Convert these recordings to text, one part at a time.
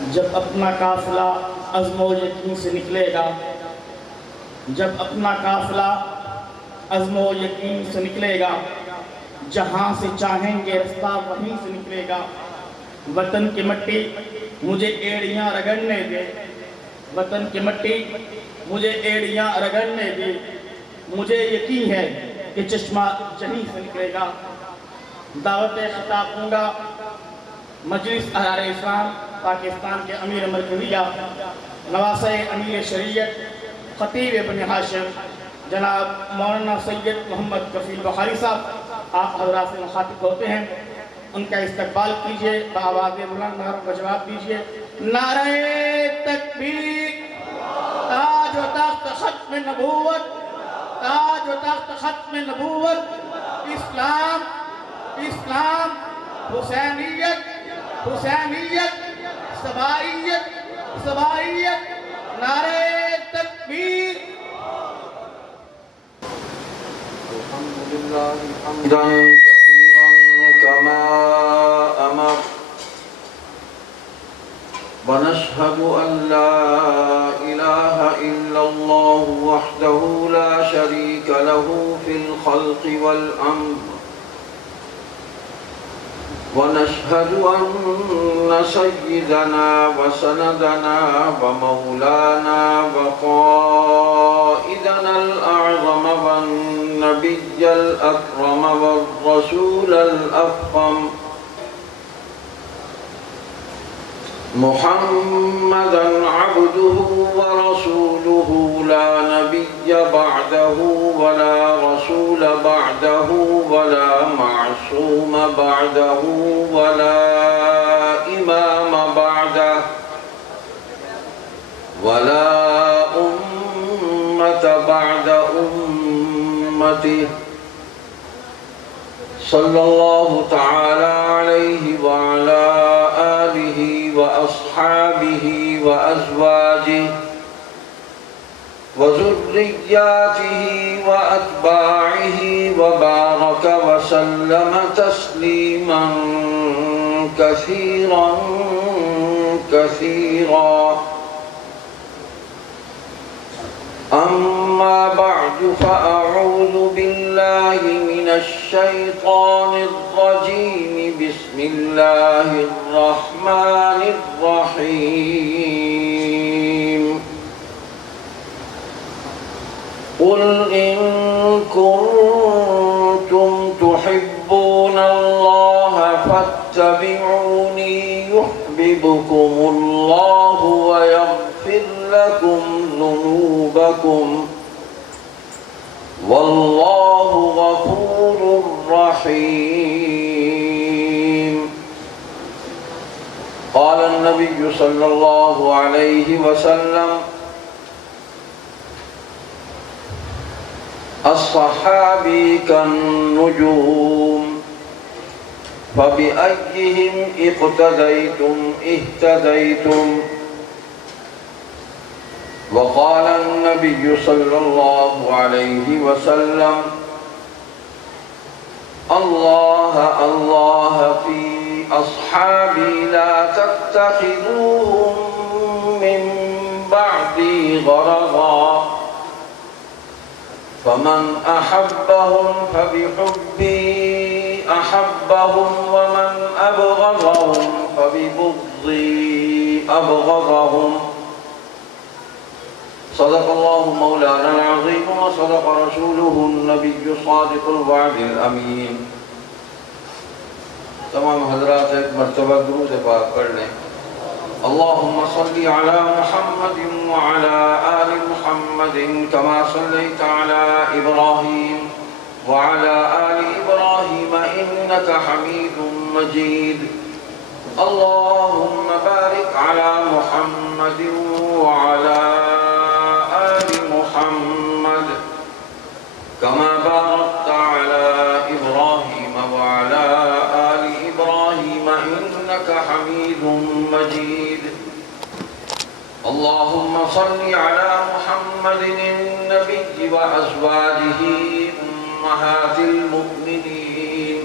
جب اپنا قافلہ عزم و یقین سے نکلے گا، جب اپنا قافلہ عزم و یقین سے نکلے گا، جہاں سے چاہیں گے رستہ وہیں سے نکلے گا۔ وطن کی مٹی مجھے ایڑیاں رگڑنے دے، وطن کی مٹی مجھے ایڑیاں رگڑنے دے، مجھے یقین ہے کہ چشمہ جہیں سے نکلے گا۔ دعوت خطاب دوں گا مجلس احرار اسلام پاکستان کے امیر مرکزیہ نواسۂ امیر شریعت خطیب ابن ہاشم جناب مولانا سید محمد کفیل بخاری صاحب آپ حضرات سے مخاطب ہوتے ہیں، ان کا استقبال کیجئے، بآواز بلند نعروں کا جواب دیجئے۔ نعرہ تکبیر، تاج و تخت ختم نبوت، تاج و تخت ختم نبوت، اسلام اسلام، حسینیت حسینیت، سبائیت سبائیت، نعرہ تکبیر۔ الحمدللہ حمدا کثیرا کما امر، ونشهد ان لا اله الا الله وحده لا شريك له في الخلق والامر، ونشهد أن سيدنا وسندنا ومولانا وقائدنا الأعظم والنبي الأكرم والرسول الأفخم محمدا عبده ورسوله لا نبي بعده ولا رسول بعده ولا معصوم بعده ولا إمام بعده ولا أمة بعد أمته، صلى الله تعالى عليه وعلى آله وأصحابه وأزواجه وذرياته وأتباعه وبارك وسلم تسليما كثيرا كثيرا. أما بعد فأعوذ بالله من الشيطان الرجيم، بسم الله الرحمن الرحيم. قل إن كنتم تحبون الله فاتبعوني يحببكم الله ويغفر لكم ذنوبكم والله غفور رحيم. قال النبي صلى الله عليه وسلم: الصحابي كالنجوم فبأيهم اقتديتم اهتديتم. وقال النبي صلى الله عليه وسلم: الله الله في أصحابي لا تتخذوهم من بعدي غرضا، فمن أحبهم فبحبي أحبهم ومن أبغضهم فببغضي أبغضهم. صدق الله مولانا العظيم وصدق رسوله النبي الصادق الوعد الأمين. تمام حضرات ایک مرتبہ درود پاک پڑھ لیں. اللهم صل على محمد وعلى آل محمد كما صليت على إبراهيم وعلى آل إبراهيم إنك حميد مجيد. اللهم بارك على محمد وعلى آل محمد كما باركت على إبراهيم وعلى آل إبراهيم إنك حميد مجيد. اللهم صل على محمد النبي وأزواجه أمهات المؤمنين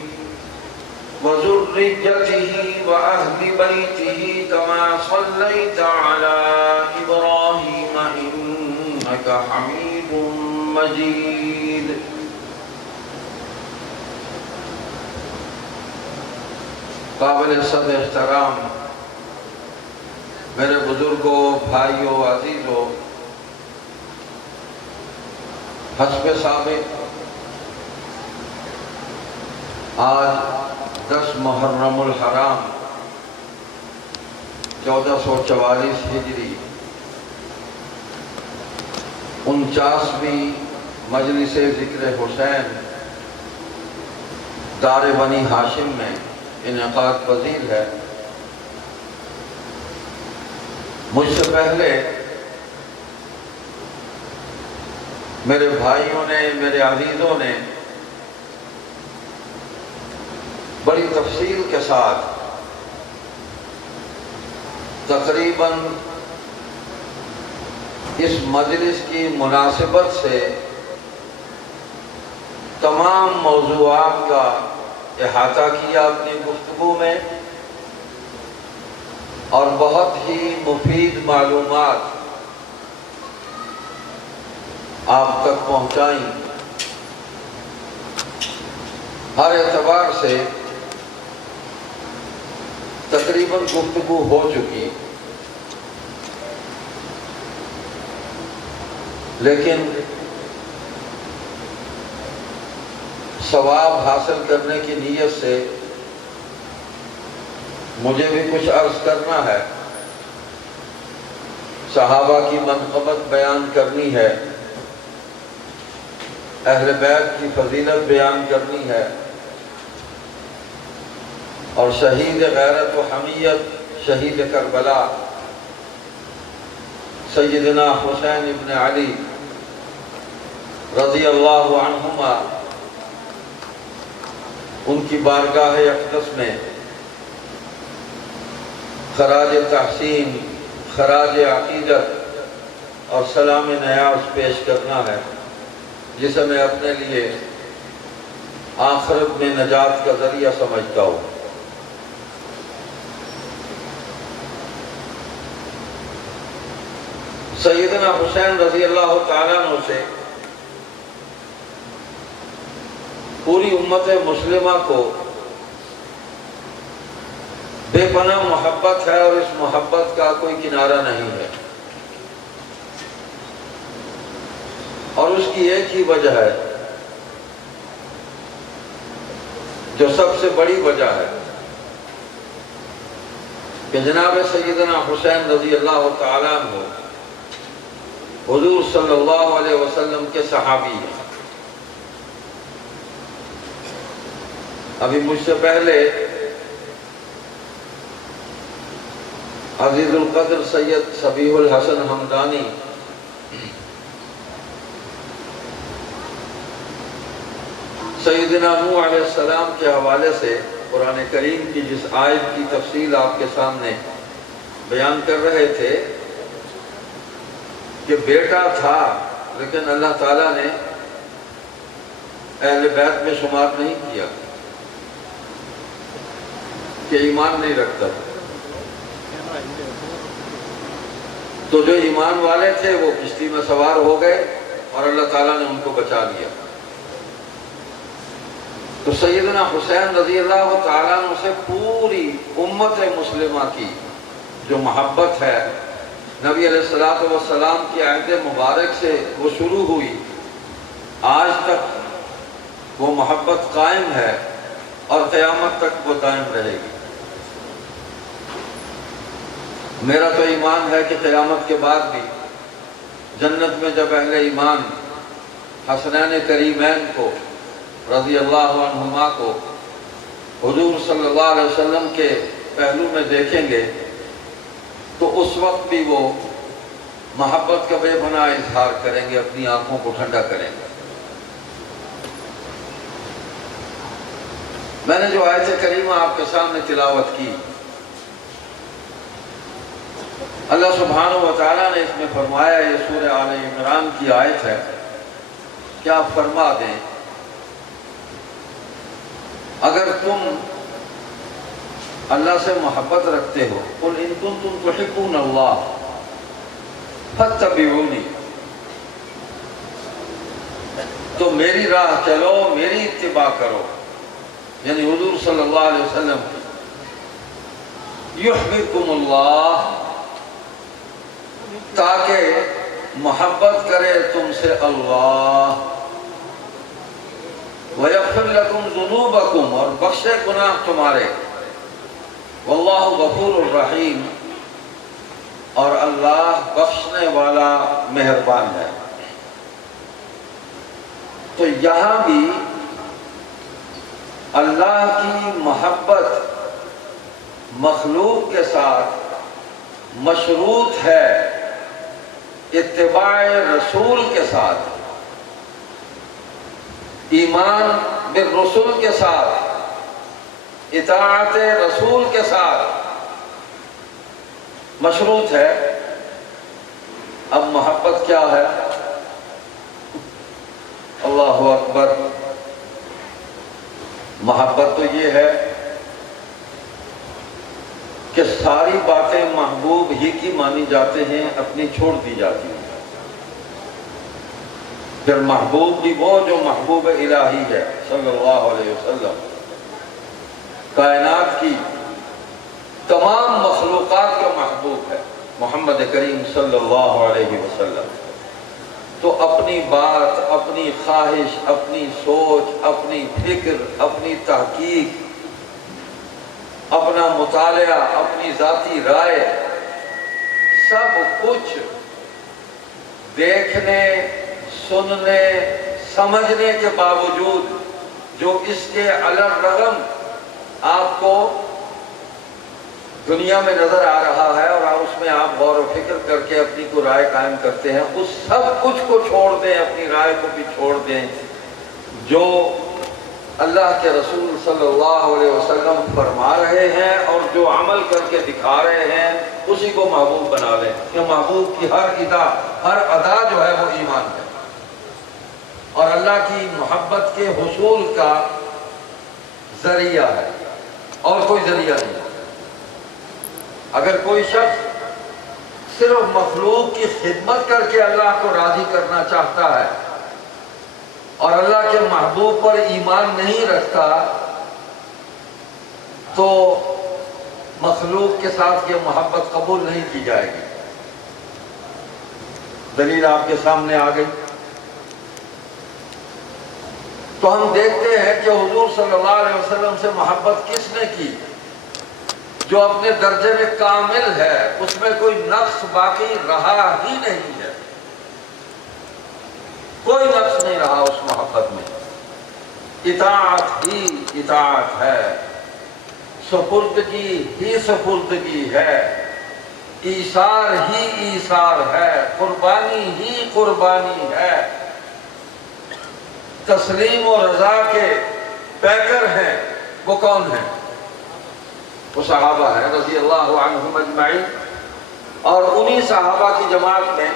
وذريته وأهل بيته كما صليت على إبراهيم إنك حميد مجيد. قابل صد احترام میرے بزرگوں، بھائیوں، عزیزوں، حسب ثابت آج 10 محرم الحرام 1444 ہجری 49ویں مجلس ذکر حسین دار بنی ہاشم میں انعقاد پذیر ہے۔ مجھ سے پہلے میرے بھائیوں نے، میرے عزیزوں نے بڑی تفصیل کے ساتھ تقریباً اس مجلس کی مناسبت سے تمام موضوعات کا احاطہ کیا اپنی گفتگو میں، اور بہت ہی مفید معلومات آپ تک پہنچائیں۔ ہر اعتبار سے تقریباً گفتگو ہو چکی، لیکن ثواب حاصل کرنے کی نیت سے مجھے بھی کچھ عرض کرنا ہے، صحابہ کی منقبت بیان کرنی ہے، اہل بیت کی فضیلت بیان کرنی ہے، اور شہید غیرت و حمیت، شہید کربلا سیدنا حسین ابن علی رضی اللہ عنہما، ان کی بارگاہ اقدس میں خراج تحسین، خراج عقیدت اور سلام نیاز پیش کرنا ہے، جسے میں اپنے لیے آخرت میں نجات کا ذریعہ سمجھتا ہوں۔ سیدنا حسین رضی اللہ تعالیٰ عنہ سے پوری امت مسلمہ کو بے پناہ محبت ہے، اور اس محبت کا کوئی کنارہ نہیں ہے، اور اس کی ایک ہی وجہ ہے جو سب سے بڑی وجہ ہے کہ جناب سیدنا حسین رضی اللہ تعالیٰ عنہ حضور صلی اللہ علیہ وسلم کے صحابی ہیں۔ ابھی مجھ سے پہلے عزیز القدر سید صبیح الحسن حمدانی سیدنا نوح علیہ السلام کے حوالے سے قرآن کریم کی جس آیت کی تفصیل آپ کے سامنے بیان کر رہے تھے کہ بیٹا تھا، لیکن اللہ تعالیٰ نے اہل بیت میں شمار نہیں کیا کہ ایمان نہیں رکھتا، تو جو ایمان والے تھے وہ کشتی میں سوار ہو گئے اور اللہ تعالیٰ نے ان کو بچا لیا۔ تو سیدنا حسین رضی اللہ تعالیٰ عنہ سے پوری امت مسلمہ کی جو محبت ہے، نبی علیہ السلام کی عہد مبارک سے وہ شروع ہوئی، آج تک وہ محبت قائم ہے اور قیامت تک وہ دائم رہے گی۔ میرا تو ایمان ہے کہ قیامت کے بعد بھی جنت میں جب اہل ایمان حسنین کریمین کو رضی اللہ عنہما کو حضور صلی اللہ علیہ وسلم کے پہلو میں دیکھیں گے تو اس وقت بھی وہ محبت کا بے پناہ اظہار کریں گے، اپنی آنکھوں کو ٹھنڈا کریں گے۔ میں نے جو آیت کریمہ آپ کے سامنے تلاوت کی، اللہ سبحانہ و تعالیٰ نے اس میں فرمایا، یہ سورہ آل عمران کی آیت ہے، کہ آپ فرما دیں اگر تم اللہ سے محبت رکھتے ہو، قل ان کنتم تحبون اللہ فاتبعونی، تو میری راہ چلو، میری اتباع کرو، یعنی حضور صلی اللہ علیہ وسلم کی، یحببکم اللہ، تاکہ محبت کرے تم سے اللہ، وَيَغْفِرْ لَكُمْ ذُنُوبَكُمْ، اور بخشے گناہ تمہارے، واللہ غفور الرحیم، اور اللہ بخشنے والا مہربان ہے۔ تو یہاں بھی اللہ کی محبت مخلوق کے ساتھ مشروط ہے اتباع رسول کے ساتھ، ایمان بالرسول کے ساتھ، اطاعت رسول کے ساتھ مشروط ہے۔ اب محبت کیا ہے؟ اللہ اکبر، محبت تو یہ ہے کہ ساری باتیں محبوب ہی کی مانی جاتے ہیں، اپنی چھوڑ دی جاتی ہیں۔ پھر محبوب بھی وہ جو محبوب الہی ہے صلی اللہ علیہ وسلم، کائنات کی تمام مخلوقات کا محبوب ہے محمد کریم صلی اللہ علیہ وسلم۔ تو اپنی بات، اپنی خواہش، اپنی سوچ، اپنی فکر، اپنی تحقیق، اپنا مطالعہ، اپنی ذاتی رائے، سب کچھ دیکھنے، سننے، سمجھنے کے باوجود جو اس کے علی الرغم آپ کو دنیا میں نظر آ رہا ہے اور اس میں آپ غور و فکر کر کے اپنی کو رائے قائم کرتے ہیں، اس سب کچھ کو چھوڑ دیں، اپنی رائے کو بھی چھوڑ دیں، جو اللہ کے رسول صلی اللہ علیہ وسلم فرما رہے ہیں اور جو عمل کر کے دکھا رہے ہیں اسی کو محبوب بنا لیں، کہ محبوب کی ہر ادا جو ہے وہ ایمان ہے، اور اللہ کی محبت کے حصول کا ذریعہ ہے، اور کوئی ذریعہ نہیں۔ اگر کوئی شخص صرف مخلوق کی خدمت کر کے اللہ کو راضی کرنا چاہتا ہے اور اللہ کے محبوب پر ایمان نہیں رکھتا، تو مخلوق کے ساتھ یہ محبت قبول نہیں کی جائے گی۔ دلیل آپ کے سامنے آ گئی۔ تو ہم دیکھتے ہیں کہ حضور صلی اللہ علیہ وسلم سے محبت کس نے کی؟ جو اپنے درجے میں کامل ہے، اس میں کوئی نقص باقی رہا ہی نہیں ہے، کوئی نقص نہیں رہا اس محبت میں۔ اطاعت ہی اطاعت ہے، سپردگی ہی سپردگی ہے، ایثار ہی ایثار ہے، قربانی ہی قربانی ہے، تسلیم و رضا کے پیکر ہیں۔ وہ کون ہیں؟ وہ صحابہ ہیں رضی اللہ عنہم اجمعین، اور انہی صحابہ کی جماعت میں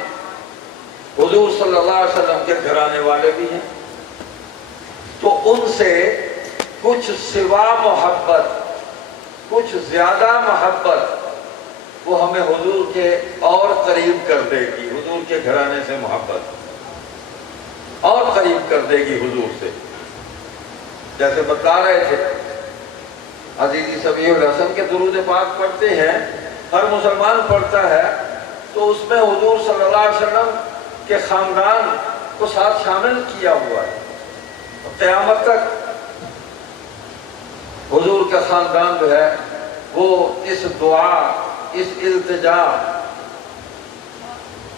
حضور صلی اللہ علیہ وسلم کے گھرانے والے بھی ہیں۔ تو ان سے کچھ سوا محبت، کچھ زیادہ محبت وہ ہمیں حضور کے اور قریب کر دے گی، حضور کے گھرانے سے محبت اور قریب کر دے گی حضور سے۔ جیسے بتا رہے تھے، عزیزی سبیح الحسن کے درود پاک پڑھتے ہیں، ہر مسلمان پڑھتا ہے، تو اس میں حضور صلی اللہ علیہ وسلم کے خاندان کو ساتھ شامل کیا ہوا ہے۔ قیامت تک حضور کا خاندان جو ہے وہ اس دعا، اس التجا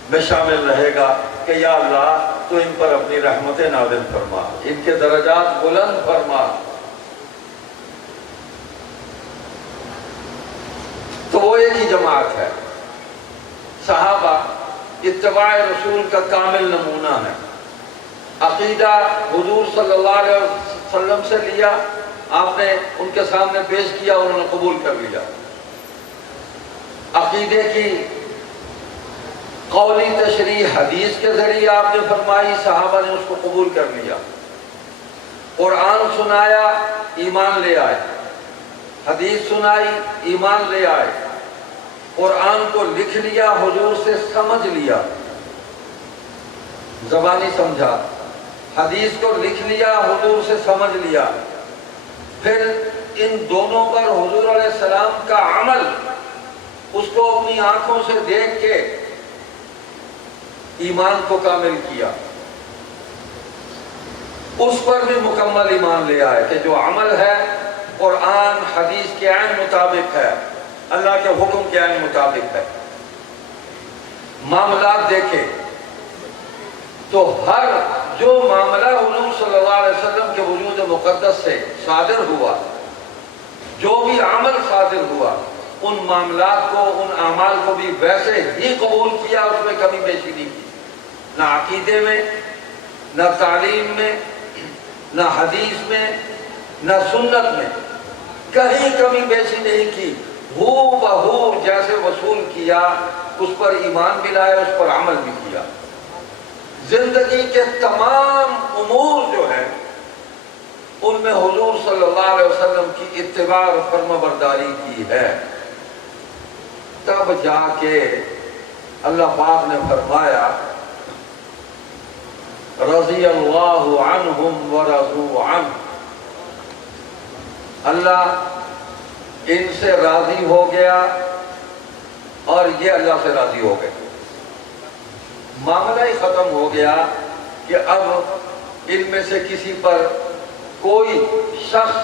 میں شامل رہے گا کہ یا اللہ تو ان پر اپنی رحمتیں نازل فرما، ان کے درجات بلند فرما۔ تو وہ ایک ہی جماعت ہے۔ صحابہ اتباع رسول کا کامل نمونہ ہے۔ عقیدہ حضور صلی اللہ علیہ وسلم سے لیا، آپ نے ان کے سامنے پیش کیا، انہوں نے قبول کر لیا۔ عقیدے کی قولی تشریح حدیث کے ذریعے آپ نے فرمائی، صحابہ نے اس کو قبول کر لیا۔ قرآن سنایا، ایمان لے آئے۔ حدیث سنائی ایمان لے آئے، قرآن کو لکھ لیا، حضور سے سمجھ لیا، زبانی سمجھا، حدیث کو لکھ لیا، حضور سے سمجھ لیا، پھر ان دونوں پر حضور علیہ السلام کا عمل، اس کو اپنی آنکھوں سے دیکھ کے ایمان کو کامل کیا، اس پر بھی مکمل ایمان لے آئے کہ جو عمل ہے قرآن حدیث کے عین مطابق ہے، اللہ کے حکم کے عین مطابق ہے۔ معاملات دیکھیں تو ہر جو معاملہ حضور صلی اللہ علیہ وسلم کے وجود مقدس سے صادر ہوا، جو بھی عمل صادر ہوا، ان معاملات کو، ان اعمال کو بھی ویسے ہی قبول کیا، اس میں کمی بیشی نہیں کی، نہ عقیدے میں، نہ تعلیم میں، نہ حدیث میں، نہ سنت میں، کہیں کمی بیشی نہیں کی، ہو بہو جیسے وصول کیا اس پر ایمان بھی لائے، اس پر عمل بھی کیا۔ زندگی کے تمام امور جو ہیں ان میں حضور صلی اللہ علیہ وسلم کی اتباع اور فرما برداری کی ہے، تب جا کے اللہ پاک نے فرمایا رضی اللہ عنہم ورضوا عنہ، اللہ ان سے راضی ہو گیا اور یہ اللہ سے راضی ہو گئے۔ معاملہ ہی ختم ہو گیا کہ اب ان میں سے کسی پر کوئی شخص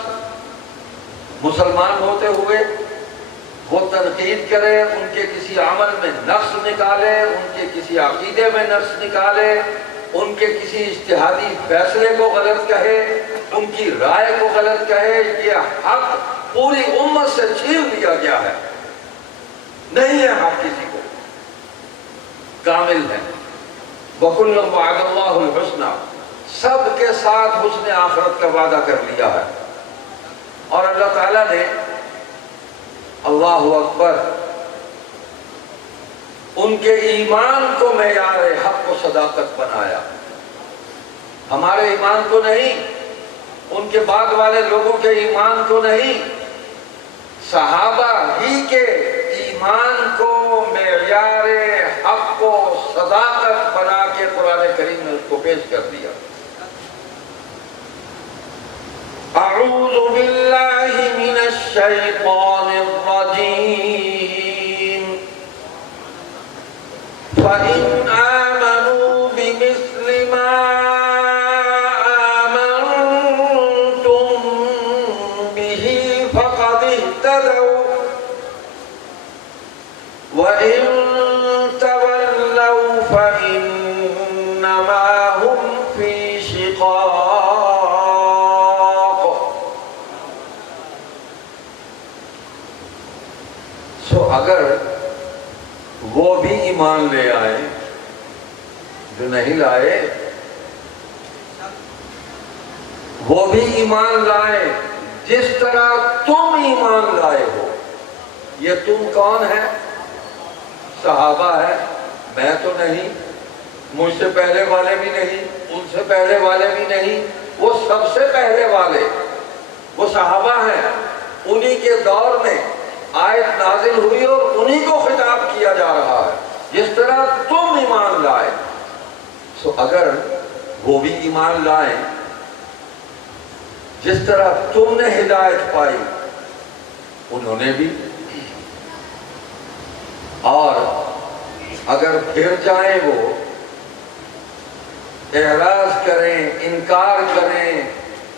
مسلمان ہوتے ہوئے وہ تنقید کرے، ان کے کسی عمل میں نقص نکالے، ان کے کسی عقیدے میں نقص نکالے، ان کے کسی اجتہادی فیصلے کو غلط کہے، ان کی رائے کو غلط کہے، یہ حق پوری امت سے چھین لیا گیا ہے، نہیں ہے حق کسی کو، کامل ہے۔ وَكُلًّا وَعَدَ اللَّهُ الْحُسْنَى، سب کے ساتھ حسن آخرت کا وعدہ کر لیا ہے، اور اللہ تعالیٰ نے اللہ اکبر ان کے ایمان کو معیار حق و صداقت بنایا، ہمارے ایمان کو نہیں، ان کے بعد والے لوگوں کے ایمان کو نہیں، صحابہ ہی کے ایمان کو معیار حق و صداقت بنا کے قرآن کریم نے اس کو پیش کر دیا۔ اعوذ باللہ من الشیطان الرجیم فَإِنْ آمَنُوا بِمِثْلِ مَا آمَنْتُمْ بِهِ فَقَدِ اهْتَدَوْا وَإِنْ تَوَلَّوْا فَإِنَّمَا هُمْ فِي شِقَاقٍ۔ سو اگر وہ بھی ایمان لے آئے جو نہیں لائے، وہ بھی ایمان لائے جس طرح تم ایمان لائے ہو۔ یہ تم کون ہے؟ صحابہ ہے، میں تو نہیں، مجھ سے پہلے والے بھی نہیں، ان سے پہلے والے بھی نہیں، وہ سب سے پہلے والے وہ صحابہ ہیں، انہی کے دور میں آیت نازل ہوئی اور انہی کو خطاب کیا جا رہا ہے، جس طرح تم ایمان لائے۔ سو اگر وہ بھی ایمان لائیں جس طرح تم نے ہدایت پائی، انہوں نے بھی، اور اگر پھر جائیں وہ اعراض کریں، انکار کریں،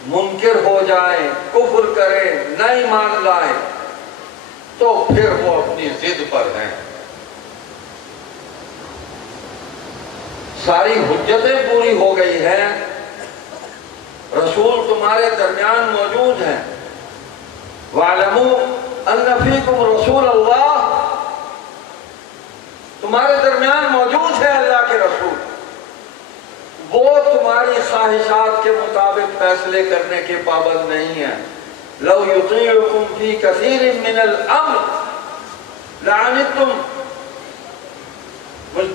منکر ہو جائیں، کفر کریں، نہ ایمان لائیں، تو پھر وہ اپنی ضد پر ہیں۔ ساری حجتیں پوری ہو گئی ہیں، رسول تمہارے درمیان موجود ہیں۔ وَاعْلَمُوا أَنَّ فِيكُمْ رَسُولَ اللَّهِ، تمہارے درمیان موجود ہے اللہ کے رسول، وہ تمہاری خواہشات کے مطابق فیصلے کرنے کے پابند نہیں ہیں۔ لَوْ يُطِيعُكُمْ فِي كَثِيرٍ مِّنَ الْأَمْرِ لَعَنِتُّمْ،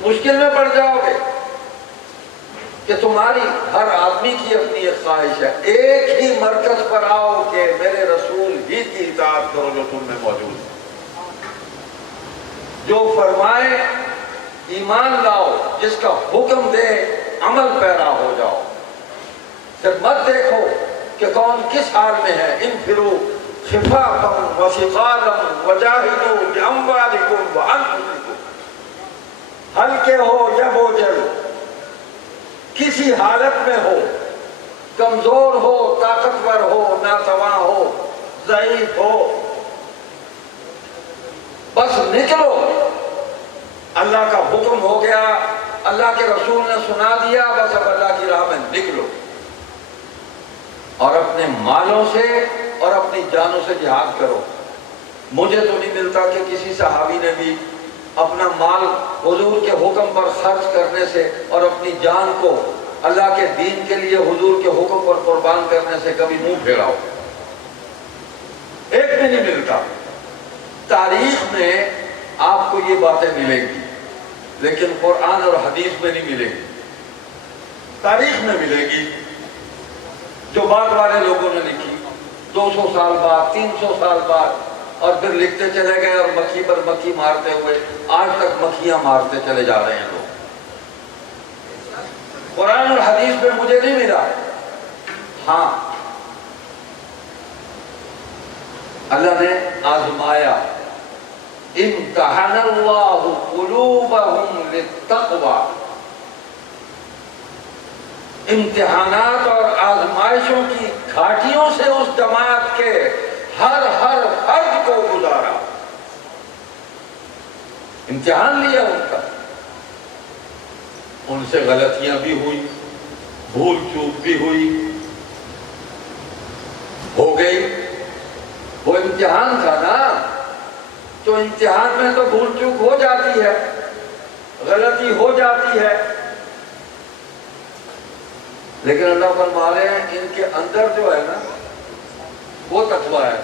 مشکل میں پڑ جاؤ گے، کہ تمہاری ہر آدمی کی اپنی ایک خواہش ہے، ایک ہی مرکز پر آؤ کہ میرے رسول ہی کی اطاعت کرو جو تم میں موجود ہے، جو فرمائے ایمان لاؤ، جس کا حکم دے عمل پیرا ہو جاؤ، پھر مت دیکھو کہ کون کس حال میں ہے۔ انفروا خفافا وثقالا وجاہدوا باموالکم وانفسکم، ہلکے ہو یا بوجھل، کسی حالت میں ہو، کمزور ہو، طاقتور ہو، ناتواں ہو، ضعیف ہو، بس نکلو۔ اللہ کا حکم ہو گیا، اللہ کے رسول نے سنا دیا، بس اب اللہ کی راہ میں نکلو اور اپنے مالوں سے اور اپنی جانوں سے جہاد کرو۔ مجھے تو نہیں ملتا کہ کسی صحابی نے بھی اپنا مال حضور کے حکم پر خرچ کرنے سے اور اپنی جان کو اللہ کے دین کے لیے حضور کے حکم پر قربان کرنے سے کبھی منہ پھیرا ہو، ایک بھی نہیں ملتا۔ تاریخ میں آپ کو یہ باتیں ملیں گی لیکن قرآن اور حدیث میں نہیں ملیں گی۔ تاریخ میں ملے گی جو بعد والے لوگوں نے لکھی 200 سال بعد، 300 سال بعد، اور پھر لکھتے چلے گئے اور مکھی پر مکھی مارتے ہوئے آج تک مکھیاں مارتے چلے جا رہے ہیں لوگ۔ قرآن اور حدیث میں مجھے نہیں ملا۔ ہاں، اللہ نے آزمایا، امتحن اللہ قلوبہم للتقوی، امتحانات اور آزمائشوں کی گھاٹیوں سے اس جماعت کے ہر فرد کو گزارا، امتحان لیا ان کا، ان سے غلطیاں بھی ہوئی، بھول چوک بھی ہوئی، ہو گئی، وہ امتحان تھا نا۔ تو امتحان میں تو بھول چوک ہو جاتی ہے، غلطی ہو جاتی ہے، لیکن اللہ فرما رہے ہیں ان کے اندر جو ہے نا وہ تقویٰ ہے،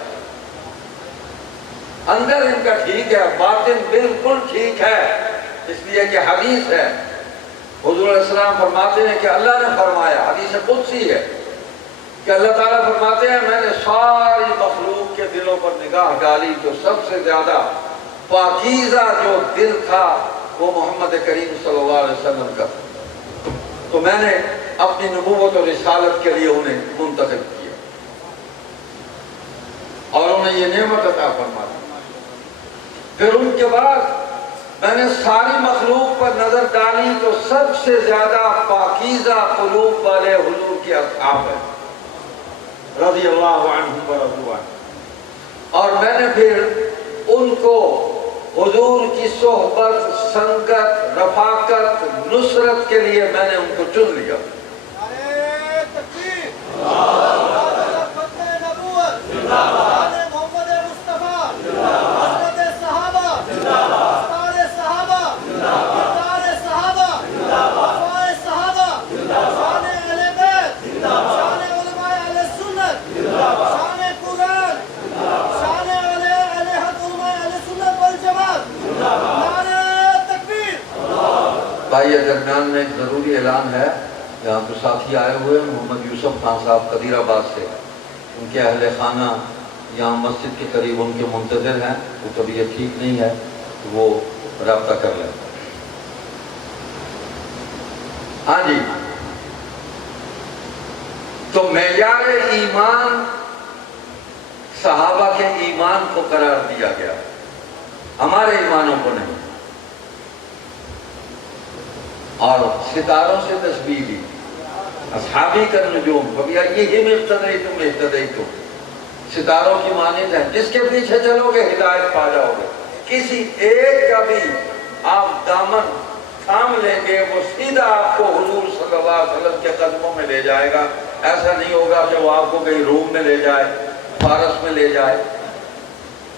اندر ان کا ٹھیک ہے، باطن بالکل ٹھیک ہے، اس لیے کہ حدیث ہے، حضور علیہ السلام فرماتے ہیں کہ اللہ نے فرمایا، حدیث قدسی ہے کہ اللہ تعالیٰ فرماتے ہیں میں نے ساری مخلوق کے دلوں پر نگاہ ڈالی تو سب سے زیادہ پاکیزہ جو دل تھا وہ محمد کریم صلی اللہ علیہ وسلم کا، تو میں نے اپنی نبوت اور رسالت کے لیے انہیں منتخب کیا اور انہیں یہ نعمت عطا فرما دی۔ پھر ان کے بعد میں نے ساری مخلوق پر نظر ڈالی تو سب سے زیادہ پاکیزہ قلوب والے حضور کے اصحاب ہیں، رضی اللہ عنہم ورضوا عنہ، اور میں نے پھر ان کو حضور کی صحبت، سنگت، رفاقت، نصرت کے لیے میں نے ان کو چن لیا۔ بھائی درمیان میں ایک ضروری اعلان ہے، یہاں تو ساتھی آئے ہوئے ہیں محمد یوسف خان صاحب قدیر آباد سے، ان کے اہل خانہ یہاں مسجد کے قریب ان کے منتظر ہیں، وہ طبیعت ٹھیک نہیں ہے، وہ رابطہ کر لیں۔ ہاں جی، تو معیار ایمان صحابہ کے ایمان کو قرار دیا گیا، ہمارے ایمانوں کو نہیں، اور ستاروں سے تشبیہ دی، اصحابی کا نجوم، فبأیہم اقتدیتم اہتدیتم، ستاروں کی مانند ہے، جس کے پیچھے چلو گے ہدایت پا جاؤ گے، کسی ایک کا بھی آپ دامن تھام لیں گے وہ سیدھا آپ کو حضور صلی اللہ علیہ وسلم کے قدموں میں لے جائے گا۔ ایسا نہیں ہوگا کہ وہ آپ کو کہیں روم میں لے جائے، فارس میں لے جائے،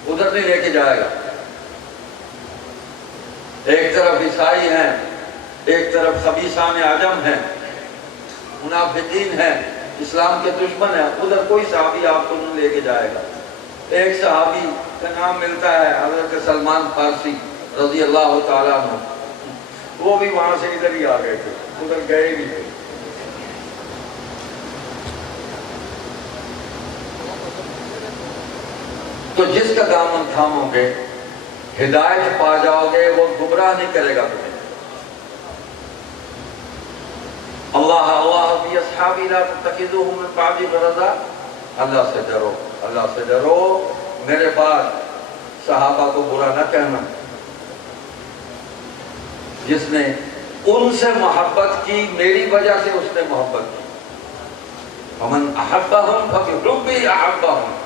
ادھر نہیں لے کے جائے گا۔ ایک طرف عیسائی ہیں، ایک طرف خبیثان عجم ہیں، منافقین ہیں، اسلام کے دشمن ہیں، ادھر کوئی صحابی آپ کو نہیں لے کے جائے گا۔ ایک صحابی کا نام ملتا ہے حضرت سلمان فارسی رضی اللہ تعالیٰ عنہ، وہ بھی وہاں سے ادھر ہی آ گئے تھے، ادھر گئے بھی تھے، تو جس کا دامن تھامو گے ہدایت پا جاؤ گے، وہ گمراہ نہیں کرے گا تمہیں۔ اللہ فی اصحابی لا تتخذوهم من بعدی غرضا، اللہ سے ڈرو، اللہ سے ڈرو، میرے بعد صحابہ کو برا نہ کہنا۔ جس نے ان سے محبت کی، میری وجہ سے اس نے محبت کی۔ ومن احبهم فبحبی احبهم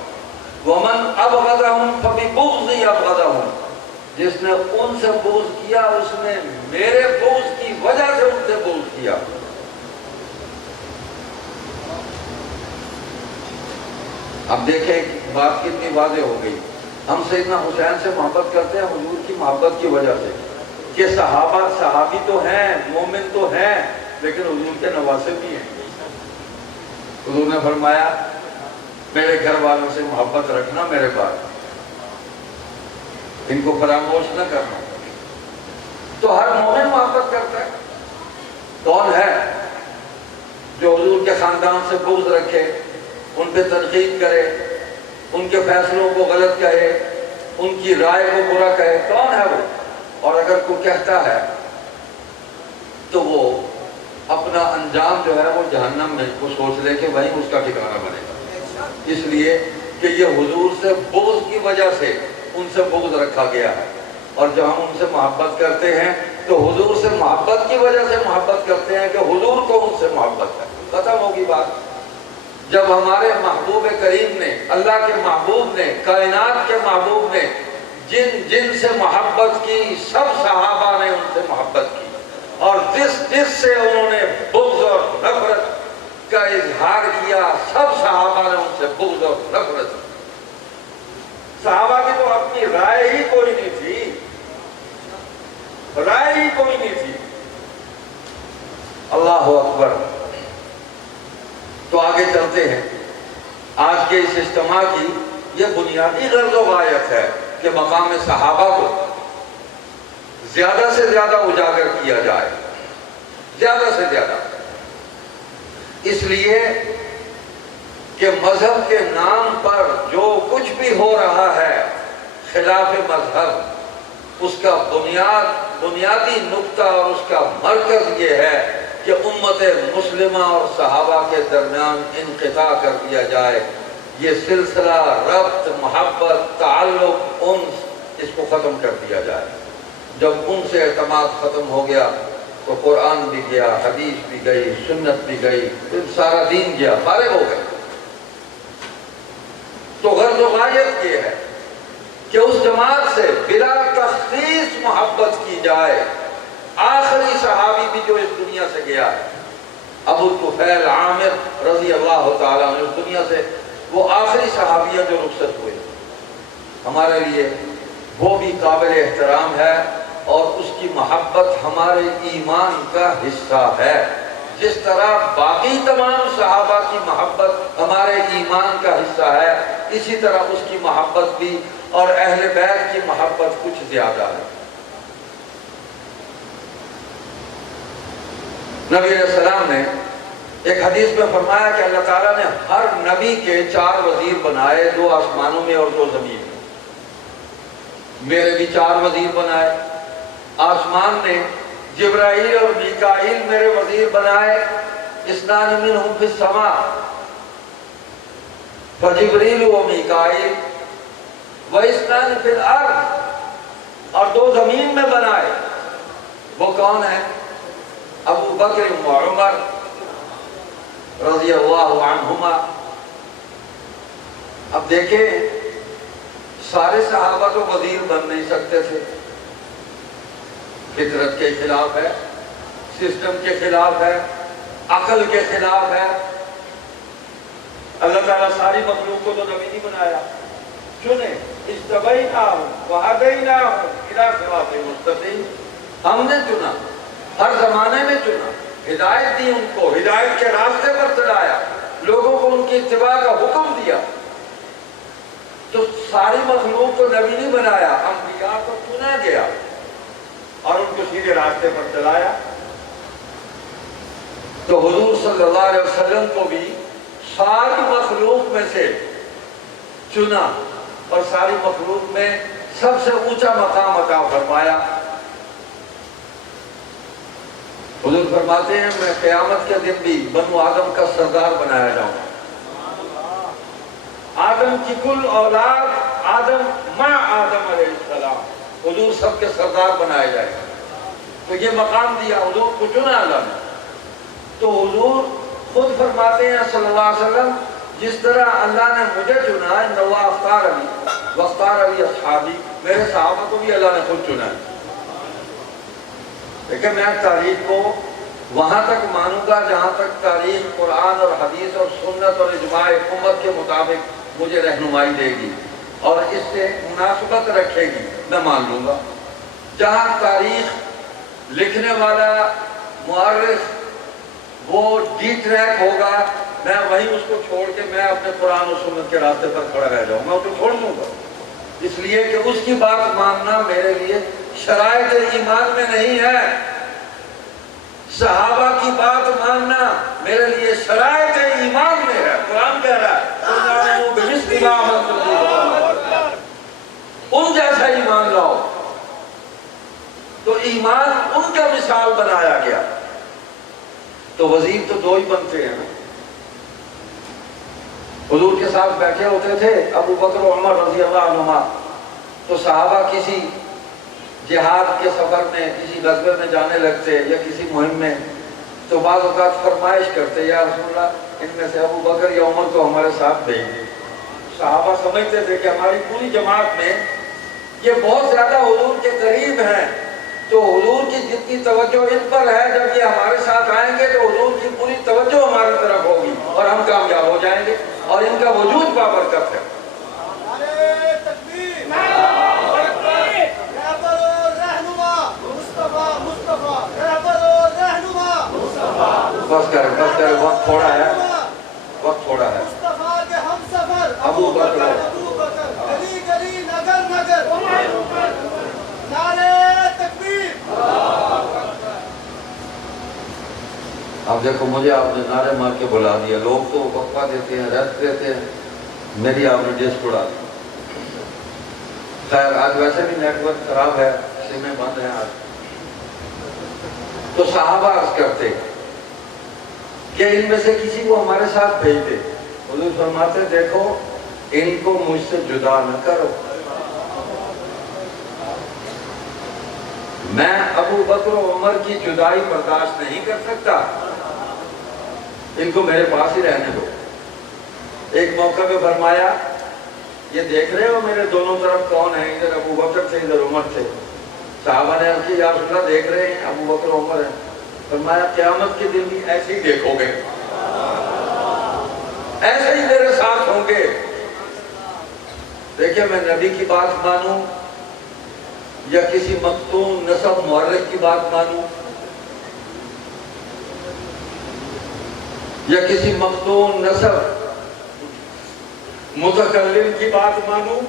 ومن ابغضهم فببغضی ابغضهم، جس نے ان سے بغض کیا اس نے میرے بغض کی وجہ سے ان سے بغض کیا۔ اب دیکھیں بات کتنی واضح ہو گئی۔ ہم سیدنا حسین سے محبت کرتے ہیں حضور کی محبت کی وجہ سے کہ صحابی تو ہیں، مومن تو ہیں، لیکن حضور کے نواسے بھی ہیں۔ حضور نے فرمایا میرے گھر والوں سے محبت رکھنا میرے بعد، ان کو فراموش نہ کرنا۔ تو ہر مومن محبت کرتا ہے۔ کون ہے جو حضور کے خاندان سے بغض رکھے، ان پہ تنقید کرے، ان کے فیصلوں کو غلط کہے، ان کی رائے کو برا کہے؟ کون ہے وہ؟ اور اگر کوئی کہتا ہے تو وہ اپنا انجام جو ہے وہ جہنم میں کو سوچ لے کہ وہیں اس کا ٹھکانہ بنے گا، اس لیے کہ یہ حضور سے بغض کی وجہ سے ان سے بغض رکھا گیا ہے۔ اور جب ہم ان سے محبت کرتے ہیں تو حضور سے محبت کی وجہ سے محبت کرتے ہیں کہ حضور کو ان سے محبت ہے۔ ختم ہوگی بات۔ جب ہمارے محبوب کریم نے، اللہ کے محبوب نے، کائنات کے محبوب نے جن سے محبت کی، سب صحابہ نے ان سے محبت کی، اور جس سے انہوں نے بغض اور نفرت کا اظہار کیا، سب صحابہ نے ان سے بغض اور نفرت کی۔ صحابہ کی تو اپنی رائے ہی کوئی نہیں تھی، رائے ہی کوئی نہیں تھی۔ اللہ اکبر۔ تو آگے چلتے ہیں۔ آج کے اس اجتماع کی یہ بنیادی غرض و غایت ہے کہ مقام صحابہ کو زیادہ سے زیادہ اجاگر کیا جائے، زیادہ سے زیادہ، اس لیے کہ مذہب کے نام پر جو کچھ بھی ہو رہا ہے خلاف مذہب، اس کا بنیادی نقطہ اور اس کا مرکز یہ ہے کہ امت مسلمہ اور صحابہ کے درمیان انقطاع کر دیا جائے۔ یہ سلسلہ ربط، محبت، تعلق، انس، اس کو ختم کر دیا جائے۔ جب ان سے اعتماد ختم ہو گیا تو قرآن بھی گیا، حدیث بھی گئی، سنت بھی گئی، پھر سارا دین گیا، فارغ ہو گئے۔ تو غرض و غایت یہ ہے کہ اس جماعت سے بلا تخصیص محبت کی جائے۔ آخری صحابی بھی جو اس دنیا سے گیا ہے، ابو طفیل عامر رضی اللہ تعالیٰ عنہ، اس دنیا سے وہ آخری صحابیہ جو رخصت ہوئے، ہمارے لیے وہ بھی قابل احترام ہے، اور اس کی محبت ہمارے ایمان کا حصہ ہے۔ جس طرح باقی تمام صحابہ کی محبت ہمارے ایمان کا حصہ ہے، اسی طرح اس کی محبت بھی اور اہل بیت کی محبت کچھ زیادہ ہے۔ نبی علیہ السلام نے ایک حدیث میں فرمایا کہ اللہ تعالیٰ نے ہر نبی کے 4 وزیر بنائے، 2 آسمانوں میں اور 2 زمین میں۔ میرے بھی 4 وزیر بنائے، آسمان نے جبرائیل اور میکائیل میرے وزیر بنائے، اثنان منہم فی السماء فجبریل و میکائیل و اثنان فی الارض، اور 2 زمین میں بنائے۔ وہ کون ہیں؟ ابو بکر و عمر رضی اللہ عنہما۔ اب دیکھیں، سارے صحابہ تو وزیر بن نہیں سکتے تھے، فطرت کے خلاف ہے، سسٹم کے خلاف ہے، عقل کے خلاف ہے۔ اللہ تعالیٰ ساری مخلوق کو تو نبی نہیں بنایا، چنے، اجتبیناہم وہدیناہم الی صراط مستقیم، ہم نے چنا، ہر زمانے میں چنا، ہدایت دی ان کو، ہدایت کے راستے پر چلایا، لوگوں کو ان کی اتباع کا حکم دیا۔ تو ساری مخلوق کو نبی نہیں بنایا، انبیاء کو چنا گیا اور ان کو سیدھے راستے پر چلایا۔ تو حضور صلی اللہ علیہ وسلم کو بھی ساری مخلوق میں سے چنا، اور ساری مخلوق میں سب سے اونچا مقام عطا فرمایا۔ حضور فرماتے ہیں میں قیامت کے دن بھی بنو آدم کا سردار بنایا جاؤں گا۔ آدم کی کل اولاد آدم ماں آدم علیہ السلام، حضور سب کے سردار بنائے جائے گا۔ تو یہ مقام دیا، حضور کو چنا اللہ نے۔ تو حضور خود فرماتے ہیں صلی اللہ علیہ وسلم جس طرح اللہ نے مجھے چنا ہے، نوا اختار علی واختار علی اصحابی، میرے صحابہ کو بھی اللہ نے خود چنا ہے۔ لیکن میں تاریخ کو وہاں تک مانوں گا جہاں تک تاریخ قرآن اور حدیث اور سنت اور اجماع امت کے مطابق مجھے رہنمائی دے گی اور اس سے مناسبت رکھے گی، میں مان لوں گا۔ جہاں تاریخ لکھنے والا مؤرخ وہ ڈی ٹریک ہوگا، میں وہیں اس کو چھوڑ کے میں اپنے قرآن و سنت کے راستے پر کھڑا رہ جاؤں گا، اس کو چھوڑ دوں گا، اس لیے کہ اس کی بات ماننا میرے لیے شرائط ایمان میں نہیں ہے۔ صحابہ کی بات ماننا میرے لیے شرائط ایمان میں ہے۔ قرآن کہہ رہا ہے ان جیسا ایمان لاؤ، تو ایمان ان کا مثال بنایا گیا۔ تو وزیر تو دو ہی بنتے ہیں نا۔ حضور کے ساتھ بیٹھے ہوتے تھے ابو بکر و عمر رضی اللہ عنہما، تو صحابہ کسی جہاد کے سفر میں کسی غزوے میں جانے لگتے یا کسی مہم میں، تو بعض اوقات فرمائش کرتے یا رسول اللہ ان میں سے ابو بکر یا عمر کو ہمارے ساتھ بھیج دیں۔ صحابہ سمجھتے تھے کہ ہماری پوری جماعت میں یہ بہت زیادہ حضور کے قریب ہیں، تو حضور کی جتنی توجہ ان پر ہے، جب یہ ہمارے ساتھ آئیں گے تو حضور کی پوری توجہ ہماری طرف ہوگی اور ہم کامیاب ہو جائیں گے، اور ان کا وجود بابرکت ہے۔ بس کر وقت تھوڑا ہے، وقت تھوڑا ہے۔ ابو بکر اب دیکھو مجھے آپ نے نعرے مار کے بلا دیا، لوگ تو وقفہ دیتے ہیں، رہت دیتے ہیں، میری آپ نے ڈسک اڑا دی۔ خیر آج ویسے بھی نیٹ ورک خراب ہے، سمیں بند ہیں آج۔ تو صحابہ عرض کرتے کہ ان میں سے کسی کو ہمارے ساتھ بھیج دے۔ حضور فرماتے دیکھو ان کو مجھ سے جدا نہ کرو، میں ابو بکر و عمر کی جدائی برداشت نہیں کر سکتا، ان کو میرے پاس ہی رہنے دو۔ ایک موقع پہ فرمایا یہ دیکھ رہے ہو میرے دونوں طرف کون ہیں، ادھر ابو بکر تھے ادھر عمر تھے۔ صحابہ نے عرض کی یا رسول اللہ دیکھ رہے ہیں ابو بکر و عمر ہیں۔ فرمایا قیامت کے دن بھی ایسے ہی دیکھو گے، ایسے ہی میرے ساتھ ہوں گے۔ دیکھیں میں نبی کی بات مانوں یا کسی مختون نسب مورخ کی بات مانوں یا کسی مختون نسب متکلم کی بات مانوں،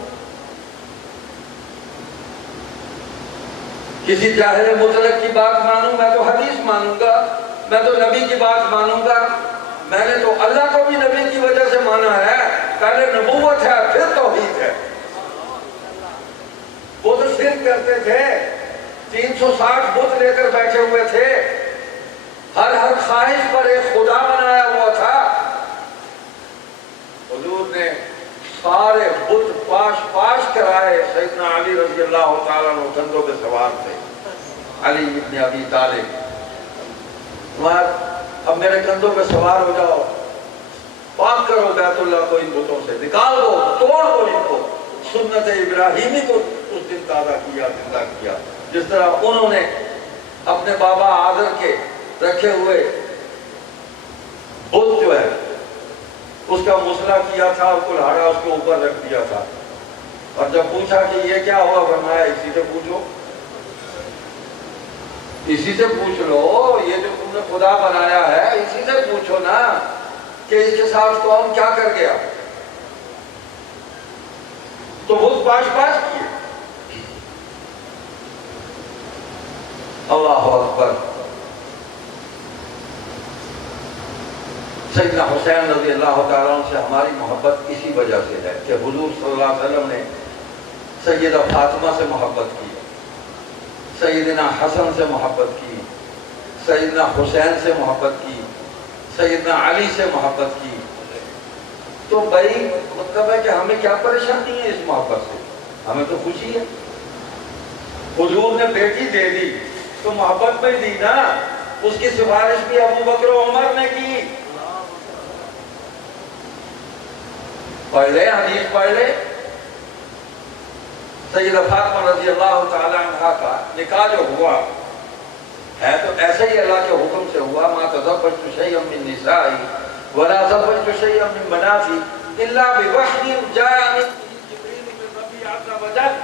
کسی جاہل مطلق کی بات مانوں، میں تو حدیث مانوں گا، میں تو نبی کی بات مانوں گا۔ میں نے تو اللہ کو بھی نبی کی وجہ سے مانا ہے، پہلے نبوت ہے پھر توحید ہے۔ وہ تو شرک کرتے تھے، 360 بت لے کر بیٹھے ہوئے تھے، ہر خواہش پر ایک خدا بنایا ہوا تھا۔ حضور نے سارے بت پاش کرائے، سیدنا علی رضی اللہ تعالیٰ عنہ کندھوں پہ سوار تھے، علی ابن ابی طالب۔ اب میرے کندھوں پہ سوار ہو جاؤ، پاک کرو بیت اللہ کو ان بتوں سے، نکال دو، توڑ دو ان کو۔ سنت ابراہیمی کو اس دن تازہ کیا، زندہ کیا، جس طرح انہوں نے اپنے بابا آدر کے رکھے ہوئے بت جو ہے اس کا مسئلہ کیا تھا اور کلہاڑا اس کے اوپر رکھ دیا تھا، اور جب پوچھا کہ یہ کیا ہوا، فرمایا اسی سے پوچھو، اسی سے پوچھ لو، یہ جو تم نے خدا بنایا ہے اسی سے پوچھو نا کہ اس کے ساتھ کون کیا کر گیا۔ تو بت پاش کیے۔ اللہ اکبر۔ سیدنا حسین رضی اللہ تعالیٰ عنہ سے ہماری محبت اسی وجہ سے ہے کہ حضور صلی اللہ علیہ وسلم نے سیدہ فاطمہ سے محبت کی، سیدنا حسن سے محبت کی، سیدنا حسین سے محبت کی، سیدنا علی سے محبت کی. تو بھائی مطلب ہے کہ ہمیں کیا پریشانی ہے اس محبت سے؟ ہمیں تو خوشی ہے. حضور نے بیٹی دے دی تو محبت میں دی نا. اس کی سفارش بھی ابو بکر و عمر نے کی. پڑھ لے حدیث پڑھ لے. سیدہ فاطمہ رضی اللہ تعالی عنہ کا نکاح جو ہوا ہے تو ایسے ہی اللہ کے حکم سے ہوا. ما تزوجت شیئا من نسائی ولا تزوجت شیئا من بناتی الا بوحی جاء من جبریل من ربی عز وجل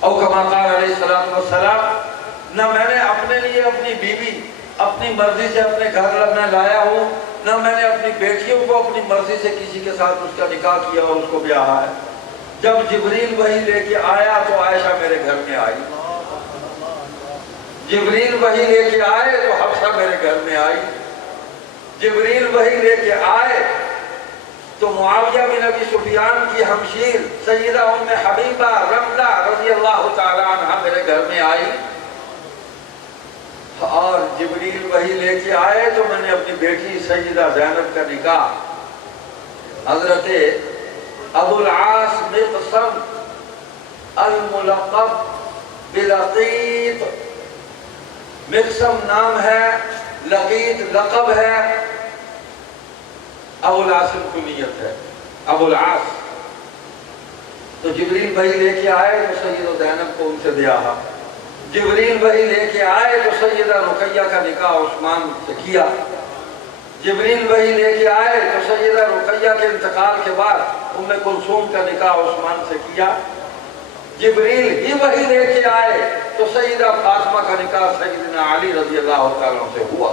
او کما قال علیہ الصلوۃ والسلام. نہ میں نے اپنے لیے اپنی بیوی اپنی مرضی سے اپنے گھر میں لایا ہوں، نہ میں نے اپنی بیٹیوں کو اپنی مرضی سے کسی کے ساتھ اس کا نکاح کیا اور اس کو بیاہا ہے. جب جبریل وحی لے کے آیا تو عائشہ میرے گھر میں آئی. جبریل وحی لے کے آئے تو حفصہ میرے گھر میں آئی. جبریل وحی لے کے آئے تو معاویہ بن ابی سفیان کی ہمشیر سیدہ ام حبیبہ رملہ رضی اللہ تعالی عنہ میرے گھر میں آئی. اور جبریل وحی لے کے آئے تو میں نے اپنی بیٹی سیدہ زینب کا نکاح حضرت ابو العاص مقسم الملقب بلقیط. مقسم نام ہے، لقیط لقب ہے، ابو العاص کنیت ہے، ابو العاص. تو جبریل وحی لے کے آئے تو سیدہ زینب کو ان سے بیاہا. جبریل وحی لے کے آئے تو سیدہ رقیہ کا نکاح عثمان سے کیا. جبریل وحی لے کے آئے تو سیدہ رقیہ کے انتقال کے بعد ام کلثوم کا نکاح عثمان سے کیا. جبریل ہی وحی لے کے آئے تو سیدہ فاطمہ کا نکاح سیدنا علی رضی اللہ تعالیٰ عنہ سے ہوا.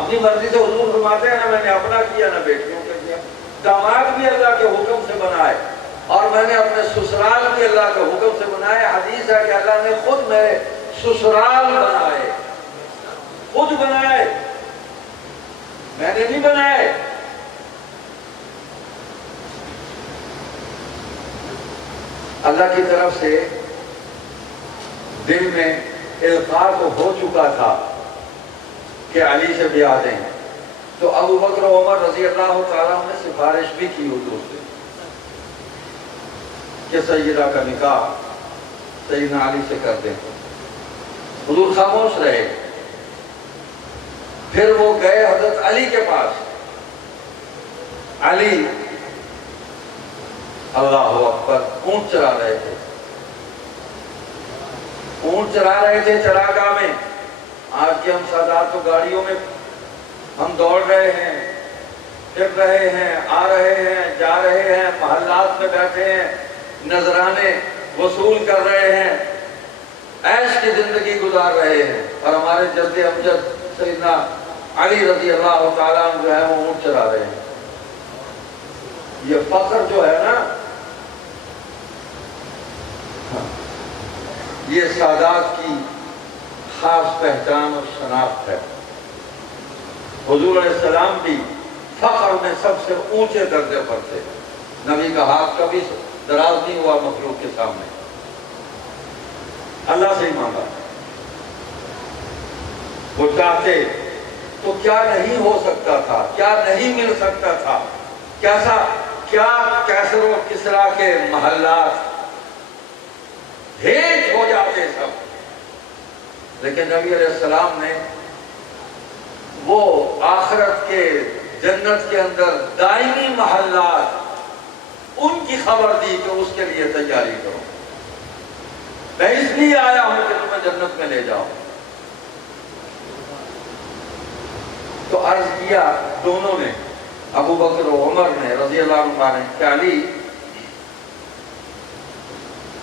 اپنی مرضی سے حضور فرماتے ہیں نا میں نے اپنا کیا نہ بیٹیوں کا کیا. داماد بھی اللہ کے حکم سے بنائے اور میں نے اپنے سسرال بھی اللہ کے حکم سے بنائے. حدیث ہے کہ اللہ نے خود میرے سسرال بنائے، خود بنائے، میں نے نہیں بنائے. اللہ کی طرف سے دل میں القاء تو ہو چکا تھا کہ علی سے بیاہ دیں. تو ابو بکر و عمر رضی اللہ تعالیٰ نے سفارش بھی کی حضور سے کہ سیدہ کا نکاح سیدنا علی سے کر دیں. حضور خاموش رہے. پھر وہ گئے حضرت علی کے پاس. علی اللہ اکبر اونٹ چرا رہے تھے، اونٹ چرا رہے تھے چراگاہ میں. آج کے ہم سادات تو گاڑیوں میں ہم دوڑ رہے ہیں، پھر رہے ہیں، آ رہے ہیں، جا رہے ہیں، محلات میں بیٹھے ہیں، نذرانے وصول کر رہے ہیں، عیش کی زندگی گزار رہے ہیں. اور ہمارے جد امجد سیدنا علی رضی اللہ تعالیٰ عنہ جو ہے وہ اونٹ چرا رہے ہیں. یہ فخر جو ہے نا، یہ سادات کی خاص پہچان اور شناخت ہے. حضور علیہ السلام بھی فخر میں سب سے اونچے درجے پر تھے. نبی کا ہاتھ کبھی دراز نہیں ہوا مخلوق کے سامنے. اللہ سے ہی مانگا. وہ چاہتے تو کیا نہیں ہو سکتا تھا، کیا نہیں مل سکتا تھا. کیسا کیا کیسر و کسرا کے محلات بھیج ہو جاتے سب. لیکن نبی علیہ السلام نے وہ آخرت کے جنت کے اندر دائمی محلات ان کی خبر دی کہ اس کے لیے تیاری کرو. میں اس لیے آیا ہوں کہ تمہیں جنت میں لے جاؤں. تو عرض کیا دونوں نے، ابو بکر و عمر نے رضی اللہ عنہ نے کہ علی،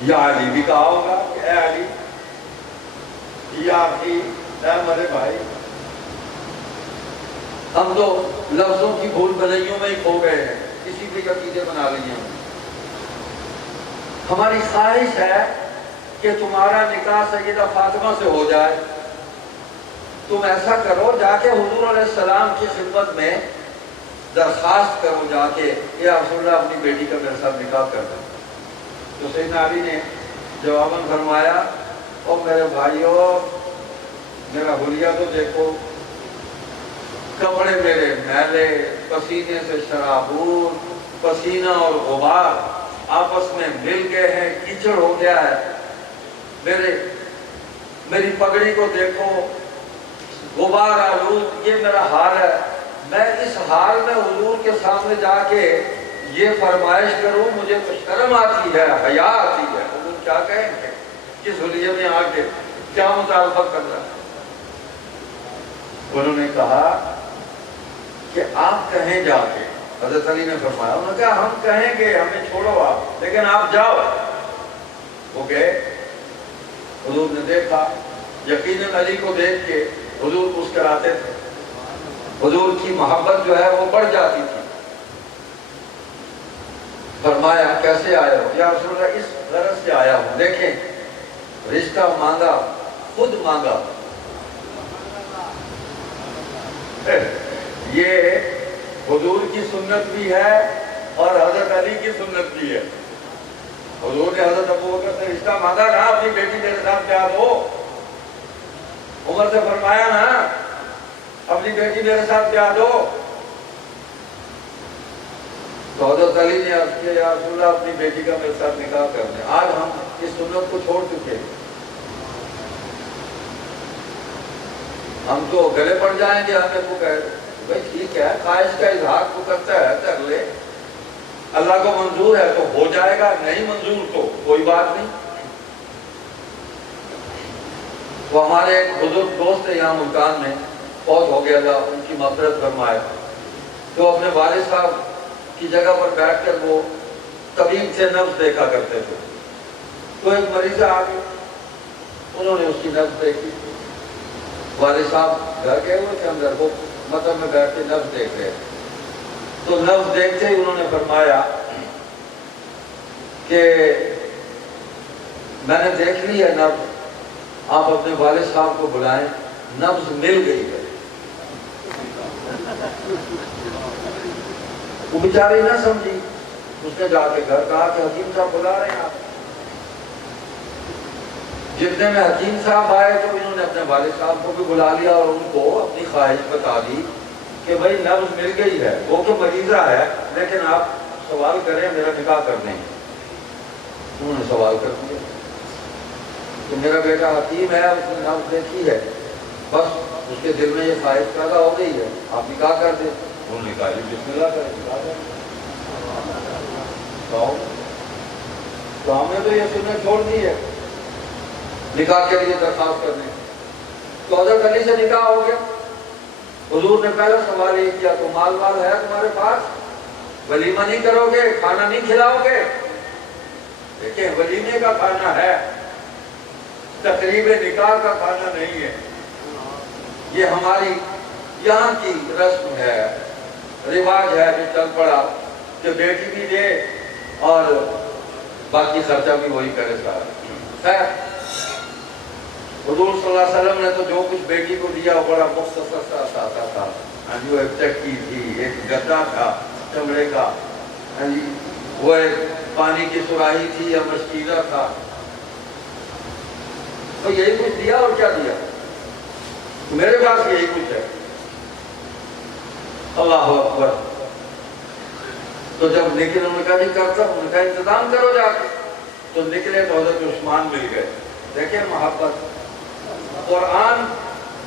یا علی بھی کہا ہوگا کہ اے علی، یا اخی، اے میرے بھائی. ہم تو لفظوں کی بھول بھلائیوں میں ہی کھو گئے ہیں، کسی بھی عقیدے بنا لیے ہیں. ہماری خواہش ہے کہ تمہارا نکاح سیدہ فاطمہ سے ہو جائے. تم ایسا کرو، جا کے حضور علیہ السلام کی خدمت میں درخواست کرو جا کے، یا رسول اللہ اپنی بیٹی کا میرے ساتھ نکاح کر دو۔ تو سیدنا علی نے جواباً فرمایا، او میرے بھائیوں، میرا حلیہ تو دیکھو، کپڑے میرے میلے، پسینے سے شرابور، پسینہ اور غبار آپس میں مل گئے ہیں، کیچڑ ہو گیا ہے، میری پگڑی کو دیکھو، غبار آلود، یہ میرا حال ہے۔ میں اس حال میں حضور کے سامنے جا کے یہ فرمائش کروں، مجھے تو شرم آتی ہے، حیا آتی ہے۔ حضور کیا کہیں گے کس حلیے میں آ کے کیا مطالبہ کر رہا ہے؟ انہوں نے کہا کہ آپ کہیں جا کے، حضرت علی نے فرمایا، انہوں نے کہا ہم کہیں گے، ہمیں چھوڑو آپ، لیکن آپ جاؤ۔ وہ گئے، حضور نے دیکھا، یقیناً علی کو دیکھ کے حضور مسکراتے تھے، حضور کی محبت جو ہے وہ بڑھ جاتی تھی۔ فرمایا کیسے آئے ہو؟ یا رسول اللہ اس غرض سے آیا ہوں، دیکھیں رشتہ مانگا، خود مانگا۔ یہ حضور کی سنت بھی ہے اور حضرت علی کی سنت بھی ہے۔ حضور نے حضرت ابو بکر سے رشتہ مانگا نا، اپنی بیٹی میرے ساتھ بیاہ دو۔ عمر سے فرمایا نا، اپنی بیٹی میرے ساتھ بیاہ دو۔ تو حضرت علی نے عرض کیا، یا رسول اللہ اپنی بیٹی کا میرے ساتھ نکاح کر دیں۔ آج ہم اس سنت کو چھوڑ چکے، ہم تو گلے پڑ جائیں گے، ہمیں کو کہہ بھائی ٹھیک ہے، خواہش کا اظہار تو کرتا ہے، کر لے، اللہ کو منظور ہے تو ہو جائے گا، نہیں منظور تو کوئی بات نہیں۔ وہ ہمارے ایک بزرگ دوست ہے یہاں ملتان میں، فوت ہو گیا، اللہ ان کی مغفرت فرمائے، تو اپنے والد صاحب کی جگہ پر بیٹھ کر وہ طبیب سے نبض دیکھا کرتے تھے۔ تو ایک مریضہ آ گئی، انہوں نے اس کی نبض دیکھی، والد صاحب گھر گئے ہوئے تھے اندر، وہ مطلب میں بیٹھ کے نبض دیکھ رہے، تو نبض دیکھتے ہی انہوں نے فرمایا کہ میں نے دیکھ لی ہے نبض، آپ اپنے والد صاحب کو بلائیں، نبض مل گئی ہے۔ وہ بیچاری نہ سمجھی، اس نے جا کے گھر کہا کہ حکیم صاحب بلا رہے ہیں آپ۔ جتنے میں حکیم صاحب آئے تو انہوں نے اپنے والد صاحب کو بھی بلا لیا اور ان کو اپنی خواہش بتا دی کہ بھائی نبض مل گئی ہے، وہ کہ مریضہ ہے، لیکن آپ سوال کریں، میرا نکاح کر دیں۔ انہوں نے سوال کر دیا کہ میرا بیٹا حکیم ہے، اس نے نبض دیکھی ہے، بس اس کے دل میں یہ خواہش پیدا ہو گئی ہے، آپ نکاح کر دیں۔ انہوں نے کہا بسم اللہ کریں، نکاح کریں۔ تو ہم نے تو یہ سنت چھوڑ دی ہے نکاح کے لیے درخواست کرنے۔ تو حضرت علی سے نکاح ہو گیا۔ حضور نے پہلا سوال یہ کیا، تو مال مال ہے تمہارے پاس؟ ولیمہ نہیں کرو گے، کھانا نہیں کھلاؤ گے؟ دیکھیں ولیمے کا کھانا ہے، تقریب نکاح کا کھانا نہیں ہے۔ یہ ہماری یہاں کی رسم ہے، رواج ہے جو چل پڑا کہ بیٹی بھی دے اور باقی خرچہ بھی وہی کرے سارا۔ خیر حضور صلی اللہ علیہ وسلم نے تو جو کچھ بیٹی کو دیا وہ بڑا مختصر سا سادہ تھا۔ جو ایک چکی تھی، ایک گدا تھا چمڑے کا، وہ ایک پانی کی سراہی تھی یا مشکیزہ تھا، تو یہی کچھ دیا۔ اور کیا دیا؟ میرے پاس یہی کچھ ہے۔ اللہ اکبر۔ تو جب نکلے انہوں نے کہا نہیں کرتا، انہوں نے کہا انتظام کرو جا کے۔ تو نکلے تو حضرت عثمان مل گئے۔ دیکھیں محبت، قرآن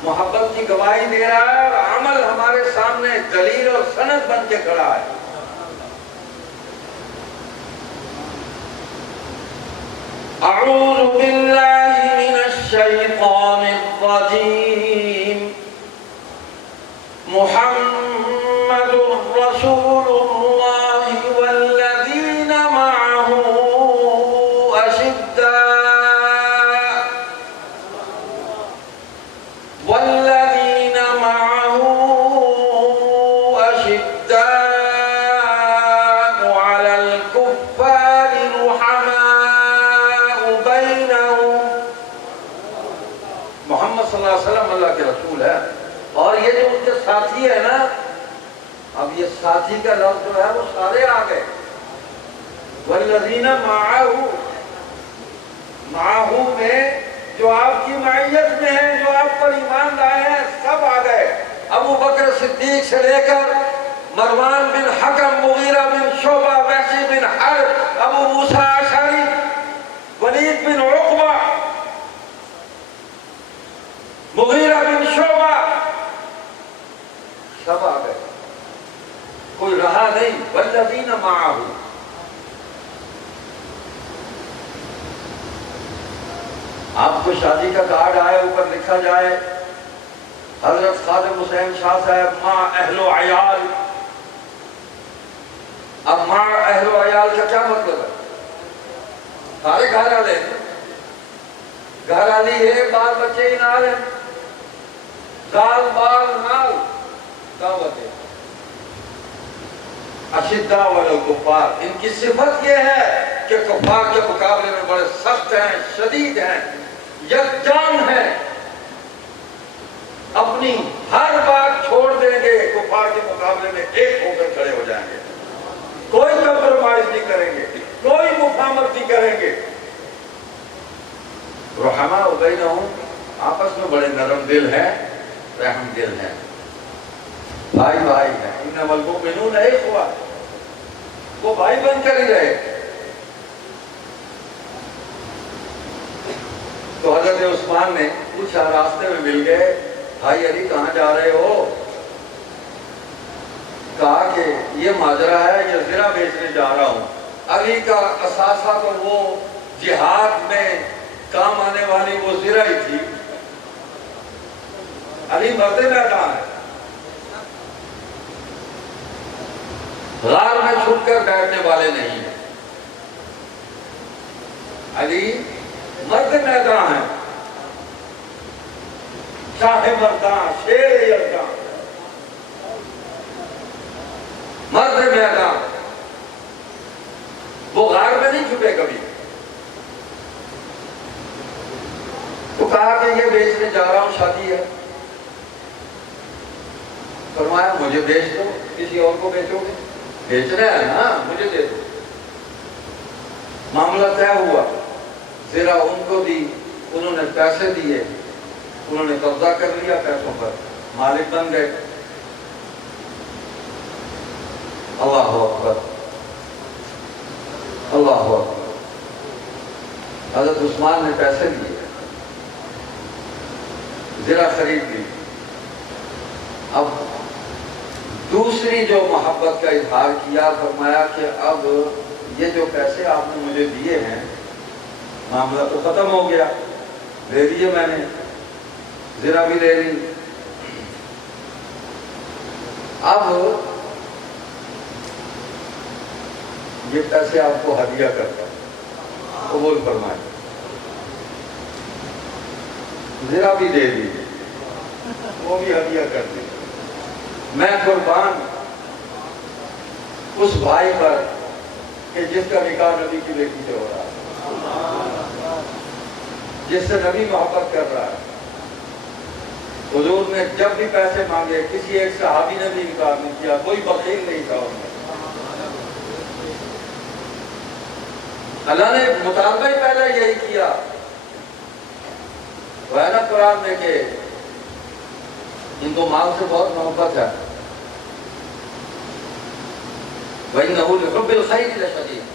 محبت کی گواہی دے رہا ہے اور عمل ہمارے سامنے دلیل اور سند بن کے کھڑا ہے۔ اعوذ باللہ من الشیطان الرجیم، محمد رسول اللہ والذین معہ محمد صلی اللہ علیہ وسلم اللہ کے رسول ہے. اور یہ جو ان کے ساتھی ہے نا، اب یہ ساتھی کا لفظ جو ہے وہ سارے آ گئے. والذین معہو میں جو آپ کی معیت میں ہیں، جو آپ پر ایمان لائے ہیں، سب آ گئے. ابو بکر صدیق سے لے کر مروان بن حکم، مغیرہ بن شعبہ، وحشی بن حرب، ابو موسیٰ اشعری، ولید بن عقبہ، مغیرہ بن شعبہ، سب آ گئے. کوئی رہا نہیں. والذین معہو. آپ کو شادی کا کارڈ آئے، اوپر لکھا جائے حضرت خادم حسین شاہ صاحب مع اہل و عیال. اب مع اہل و عیال کا کیا مطلب ہے؟ سارے گھر والے ہیں، گھر والی ہے، بال بچے ہی نال ہیں، زال بال نال دعوت ہے. اشداء علی الکفار، ان کی صفت یہ ہے کہ کفار کے مقابلے میں بڑے سخت ہیں، شدید ہیں، یکجان ہیں، اپنی ہر بات چھوڑ دیں گے، کفار کے مقابلے میں ایک ہو کر کھڑے ہو جائیں گے. کوئی کمپرومائز نہیں کریں گے، کوئی مفاہمت نہیں کریں گے. رحماء بینہم، آپس میں بڑے نرم دل ہیں، رحم دل ہیں، بھائی بھائی ہیں. انما المؤمنون اخوہ، وہ بھائی بن کر ہی رہے. تو حضرت عثمان نے پوچھا، راستے میں مل گئے، بھائی علی کہاں جا رہے ہو؟ کہا کہ یہ ماجرا ہے، یہ زرہ بیچنے جا رہا ہوں. علی کا اثاثہ تو وہ جہاد میں کام آنے والی وہ زرہ ہی تھی. علی مرد میدان ہے، غار میں چھپ کر بیٹھنے والے نہیں ہیں. علی مرد میدان ہے، شاہ مردان، شیر یزدان، مرد میدان. وہ غار میں نہیں چھپے کبھی. تو کہا کہ یہ بیچنے جا رہا ہوں، شادی ہے. فرمایا مجھے بیچ دو، کسی اور کو بیچو گے؟ بیچنا ہے نا، مجھے دے دو. معاملہ طے ہوا، زرہ ان کو دی، انہوں نے پیسے دیے، انہوں نے قبضہ کر لیا پیسوں پر، مالک بن گئے. اللہ اکبر، اللہ اکبر. حضرت عثمان نے پیسے دیے، زرہ خرید لی. اب دوسری جو محبت کا اظہار کیا، فرمایا کہ اب یہ جو پیسے آپ نے مجھے دیے ہیں، معاملہ تو ختم ہو گیا، لے لیے میں نے، زرہ بھی لے لی. اب یہ پیسے آپ کو ہدیہ کرتا ہوں، قبول فرمائے. زرہ بھی دے دی، وہ بھی ہدیہ کر دی. میں قربان اس بھائی پر کہ جس کا نکاح نبی کی بیٹی سے ہو رہا ہے، جس سے نبی محبت کر رہا ہے. حضور نے جب بھی پیسے مانگے، کسی ایک صحابی نے بھی انکار نہیں کیا، کوئی بخیل نہیں تھا ان میں. اللہ نے مطالبہ ہی پہلے یہی کیا. وہ ہے نا قرآن میں کہ ان کو مال سے بہت محبت ہے. وَإِنَّهُ لِحُبِّ الْخَيْرِ لَشَدِيدٌ،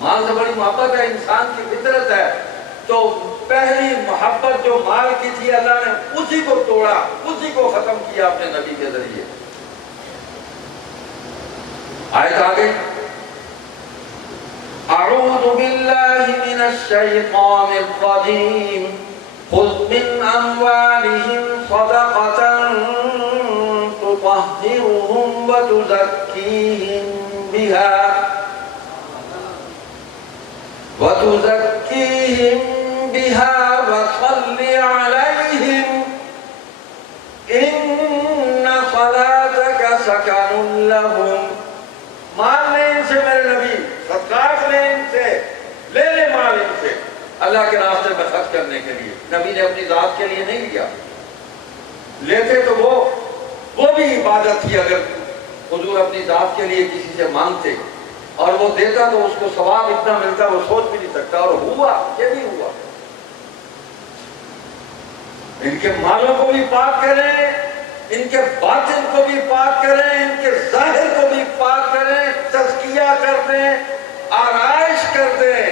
مال سے بڑی محبت ہے، انسان کی فطرت ہے. تو پہلی محبت جو مال کی تھی، اللہ نے اسی کو توڑا، اسی کو ختم کیا اپنے نبی کے ذریعے. آیت آگے، اعوذ باللہ من الشیطان الرجیم خذ من اموالہم صدقۃ تطہرہم وتزکیہم بها وصل علیہم ان صلاتک سکن لہم. مال لے ان سے میرے نبی، صدقات لے ان سے، لے لے مال ان سے. اللہ کے راستے میں خرچ کرنے کے لیے، نبی نے اپنی ذات کے لیے نہیں لیا، لیتے تو وہ بھی عبادت تھی۔ اگر حضور اپنی ذات کے لیے کسی سے مانگتے اور وہ دیتا تو اس کو ثواب اتنا ملتا وہ سوچ بھی نہیں سکتا، اور ہوا، یہ بھی ہوا۔ ان کے مالوں کو بھی پاک کریں، ان کے باطن کو بھی پاک کریں، ان کے ظاہر کو بھی پاک کریں، تزکیہ کر دیں، آرائش کر دیں،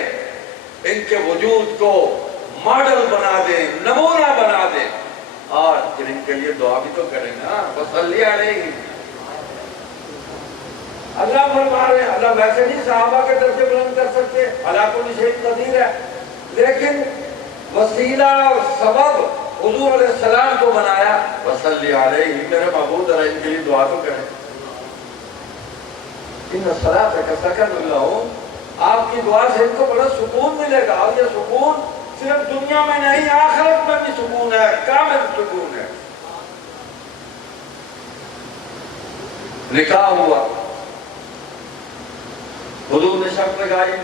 ان کے وجود کو ماڈل بنا دیں، نمونہ بنا دیں، اور پھر ان کے لیے دعا بھی تو کریں نا، وصلی علیہ۔ اللہ فرما رہے ہیں، اللہ ویسے نہیں صحابہ کے درجے بلند کر سکتے، اللہ کل شیء قدیر ہے، لیکن وسیلہ اور سبب حضور علیہ السلام کو بنایا، وصلی علیہ، میرے محبوب ذرا ان کے لیے دعا تو کریں۔ ان الصلاۃ سکن لہم، آپ کی دعا سے ان کو بڑا سکون ملے گا، اور یہ سکون صرف دنیا میں نہیں آخرت میں بھی سکون ہے، کامل سکون ہے۔ نکاح ہوا، حضور نے شرط لگائی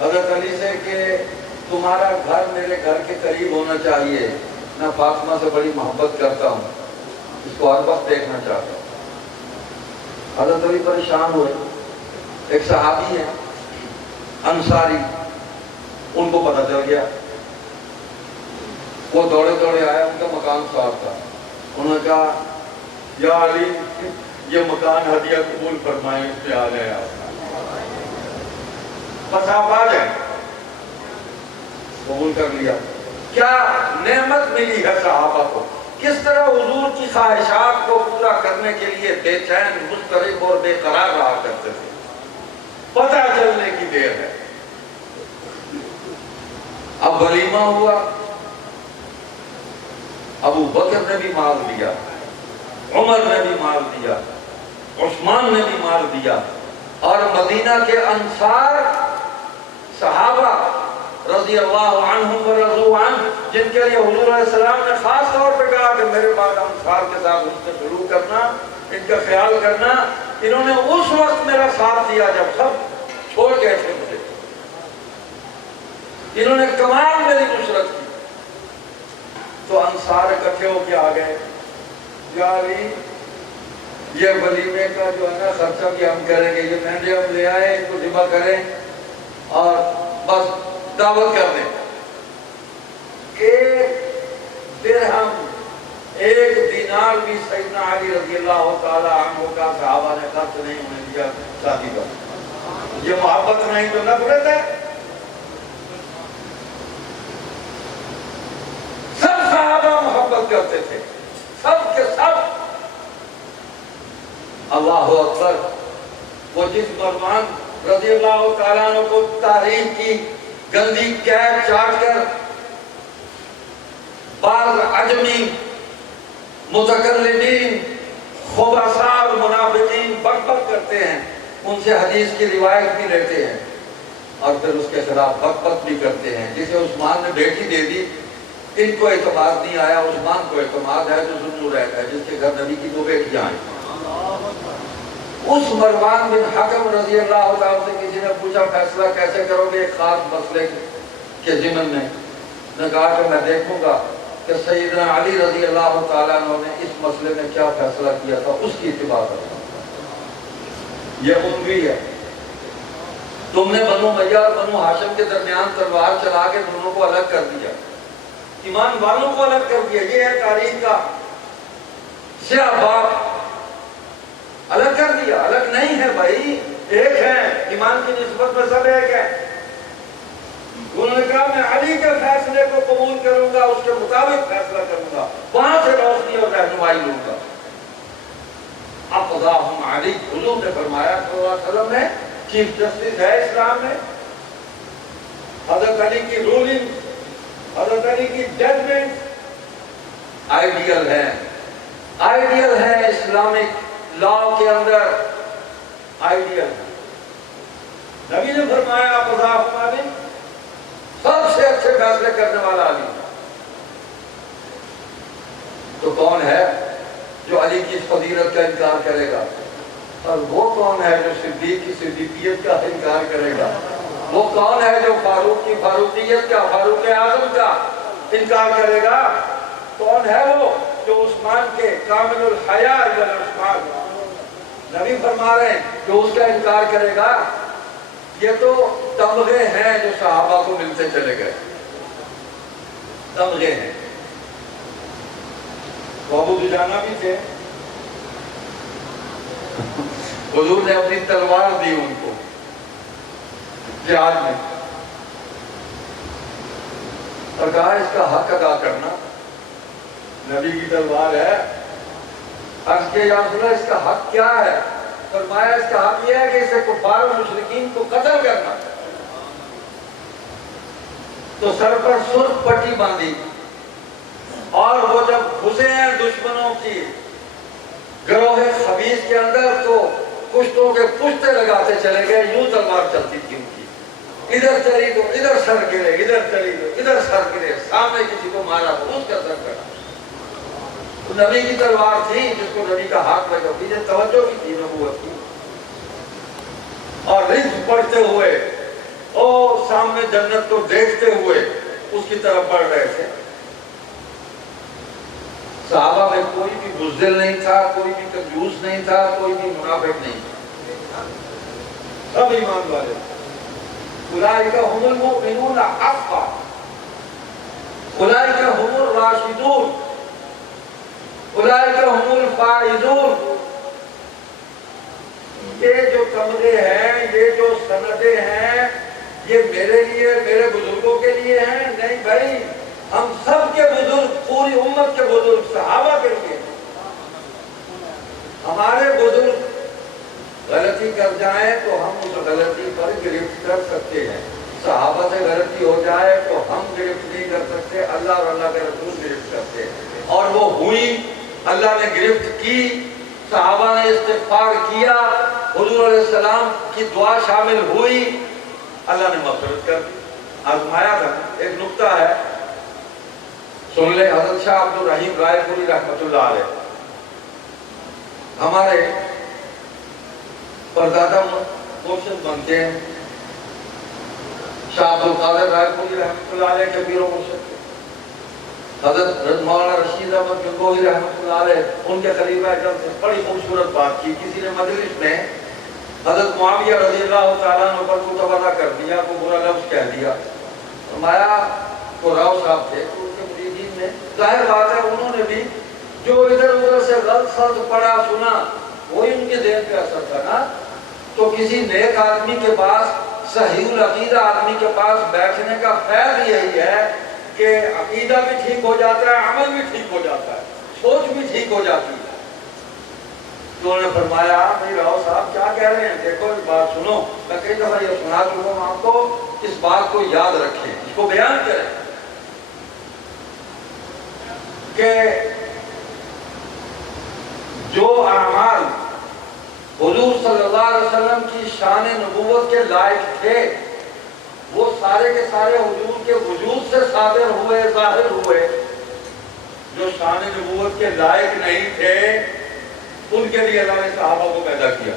حضرت علی سے کہ تمہارا گھر میرے گھر کے قریب ہونا چاہیے، میں فاطمہ سے بڑی محبت کرتا ہوں، اس کو ہر وقت دیکھنا چاہتا ہوں۔ حضرت علی پریشان ہوئے، ایک صحابی ہے انصاری، ان کو پتہ چل گیا، وہ دوڑے دوڑے آیا، ان کا مکان صاف تھا، انہوں نے کہا یا علی یہ مکان ہدیہ قبول فرمائیں، اس پہ آ گئے آپ، بس آپ آ جائیں۔ قبول کر لیا۔ کیا نعمت ملی ہے صحابہ کو، کس طرح حضور کی خواہشات کو پورا کرنے کے لیے بے چین، مضطرب اور بے قرار رہا کرتے تھے، پتہ چلنے کی دیر ہے۔ اب ولیمہ ہوا، ابو بکر نے بھی مال دیا، عمر نے بھی مال دیا، عثمان نے بھی مال دیا، اور مدینہ کے انصار صحابہ رضی اللہ عنہم ورضوا عنہ، جن کے لیے حضور علیہ السلام نے خاص طور پہ کہا کہ میرے بعد انصار کے ساتھ ان سے سلوک کرنا، ان کا خیال کرنا، انہوں نے اس وقت میرا ساتھ دیا جب سب چھوڑ گئے تھے مجھے، انہوں نے کمال میری نصرت کی۔ تو انصار اکٹھے ہو کے آ گئے، یا علی یہ ولیمے کا جو ہے نا خرچہ بھی ہم کریں گے، یہ مہندے ہم لے آئے، ان کو ذبح کریں اور بس دعوت کر دیں۔ ایک درہم، ایک دینار بھی سیدنا علی رضی اللہ تعالی عنہ کا صحابہ نے خرچ نہیں ہونے دیا شادی پر۔ یہ محبت نہیں تو نفرت ہے۔ سب صحابہ محبت کرتے تھے، سب کے سب۔ اللہ اکبر، وہ جس مروان رضی اللہ تعالیٰ عنہ کو تاریخ کی گندی قید چاٹ کر بعض عجمی متکلمین خبثاء منافقین بک بک کرتے ہیں، ان سے حدیث کی روایت بھی لیتے ہیں اور پھر اس کے خلاف بک بک بھی کرتے ہیں۔ جسے عثمان نے بیٹی دے دی، ان کو اعتماد نہیں آیا، عثمان کو اعتماد ہے جو ظلم رہتا ہے، جس کے گھر نبی کی 2 بیٹیاں ہیں۔ اس مروان بن حکم رضی اللہ تعالیٰ سے کسی نے پوچھا فیصلہ کیسے کرو گے ایک خاص مسئلے کے ضمن میں؟ نے کہا کہ میں دیکھوں گا کہ سیدنا علی رضی اللہ تعالیٰ عنہ نے اس مسئلے میں کیا فیصلہ کیا تھا، اس کی اتباع کروں گا۔ یہ عنوی ہے، تم نے بنو امیہ اور بنو ہاشم کے درمیان تلوار چلا کے دونوں کو الگ کر دیا، ایمان والوں کو الگ کر دیا۔ یہ ہے تاریخ کا سیاہ باپ، الگ کر دیا۔ الگ نہیں ہے بھائی، ایک ہے، ایمان کی نسبت میں سب ایک ہے۔ انہوں نے کہا میں علی کے فیصلے کو قبول کروں گا، اس کے مطابق فیصلہ کروں گا، وہاں سے روشنی اور رہنمائی لوں گا۔ اقضاہم علی، حضور نے فرمایا صلی اللہ علیہ وسلم نے، چیف جسٹس ہے اسلام میں، حضرت علی کی رولنگ، حضرت علی کی ججمنٹ آئیڈیل ہے اسلامک لا کے اندر، آئیڈیل ہے۔ نبی نے فرمایا اقضاہم علی، سب سے اچھے فیصلے کرنے والا علی۔ تو کون ہے جو علی کی فضیلت کا انکار کرے گا، اور وہ کون ہے جو صدیق کی صدیقیت کا انکار کرے گا؟ وہ کون ہے جو فاروق کی فاروقیت کا، فاروق اعظم کا انکار کرے گا؟ کون ہے وہ جو عثمان کے کامل الحیا عثمان، نبی فرما رہے ہیں، جو اس کا انکار کرے گا؟ یہ تو تمغے ہیں جو صحابہ کو ملتے چلے گئے، تمغے ہیں۔ وہ ابو دجانہ بھی تھے، حضور نے اپنی تلوار دی ان کو جہاد میں، اور کہا اس کا حق ادا کرنا، نبی کی تلوار ہے۔ عرض کیا یا رسول اللہ اس کا حق کیا ہے؟ فرمایا اس کا حق یہ ہے کہ اسے کفار و مشرکین کو قتل کرنا۔ تو سر پر سرخ پٹی باندھی، اور وہ جب گھسے ہیں دشمنوں کی گروہ خبیث کے اندر تو پشتوں کے پشتے لگاتے چلے گئے، یوں تلوار چلتی تھی ان کی، ادھر چلی تو ادھر سر گرے، ادھر چلی تو ادھر سر گرے، سامنے کسی کو مارا تو اس کا سر گرا۔ تو نبی کی تلوار تھی جس کو نبی کا ہاتھ لگا، پیچھے توجہ بھی تھی نبوت کی، اور رزق پڑھتے ہوئے اور سامنے جنت کو دیکھتے ہوئے اس کی طرف بڑھ رہے تھے۔ صحابہ میں کوئی بھی بزدل نہیں تھا، کوئی بھی کنجوس نہیں تھا، کوئی بھی منافق نہیں تھا، سب ایمان والے۔ اولئک هم المؤمنون حقا اولئک هم الراشدون اولئک هم الفائزون۔ یہ جو تمغے ہیں، یہ جو سندیں ہیں، یہ میرے لیے، میرے بزرگوں کے لیے ہیں؟ نہیں بھائی، ہم سب کے بزرگ، پوری امت کے بزرگ، صحابہ کے لیے۔ ہمارے بزرگ غلطی کر جائیں تو ہم اس غلطی پر گرفت کر سکتے ہیں، صحابہ سے غلطی ہو جائے تو ہم گرفت نہیں کر سکتے، اللہ اور اللہ کے رسول گرفت کرتے ہیں۔ اور وہ ہوئی، اللہ نے گرفت کی، صحابہ نے استغفار کیا، حضور علیہ السلام کی دعا شامل ہوئی، اللہ نے مغفرت کر دی، آزمایا تھا۔ ایک نکتہ ہے، سن لے، حضرت شاہ عبد الرحیم رائے پوری رحمۃ اللہ علیہ ہمارے پردادا مرشد بنتے ہیں، شاہ عبد القادر رائے پوری رحمۃ اللہ علیہ کے پیر و مرشد، حضرت مولانا رشید احمد گنگوہی رحمۃ اللہ علیہ ان کے خلیفہ اعظم سے بڑی خوبصورت بات کی۔ کسی نے مجلس میں حضرت معاویہ رضی اللہ تعالیٰ عنہ پر متبرہ کر دیا، کو برا لفظ کہہ دیا۔ فرمایا کو راؤ صاحب تھے، تو ان کے مریدین نے، ظاہر بات ہے انہوں نے بھی جو ادھر ادھر سے غلط سلط پڑا سنا وہی ان کے ذہن پہ اثر تھا نا۔ تو کسی نیک آدمی کے پاس، صحیح العقیدہ آدمی کے پاس بیٹھنے کا فیض یہی ہے کہ عقیدہ بھی ٹھیک ہو جاتا ہے، عمل بھی ٹھیک ہو جاتا ہے، سوچ بھی ٹھیک ہو جاتی ہے۔ تو انہوں نے فرمایا بھائی راؤ صاحب کیا کہہ رہے ہیں، دیکھو اس بات سنو، میں کئی دفعہ یہ سنا چکا ہوں آپ کو، اس بات کو یاد رکھیں، اس کو بیان کریں کہ جو اعمال حضور صلی اللہ علیہ وسلم کی شان نبوت کے لائق تھے وہ سارے کے سارے حضور کے وجود سے صادر ہوئے، ظاہر ہوئے۔ جو شان نبوت کے لائق نہیں تھے ان کے لیے اللہ نے صحابہ کو پیدا کیا،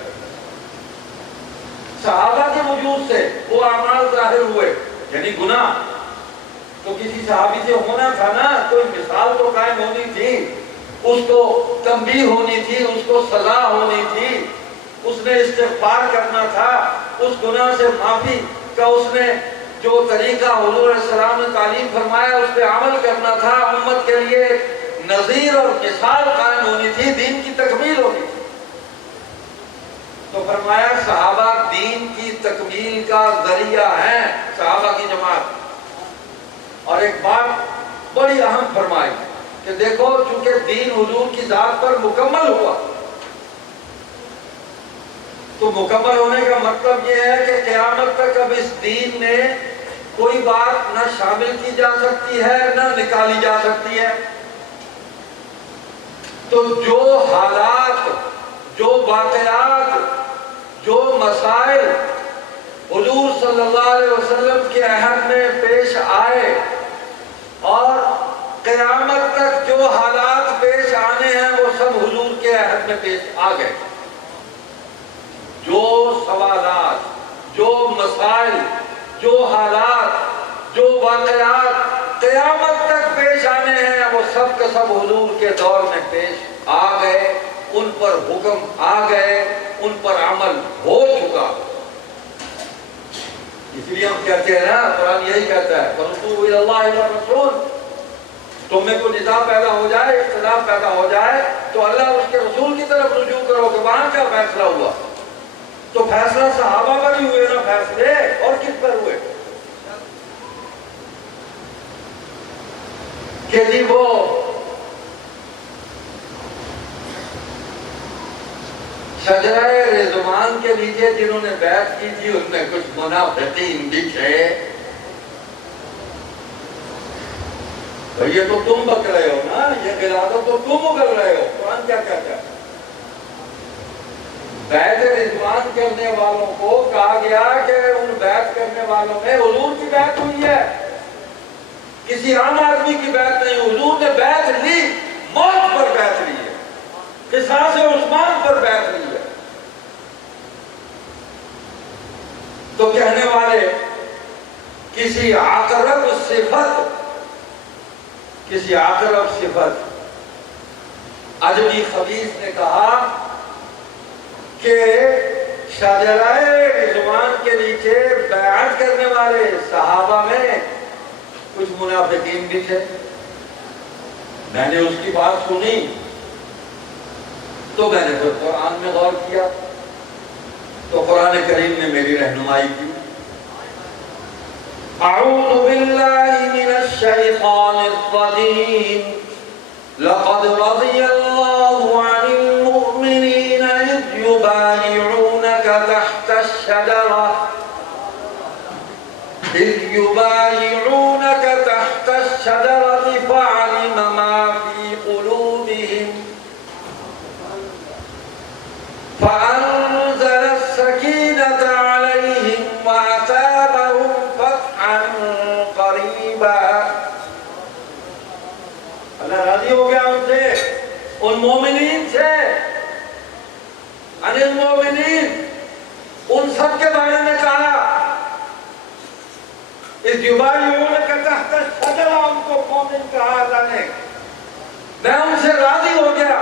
صحابہ کے وجود سے وہ اعمال ظاہر ہوئے، یعنی گناہ تو کسی صحابی سے ہونا تھا نا، کوئی مثال تو قائم ہونی تھی، اس کو تنبیہ ہونی تھی، اس کو سزا ہونی تھی، اس نے استغفار کرنا تھا، اس گناہ سے معافی کا اس نے جو طریقہ حضور علیہ السلام نے تعلیم فرمایا اس پہ عمل کرنا تھا، امت کے لیے نظیر اور مثال قائم ہونی تھی، دین کی تکمیل ہونی تھی۔ تو فرمایا صحابہ دین کی تکمیل کا ذریعہ ہیں، صحابہ کی جماعت۔ اور ایک بات بڑی اہم فرمائی کہ دیکھو چونکہ دین حضور کی ذات پر مکمل ہوا، تو مکمل ہونے کا مطلب یہ ہے کہ قیامت تک اب اس دین میں کوئی بات نہ شامل کی جا سکتی ہے نہ نکالی جا سکتی ہے۔ تو جو حالات، جو واقعات، جو مسائل حضور صلی اللہ علیہ وسلم کے عہد میں پیش آئے اور قیامت تک جو حالات پیش آنے ہیں وہ سب حضور کے عہد میں پیش آ گئے۔ جو سوالات، جو مسائل جو حالات، جو واقعات قیامت تک پیش آنے ہیں وہ سب کے سب حضور کے دور میں پیش آ گئے، ان پر حکم آ گئے، ان پر عمل ہو چکا۔ اس لیے ہم کہتے ہیں نا، قرآن یہی کہتا ہے فَرُدُّوا إِلَى اللَّهِ وَالرَّسُولِ، تم میں کوئی نظام پیدا ہو جائے، اختلاف پیدا ہو جائے تو اللہ اور اس کے رسول کی طرف رجوع کرو کہ وہاں کیا فیصلہ ہوا۔ تو فیصلہ صحابہ پر ہی ہوئے نا فیصلے، اور کس پر ہوئے؟ کہ جی وہ شجرہ رضوان کے نیچے جنہوں نے بیعت کی تھی ان میں کچھ منافقین دکھے۔ یہ تو تم بک رہے ہو نا، یہ غلاظت تو تم اگل رہے ہو۔ قرآن کیا کہتا ہے؟ بیعت رضوان کرنے والوں کو کہا گیا کہ ان بیعت کرنے والوں میں حضور کی بیعت ہوئی ہے، کسی عام آدمی کی بیعت نہیں۔ حضور نے بیعت لی، موت پر بیعت لی ہے، قصاص عثمان پر بیعت لی ہے۔ تو کہنے والے کسی عقرب صفت عجمی خبیث نے کہا کہ شجرہ رضوان کے نیچے بیعت کرنے والے صحابہ میں کچھ منافقین بھی تھے۔ میں نے اس کی بات سنی تو میں نے پھر قرآن میں غور کیا تو قرآن کریم نے میری رہنمائی کی۔ اعوذ باللہ من الشیطان الرجیم لقد رضی اللہ عن المؤمنین اذ یبایعونک تحت الشجرہ فعلم ما فی قلوبہم فأنزل السکینۃ علیہم وأثابہم فتحا قریبا۔ اللہ راضی ہو گیا ان سے، ان مومنین سے، عن المومنین، ان سب کے بارے میں کہا اس یبایعونک تحت الشجرہ، ان کو مومن کہا اللہ نے، میں ان سے راضی ہو گیا۔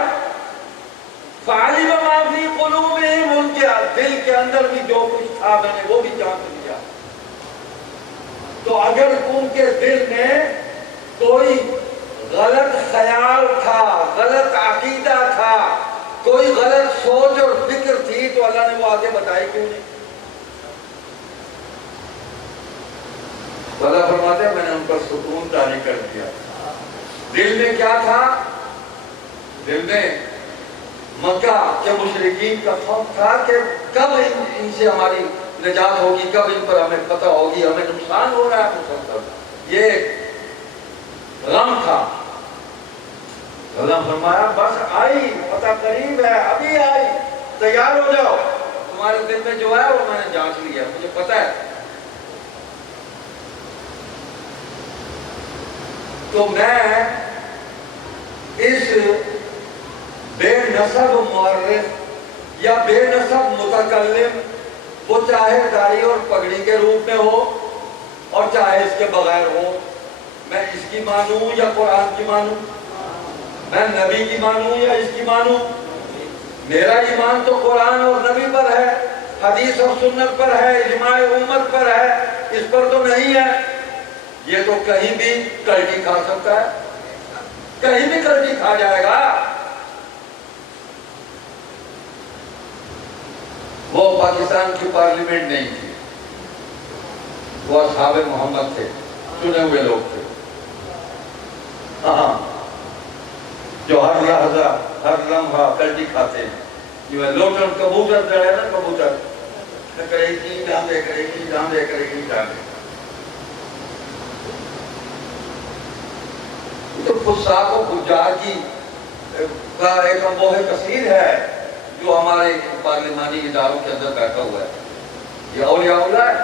فعلم ما فی قلوبہم، ان کے دل کے اندر بھی جو کچھ تھا میں نے وہ بھی جان لیا۔ تو اگر ان کے دل میں کوئی غلط خیال تھا، غلط عقیدہ تھا، کوئی غلط سوچ اور فکر تھی تو اللہ نے وہ آگے بتائی کیوں نہیں؟ اللہ فرماتے ہیں میں نے ان پر سکون طاری کر دیا۔ دل میں کیا تھا؟ دل میں مکہ کے مشرکین کا خوف تھا کہ کب ان سے ہماری نجات ہوگی، کب ان پر ہمیں فتح ہوگی، ہمیں نقصان ہو رہا ہے مسلسل، یہ غم تھا۔ اللہ فرمایا بس آئی، فتح قریب ہے، ابھی آئی، تیار ہو جاؤ، تمہارے دل میں جو ہے وہ میں نے جانچ لیا، مجھے پتہ ہے۔ تو میں اس بے نسب مورخ یا بے نسب متکلم، وہ چاہے داڑھی اور پگڑی کے روپ میں ہو اور چاہے اس کے بغیر ہو، میں اس کی مانوں یا قرآن کی مانوں، میں نبی کی مانوں یا اس کی مانوں؟ میرا ایمان تو قرآن اور نبی پر ہے، حدیث اور سنت پر ہے، اجماع امت پر ہے، اس پر تو نہیں ہے۔ یہ تو کہیں بھی کلٹی کھا سکتا ہے، کہیں بھی کلٹی کھا جائے گا۔ وہ پاکستان کی پارلیمنٹ نہیں تھی، وہ اصحاب محمد تھے، چنے ہوئے لوگ تھے، ہاں، جو ہر لحظہ ہر لمحہ کلٹی کھاتے ہیں۔ یہ لوٹن کبوتر جو ہے نا، کبوتر کرے گی ڈانڈے، کرے گی ڈانڈے، کرے گی ڈانڈے۔ تو فساق و فجار کی کا ایک امبوہ کثیر ہے جو ہمارے پارلیمانی اداروں کے اندر بیٹھا ہوا ہے۔ یہ اولیاء اللہ ہے،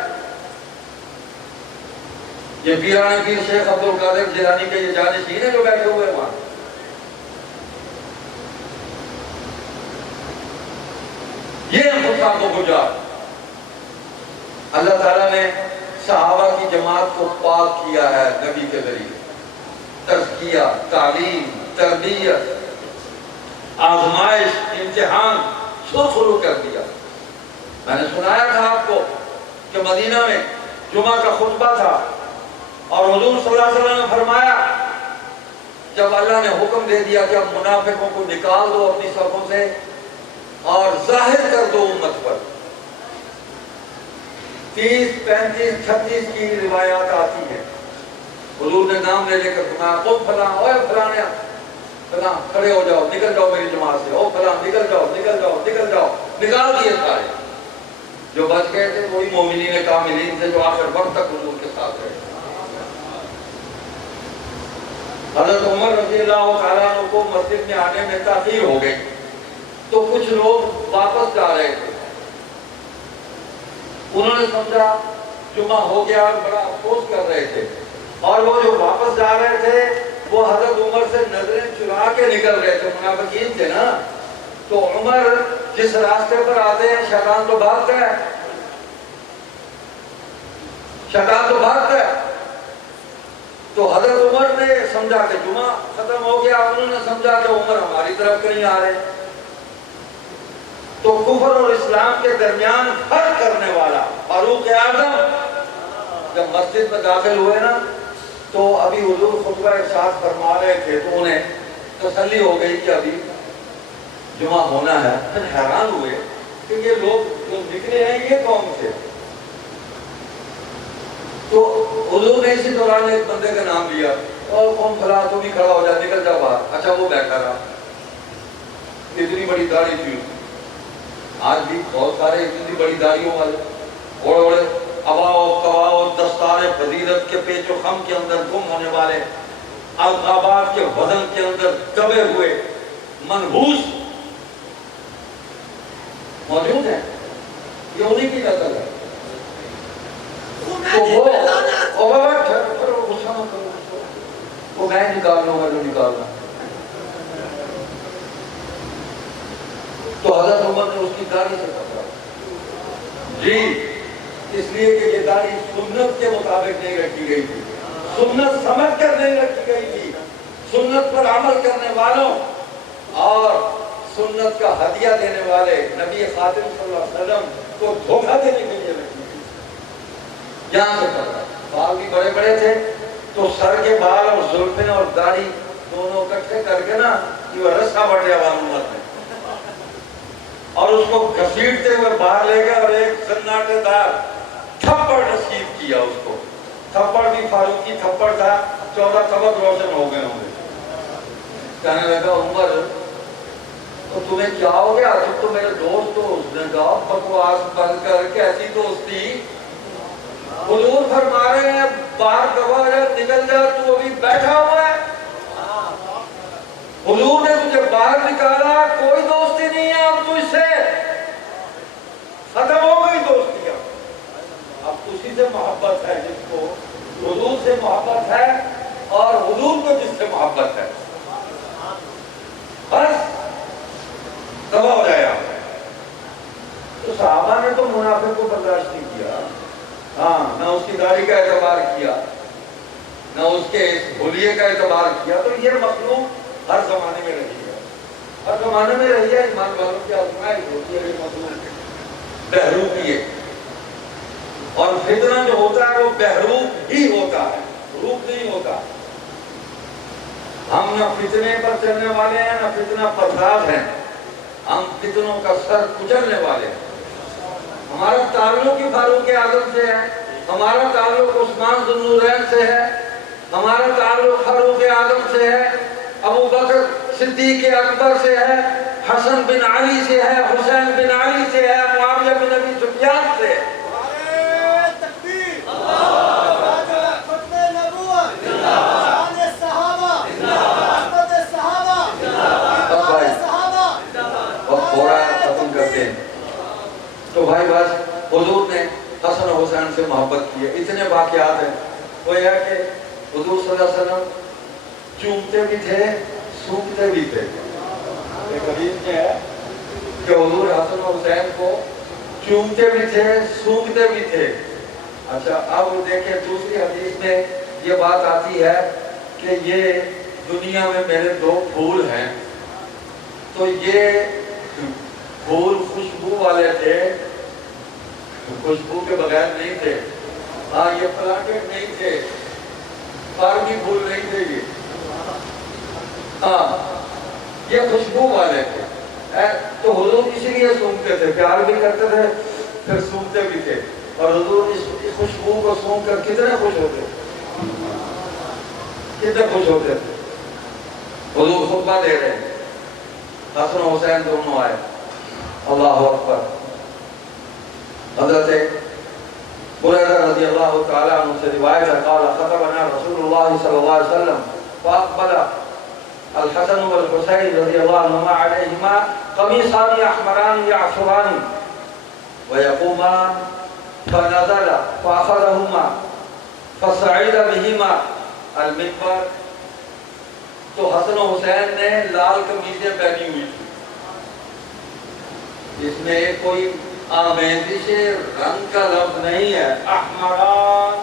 یہ پیران پیر شیخ عبدالقادر جیلانی کے یہ جانشین ہیں جو بیٹھے ہوئے ہیں وہاں۔ یہ فساق و فجار اللہ تعالیٰ نے صحابہ کی جماعت کو پاک کیا ہے نبی کے ذریعے، تزکیہ، تعلیم، تربیت، آزمائش، امتحان شروع کر دیا۔ میں نے سنایا تھا آپ کو کہ مدینہ میں جمعہ کا خطبہ تھا اور حضور صلی اللہ علیہ وسلم نے فرمایا جب اللہ نے حکم دے دیا کہ اب منافقوں کو نکال دو اپنی صفوں سے اور ظاہر کر دو امت پر، 30، 35، 36 کی روایات آتی ہیں، حضور نے نام لے کر فرمایا خود فلاں، اوے فلاں فلاں کھڑے ہو جاؤ، نکل جاؤ میری جماعت سے، او فلاں نکل جاؤ نکل جاؤ نکل جاؤ، نکال دیے سارے۔ جو بچ گئے تھے وہی مومنین کاملین تھے جو آخر وقت تک حضور کے ساتھ رہے۔ حضرت عمر رضی اللہ تعالیٰ عنہ کو مسجد میں آنے میں تاخیر ہو گئی تو کچھ لوگ واپس جا رہے تھے، انہوں نے سمجھا جمعہ ہو گیا اور بڑا افسوس کر رہے تھے، اور وہ جو واپس جا رہے تھے وہ حضرت عمر سے نظریں چرا کے نکل رہے تھے، منافقین تھے نا، تو عمر جس راستے پر آتے ہیں شیطان تو بھاگتا ہے، شیطان تو بھاگتا ہے، تو حضرت عمر نے سمجھا کہ جمعہ ختم ہو گیا، انہوں نے سمجھا کہ عمر ہماری طرف کہیں آ رہے، تو کفر اور اسلام کے درمیان فرق کرنے والا فاروق اعظم جب مسجد میں داخل ہوئے نا تو ابھی حضور خطبہ ارشاد فرما رہے تھے تو انہیں تسلی ہو گئی کہ ابھی جمعہ ہونا ہے۔ پھر حیران ہوئے کہ یہ لوگ جو نکلے ہیں یہ کون سے، تو حضور نے اسی دوران ایک بندے کا نام لیا، اور کون فلاں، تو بھی کھڑا ہو جا، نکل جا باہر۔ اچھا وہ بیٹھا رہا، اتنی بڑی داڑھی تھی، آج بھی بہت سارے اتنی بڑی داڑھیوں والے بڑے بڑے اباؤ قواؤ دستار فضیلت کے پیچ و خم کے اندر گم ہونے والے، القابات کے وزن کے اندر دبے ہوئے منحوس موجود ہیں، یہ انہی کی نسل ہے۔ تو وہ میں نکال لوں گا جو نکالنا۔ تو حضرت عمر نے اس کی داڑھی سے پکڑا، جی اس لیے کہ یہ داڑھی سنت کے مطابق نہیں رکھی گئی تھی، سنت سمجھ کر نہیں رکھی گئی تھی، سنت پر عمل کرنے والوں اور سنت کا ہدیہ دینے والے نبی خاتم صلی اللہ علیہ وسلم کو دھوکہ دینے کے لیے رکھی گئی۔ یہاں سے پکڑا، بال بھی بڑے بڑے تھے تو سر کے بال اور زلفیں اور داڑھی دونوں اکٹھے کر کے نا یہ رسا بڑھ گیا معلومات میں، اور اس کو گھسیٹتے ہوئے باہر لے گئے اور ایک سناٹے دار تھپڑ نصیب کیا اس کو۔ تھپڑ بھی فاروقی تھپڑ تھا، 14 طبق روشن ہو گئے ہوں گے۔ کہنے لگا عمر تو تمہیں کیا ہو گیا، تم تو میرے دوست ہو۔ اس نے کہا بکواس بند کر کیسی دوستی، حضور فرما رہے ہیں باہر گواہ نکل جا، تو ابھی بیٹھا ہوا ہے، حضور نے تجھے باہر نکالا، کوئی دوستی نہیں ہے اب تجھ سے، ختم ہو گئی دوستیاں، اب اسی سے محبت ہے جس کو حضور سے محبت ہے اور حضور کو جس سے محبت ہے، بس تباہ ہو جائے آپ۔ تو صحابہ نے تو منافق کو برداشت نہیں کیا، ہاں نہ اس کی داڑھی کا اعتبار کیا، نہ اس کے حلیے کا اعتبار کیا۔ تو یہ مخلوق ہر زمانے میں رہی ہے، ہر زمانے میں رہی ہے، ایمان والوں کی آزمائش ہوتی ہے، یہ مخلوق بہروپی ہے، اور فتنہ جو ہوتا ہے وہ بہروپ ہی ہوتا ہے، روپ نہیں ہوتا۔ ہم نہ فتنے پر چلنے والے ہیں نہ فتنہ پرداز ہیں، ہم فتنوں کا سر کچلنے والے ہیں۔ ہمارا تعلق ہی فاروق اعظم سے ہے، ہمارا تعلق عثمان ذو النورین سے ہے، ہمارا تعلق فاروق اعظم سے ہے، ابو بکر صدیق اکبر سے ہے، حسن بن علی سے ہے، حسین بن علی سے ہے، معاویہ بن ابی سفیان سے ہے۔ تو بھائی بس حضور نے حسن و حسین سے محبت کی ہے، اتنے واقعات ہیں۔ وہ یہ کہ حضور صلی اللہ علیہ وسلم چومتے بھی تھے، سونگتے بھی تھے۔ ایک حدیث میں ہے کہ حضور حسن و حسین کو چومتے بھی تھے، سونگتے بھی تھے، اچھا اب دیکھیں دوسری حدیث میں یہ بات آتی ہے کہ یہ دنیا میں میرے دو پھول ہیں، تو یہ پھول خوشبو والے تھے، خوشبو کے بغیر نہیں تھے، ہاں یہ پلانٹڈ نہیں تھے، فارمی پھول نہیں تھے یہ، ہاں یہ خوشبو والے تھے۔ تو حضور اسی لیے سونگتے تھے، پیار بھی کرتے تھے پھر سونگتے بھی تھے، اور حضور اس خوشبو کو سونگ کر کتنے خوش ہوتے تھے، کتنے خوش ہوتے تھے۔ حضور خطبہ دے رہے ہیں، حسن و حسین دونوں آئے، اللہ اکبر۔ حضرت ہریرہ رضی اللہ تعالیٰ عنہ سے روایت ہے، قال خطبنا رسول اللہ صلی اللہ علیہ وسلم فاقبل الحسن والحسین رضی اللہ عنہما علیہما قمیصان احمران یعصران ویقومان فنزل فاخذہما فصعد بہما المنبر۔ تو حسن و حسین نے لال قمیضیں پہنی ہوئی تھی، اس میں کوئی آمیزش رنگ کا لفظ نہیں ہے، احمران،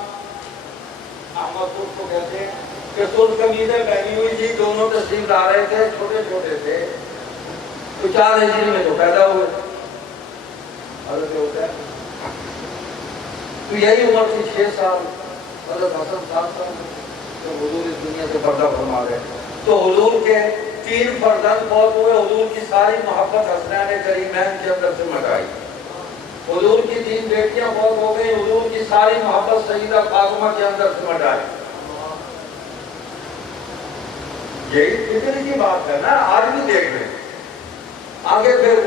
احمر سرخ کو کہتے ہیں کہ سرخ قمیضیں پہنی ہوئی تھی، دونوں تشریف لا رہے تھے، چھوٹے چھوٹے تھے، تو 4 ہجری میں تو پیدا ہوئے حضرت حسین، تو یہی عمر تھی 6 سال، حضرت حسن 7 سال، تو حضور اس دنیا سے پردہ فرما گئے۔ تو حضور کے 3 فرزند فوت ہوئے، حضور کی ساری محبت حسنین کریمین کے اندر سے مٹائی، حضور کی 3 بیٹیاں فوت ہو گئی، حضور کی ساری محبت سیدہ فاطمہ کے اندر سے مٹائی۔ یہی فکر کی بات ہے نا، آج بھی دیکھ رہے ہیں۔ آگے پھر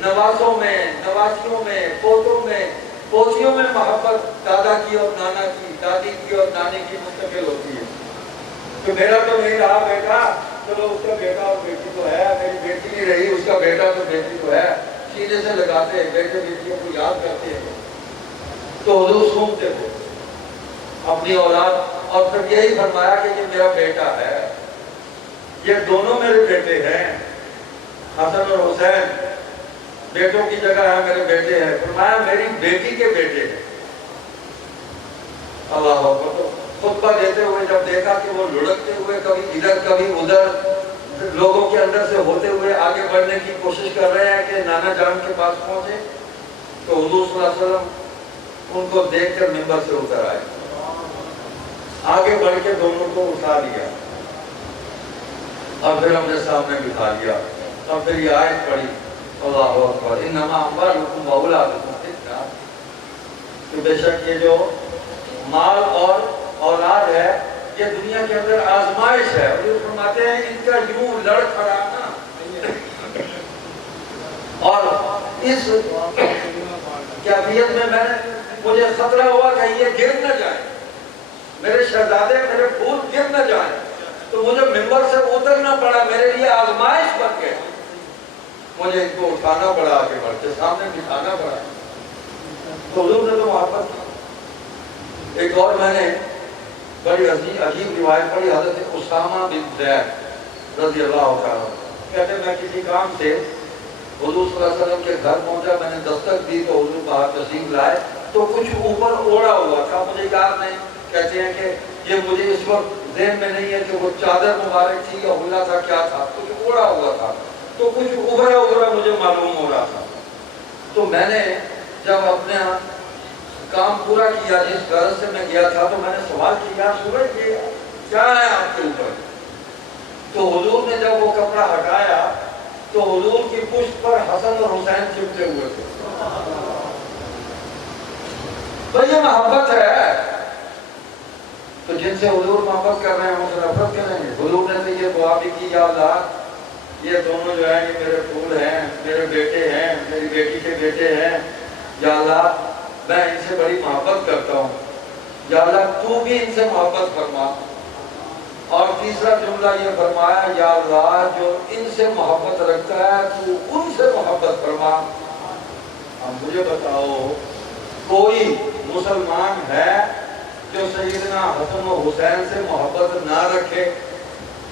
نوازوں میں، نوازیوں میں، پوتوں میں، پوتیوں میں محبت دادا کی اور نانا کی، دادی کی اور نانی کی منتقل ہوتی ہے، کہ میرا تو نہیں رہا بیٹا، چلو اس کا بیٹا اور بیٹی تو ہے، میری بیٹی نہیں رہی، اس کا بیٹا تو بیٹی تو ہے، سینے سے لگاتے ہیں، بیٹے بیٹیوں کو یاد کرتے ہیں۔ تو حضور سونگتے تھے اپنی اولاد، اور پھر یہی فرمایا کہ یہ میرا بیٹا ہے، یہ دونوں میرے بیٹے ہیں، حسن اور حسین بیٹوں کی جگہ ہے، میرے بیٹے ہیں، فرمایا میری بیٹی کے بیٹے ہیں۔ اللہ اکبر۔ خطبہ دیتے ہوئے جب دیکھا کہ وہ لڑکتے ہوئے کبھی ادھر کبھی ادھر لوگوں کے اندر سے ہوتے ہوئے آگے بڑھنے کی کوشش کر رہے ہیں کہ نانا جان کے پاس پہنچے، تو حضور صلی اللہ علیہ وسلم ان کو دیکھ کر منبر سے اتر آئے، آگے بڑھ کے دونوں کو اٹھا لیا اور پھر اپنے سامنے بٹھا لیا، اور پھر یہ آیت پڑھی، اللہ اکبر، انما اموالکم واولادکم فتنہ، کہ بے شک یہ جو مال اور اولاد ہے یہ دنیا کے اندر آزمائش ہے۔ حضور فرماتے ہیں ان کا یوں لڑ کھڑانا، اور اس کیفیت میں مجھے خطرہ ہوا کہ یہ گر نہ جائیں، میرے شہزادے میرے پھول گر نہ جائیں، تو مجھے منبر سے اترنا پڑا، میرے لیے آزمائش بن گئے، مجھے ان کو اٹھانا پڑا، آگے بڑھ کے سامنے بٹھانا پڑا۔ تو حضور نے تو محبت کی۔ ایک اور میں نے بڑی عجیب روایت پڑھی، حضرت اسامہ بن زید رضی اللہ تعالیٰ، کہتے ہیں میں کسی کام سے حضور صلی اللہ علیہ وسلم کے گھر پہنچا، میں نے دستک دی تو حضور باہر تشریف لائے، تو کچھ اوپر اوڑا ہوا تھا، مجھے یاد نہیں، کہتے ہیں کہ یہ مجھے اس وقت ذہن میں نہیں ہے کہ وہ چادر مبارک تھی یا حلہ تھا، کیا تھا، کچھ اوڑا ہوا تھا، تو کچھ ابھرا ابھرا مجھے معلوم ہو رہا تھا۔ تو میں نے جب اپنے کام پورا کیا، جس غرض سے میں گیا تھا، تو میں نے سوال کیا سورج یہ کیا ہے آپ کے اوپر؟ تو حضور نے جب وہ کپڑا ہٹایا تو حضور کی پشت پر حسن اور حسین چپتے ہوئے تھے۔ تو یہ محبت ہے، تو جن سے حضور محبت کر رہے ہیں ان سے نفرت کریں گے؟ حضور نے تو یہ دعا بھی کی، یا اللہ یہ دونوں جو ہیں یہ میرے پھول ہیں، میرے بیٹے ہیں، میری بیٹی کے بیٹے ہیں، یا اللہ میں ان سے بڑی محبت کرتا ہوں، یا اللہ تو بھی ان سے محبت فرما۔ اور تیسرا جملہ یہ فرمایا، یا اللہ جو ان سے محبت رکھتا ہے تو ان سے محبت فرما۔ اب مجھے بتاؤ کوئی مسلمان ہے جو سیدنا حسن و حسین سے محبت نہ رکھے،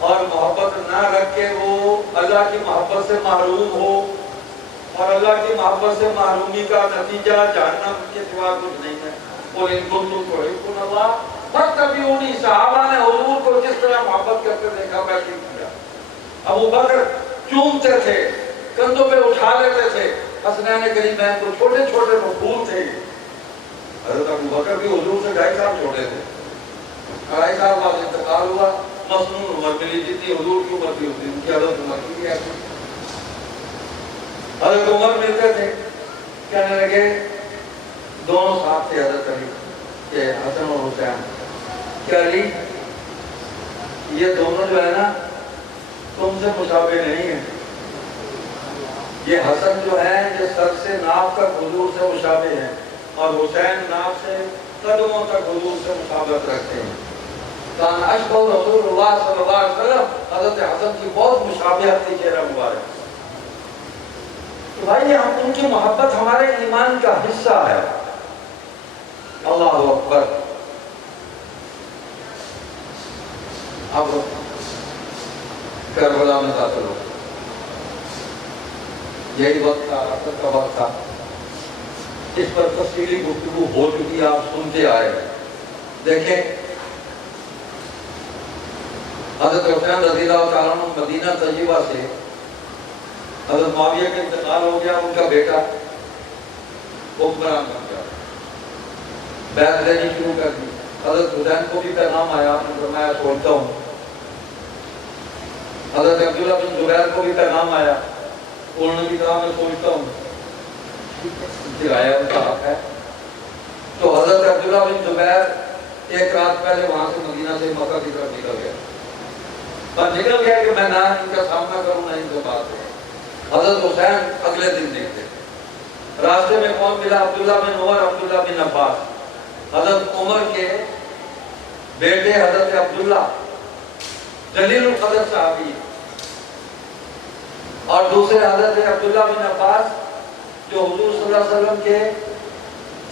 اور محبت نہ رکھ کے وہ اللہ کی محبت سے محروم ہو، اور اللہ کی محبت سے محرومی کا نتیجہ جہنم کے سوا کچھ نہیں ہے؟ قل ان کنتم تحبون اللہ فاتبعونی. صحابہ نے حضور کو جس طرح محبت کرتے دیکھا ویسے کیا. ابو بکر چومتے تھے, کندھوں پہ اٹھا لیتے تھے. حسنین کریمین کو چھوٹے چھوٹے مقبول تھے. حضرت ابو بکر بھی حضور سے 2.5 سال چھوٹے تھے. 2.5 سال بعد انتقال ہوا. مسنون عمر ملی, جتنی حضور کی عمر بھی ہوتی ان کی حضرت عمر کی ایسی. حضرت عمر ملتے تھے, کہنے لگے دونوں ساتھ تھے حضرت علی کہ حسن اور حسین, کہ علی یہ دونوں جو ہے نا تم سے مشابہ نہیں ہیں. یہ حسن جو ہے یہ سر سے ناف تک حضور سے مشابہ ہیں, اور حسین ناف سے قدموں تک حضور سے مشابہت رکھتے ہیں. کان اشبہ رسول اللہ صلی اللہ علیہ وسلم, حضرت حسن کی بہت مشابہت تھی چہرہ مبارک. تو بھائی ہم ان کی محبت ہمارے ایمان کا حصہ ہے. اللہ اکبر. اب کربلا میں داخل ہو, یہی وقت تھا, اثر کا وقت تھا. اس پر تفصیلی گفتگو ہو چکی, آپ سنتے آئے. دیکھیں حضرت حسین رضی اللہ تعالیٰ عنہ مدینہ طیبہ سے حضرت معاویہ کا انتقال ہو گیا. ان کا بیٹا حکمران بن گیا, بیعت لینی شروع کر دی. حضرت حسین کو بھی پیغام آیا, انہوں نے فرمایا سوچتا ہوں. حضرت عبداللہ بن زبیر کو بھی پیغام آیا, انہوں نے بھی کہا میں سوچتا ہوں. کرایہ ان کا حق ہے. تو حضرت عبداللہ بن زبیر ایک رات پہلے وہاں سے مدینہ سے مکہ کی طرف نکل گیا. پر نکل گیا کہ میں نہ ان کا سامنا کروں نہ ان سے بات کروں. حضرت حسین اگلے دن نکلے. راستے میں کون ملا؟ عبداللہ بن عمر, عبداللہ بن عباس. حضرت عمر کے بیٹے حضرت عبداللہ جلیل القدر صحابی, اور دوسرے حضرت عبداللہ بن عباس جو حضور صلی اللہ علیہ وسلم کے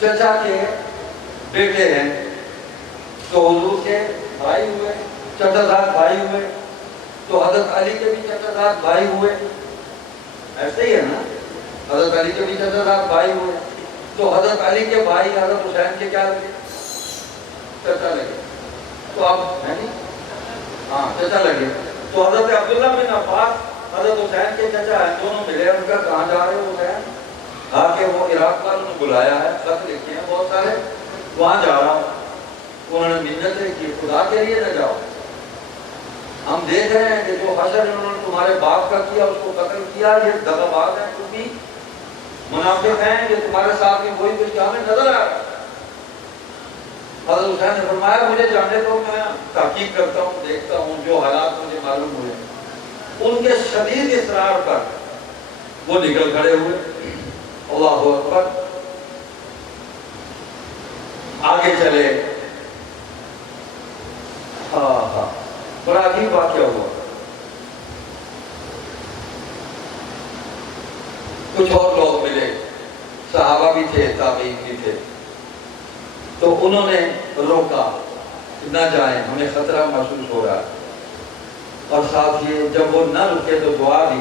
چچا کے بیٹے ہیں. تو حضور کے بھائی ہوئے, چچا زاد بھائی ہوئے. تو حضرت علی کے بھی چچا زاد بھائی ہوئے. ایسے ہی ہے نا, حضرت علی کے بھی چچا زاد بھائی ہوئے. تو حضرت علی کے بھائی حضرت حسین کے کیا لگے؟ چچا لگے. تو اب ہے نہیں, ہاں چچا لگے. تو حضرت عبداللہ بن عباس حضرت حسین کے چچا ہیں, دونوں ملے. ان کا کہاں جا رہے ہو حسین؟ کہا کہ وہ عراق والوں نے بلایا ہے, خط لکھے ہیں بہت سارے, وہاں جا رہا ہوں. انہوں نے منتیں کی, خدا کے لیے نہ جاؤ. ہم دیکھ رہے ہیں کہ جو حشر انہوں نے تمہارے باپ کا کیا, اس کو قتل کیا. یہ دغاباز ہیں, تم بھی منافق ہیں, یہ تمہارے ساتھ بھی وہی کچھ ہمیں نظر آ رہا ہے. حضرت حسین نے فرمایا مجھے جاننے دو, میں تحقیق کرتا ہوں, دیکھتا ہوں. جو حالات مجھے معلوم ہوئے, ان کے شدید اصرار پر وہ نکل کھڑے ہوئے. اللہ اکبر. آگے چلے. بڑا عجیب واقعہ ہوا. کچھ اور لوگ ملے, صحابہ بھی تھے, تابعین بھی تھے. تو انہوں نے روکا, نہ جائیں, ہمیں خطرہ محسوس ہو رہا ہے. اور ساتھ یہ جب وہ نہ رکے تو دعا دی,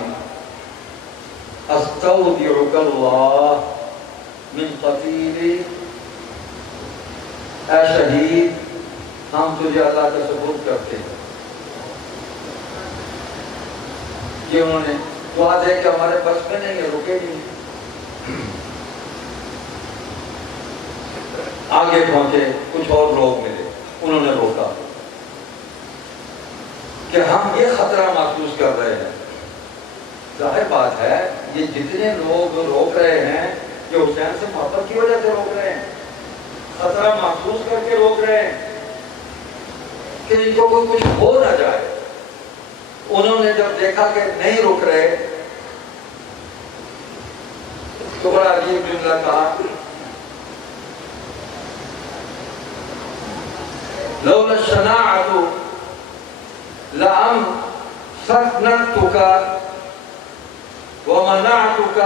استودعک اللہ من قتیلی, اے شہید ہم تجھے اللہ کا سپرد کرتے ہیں. یہ انہوں نے دعا دے کہ ہمارے بس میں نہیں ہے, رکے بھی نہیں. آگے پہنچے, کچھ اور لوگ ملے, انہوں نے روکا کہ ہم یہ خطرہ محسوس کر رہے ہیں. ظاہر بات ہے یہ جتنے لوگ روک رہے ہیں یہ حسین سے محبت کی وجہ سے روک رہے ہیں, خطرہ محسوس کر کے روک رہے ہیں کہ ان کو کوئی کچھ ہو نہ جائے. انہوں نے جب دیکھا کہ نہیں رک رہے تو بڑا عجیب جملہ کہا, لولا الشناعة لأمسكنتك ومنعتك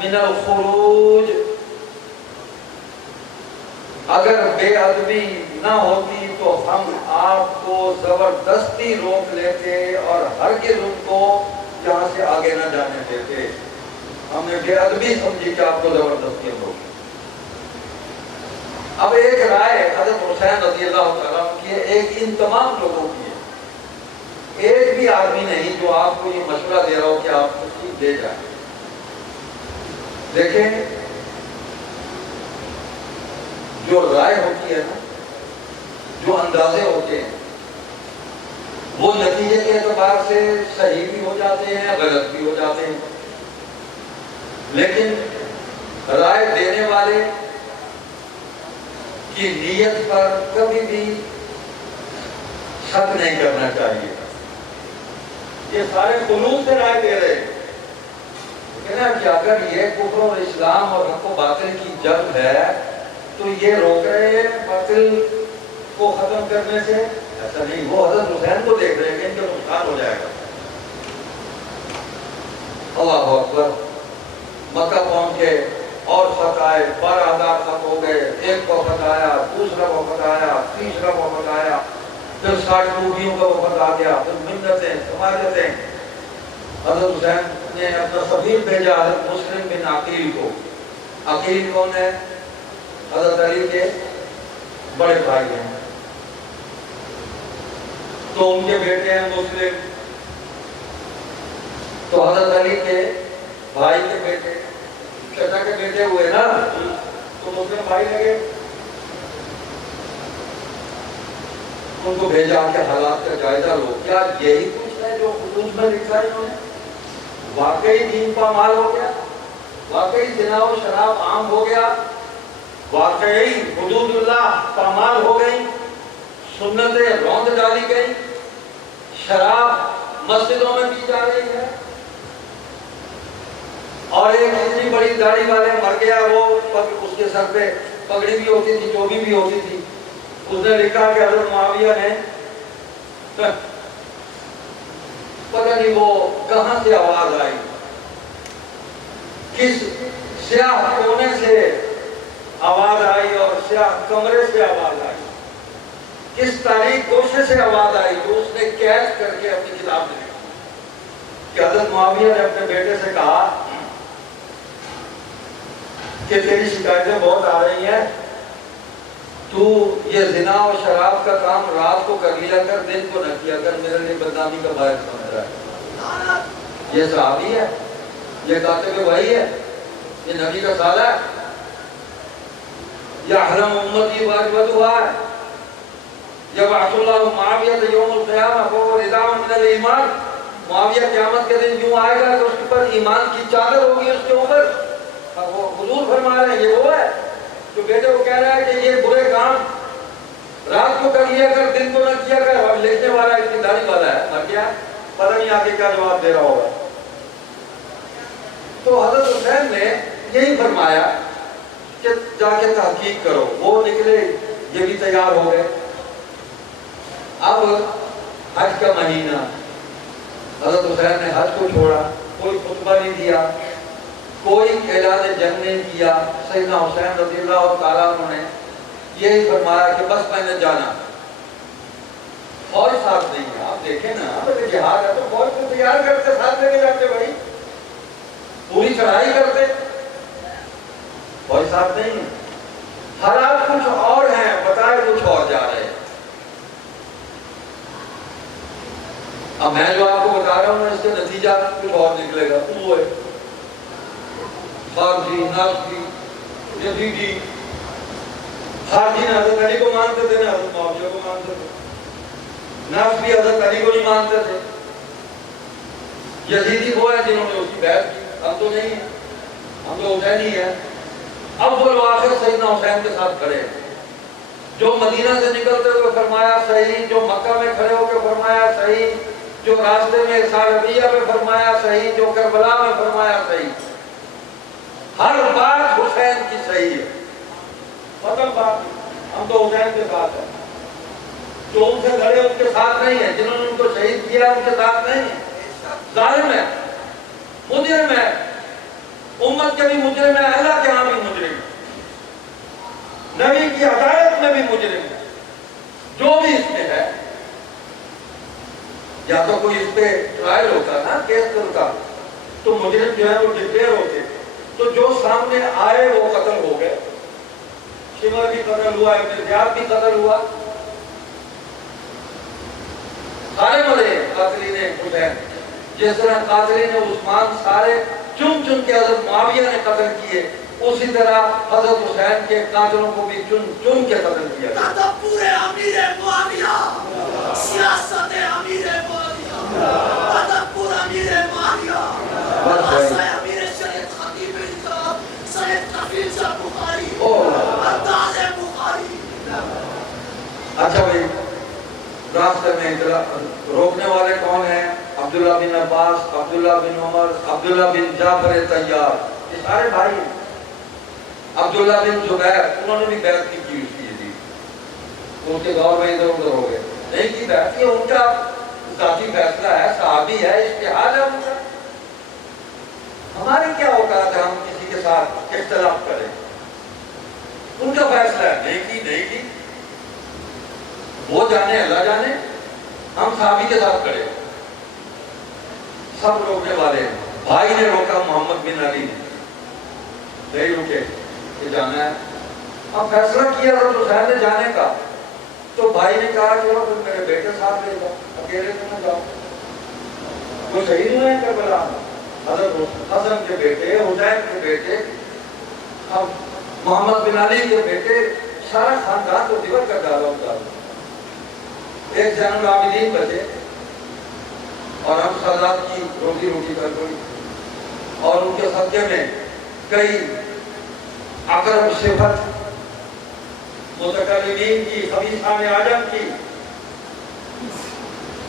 من الخروج. اگر بے ادبی نہ ہوتی تو ہم آپ کو زبردستی روک لیتے اور ہرگز ان کو یہاں سے آگے نہ جانے دیتے. ہم نے بے ادبی سمجھی کہ آپ کو زبردستی روک. اب ایک رائے حضرت حسین رضی اللہ تعالیٰ عنہ کی ہے، ایک ان تمام لوگوں کی ہے، ایک بھی آدمی نہیں جو آپ کو یہ مشورہ دے رہا ہو کہ آپ کو چیز دے جائیں۔ دیکھیں جو رائے ہوتی ہے نا، جو اندازے ہوتے ہیں، وہ نتیجے کے اعتبار سے صحیح بھی ہو جاتے ہیں، غلط بھی ہو جاتے ہیں، لیکن رائے دینے والے کی نیت پر کبھی بھی شک نہیں کرنا چاہیے۔ یہ سارے خلوص سے رائے دے رہے ہیں کہنا کہ اگر یہ کفر اور اسلام اور حق و باطل کی جنگ ہے تو یہ روک رہے ہیں باطل کو ختم کرنے سے، ایسا نہیں۔ وہ حضرت حسین کو دیکھ رہے ہیں کہ ان کا نقصان ہو جائے گا۔ اللہ اکبر۔ مکہ پہنچ کے اور خط آئے، 12,000 خط ہو گئے، ایک وفد آیا، دوسرا وفد آیا، تیسرا وفد آیا، پھر 60 خوبیوں کا وفد آ گیا، پھر منتیں، سماجتیں۔ حضرت حسین نے اپنا سفیر بھیجا حضرت مسلم بن عقیل کو۔ عقیل کون ہے؟ حضرت علی کے بڑے بھائی ہیں، تو ان کے بیٹے ہیں مسلم، تو حضرت علی کے بھائی کے بیٹے، چچا کے بیٹے ہوئے نا، تو مسلم بھائی لگے۔ ان کو بھیجا کہ حالات کا جائزہ لو۔ کیا یہی کچھ ہے جو خطوط میں لکھا ہے انہوں نے؟ واقعی دین پامال ہو گیا؟ واقعی زنا و شراب عام ہو گیا؟ واقعی حدود اللہ پامال ہو گئی؟ سنتیں روند ڈالی گئی؟ شراب مسجدوں میں پی جا رہی ہے؟ اور ایک اتنی بڑی داڑھی والے مر گیا، وہ اس کے سر پہ پگڑی بھی ہوتی تھی، ٹوپی بھی ہوتی تھی۔ اس نے لکھا کہ حضرت معاویہ نے پتہ نہیں وہ کہاں سے آواز آئی، کس سیاہ کونے سے آواز آئی اور سیاہ کمرے سے آواز آئی، کس تاریخ گوشے سے آواز آئی، جو اس نے قید کر کے اپنی کتاب میں لکھا کہ حضرت معاویہ نے اپنے بیٹے سے کہا کہ تیری شکایتیں بہت آ رہی ہیں، تو یہ زنا اور شراب کا کام رات کو کر لیا کر، دن کو نہ کیا کر، میرے لیے بدنامی کا باعث بن رہا ہے۔ یہ صحابی ہے، یہ کاتب وحی ہے، یہ نبی کا سالہ ہے، یہ احرم امتی واجبت ہوا ہے۔ جب بعث اللہ معاویہ یوم القیامہ فهو رداء من الایمان، معاویہ قیامت کے دن کیوں آئے گا تو اس پر ایمان کی چادر ہوگی اس کے اوپر۔ وہ حضور فرما رہے ہیں یہ وہ ہے جو بیٹے کو کہہ رہا ہے کہ یہ برے کام رات کو کر لیا کر، دن کو نہ کیا کر۔ اور لکھنے والا اتنی داڑھی والا ہے، مر گیا، پتہ نہیں آگے کیا جواب دے رہا ہوگا۔ تو حضرت حسین نے یہی فرمایا کہ جا کے تحقیق کرو۔ وہ نکلے، یہ بھی تیار ہو گئے۔ اب حج کا مہینہ، حضرت حسین نے حج کو چھوڑا، کوئی خطبہ نہیں دیا، کوئی اعلان جنگ نہیں کیا۔ سیدنا حسین رضی اللہ تعالیٰ عنہ نے یہی فرمایا کہ بس میں نے جانا۔ فوج ساتھ نہیں ہے، آپ دیکھیں نا، اگر جہاد ہے تو فوج کو تیار کرتے، ساتھ لے کے جاتے، بھائی پوری چڑھائی کرتے، فوج ساتھ نہیں ہے۔ حالات کچھ اور ہیں، بتائے کچھ اور جا رہے ہیں۔ اب میں جو آپ کو بتا رہا ہوں اس کا نتیجہ کچھ اور نکلے گا۔ وہ ہے خارجی، ناصری، یزیدی۔ خارجی نہ حضرت علی کو مانتے تھے، نہ حضرت معاویہ کو مانتے تھے۔ ناصری حضرت علی کو نہیں مانتے تھے۔ یزیدی وہ ہے جنہوں نے اس کی بیعت کی، ہم تو نہیں ہیں، ہم تو حسینی ہیں۔ اول و آخر سیدنا حسین کے ساتھ کھڑے ہیں۔ جو مدینہ سے نکلتے ہوئے فرمایا صحیح، جو مکہ میں کھڑے ہو کے فرمایا صحیح، جو راستے میں ساربیہ میں فرمایا صحیح، جو کربلا میں فرمایا صحیح، ہر بات حسین کی صحیح ہے۔ مطلب بات ہم تو حسین کے ساتھ ہیں، جو ان سے لڑے ان کے ساتھ نہیں ہیں، جنہوں نے ان کو شہید کیا ان کے ساتھ نہیں ہیں۔ ظالم ہے، مجرم ہے، امت کے بھی مجرم ہے، اللہ کے ہاں بھی مجرم ہے، نبی کی ہدایت میں بھی مجرم ہے۔ جو بھی اس میں ہے، یا تو کوئی اس پہ ٹرائل ہوتا نا، کیس کرتا تو مجرم جو ہے وہ ڈکلیئر ہوتے، تو جو سامنے آئے وہ قتل ہو گئے، شمر بھی قتل ہوا، ابن زیاد بھی قتل ہوا، سارے مرے قاتلین حسین۔ جس طرح قاتلین عثمان سارے چن چن کے حضرت معاویہ نے قتل کیے، اسی طرح حضرت حسین کے قاتلوں کو بھی چن چن کے قتل کیا گیا۔ تدبر امیر معاویہ، سیاست امیر معاویہ، تدبر امیر معاویہ، خلاصہ امیر سید خطیب صاحب، سید کفیل صاحب بخاری، انداز بخاری۔ اچھا بھائی، راستے میں روکنے والے کون ہیں؟ عبداللہ بن عباس، عبداللہ بن عمر، عبداللہ بن جعفر طیار، یہ سارے بھائی ہیں۔ عبداللہ بن زبیر، انہوں نے بھی بیعت کی اس کی یزید، ان کے دور میں ادھر ادھر ہو گئے، نہیں کی بیعت، یہ ان کا ذاتی فیصلہ ہے، صحابی ہے، اجتہاد ہے ان کا۔ ہماری کیا اوقات ہے ہم کسی کے ساتھ اختلاف کریں؟ ان کا فیصلہ ہے، نہیں کی نہیں کی، وہ جانے اللہ جانے، ہم صحابی کے ساتھ کریں۔ سب روکنے والے ہیں، بھائی نے روکا محمد بن علی نے، نہیں رکے کہ جانا ہے۔ اب فیصلہ کیا حضرت حسین نے جانے کا، تو بھائی نے کہا کہ وہ میرے بیٹے ساتھ لے جاؤ، اکیلے تو نہ جاؤ۔ وہ شہید ہوئے ہیں کربلا میں، حضرت حسن کے بیٹے، حسین کے بیٹے، اب محمد بن علی کے بیٹے، سارا خاندان کو دیور کر ڈالا ان کا۔ ایک زین العابدین بچے اور ہم سادات کی روٹی روٹی کر گئی، اور ان کے صدقے میں کئی اقرب صفت متکلمین کی، خبیثان عجم کی،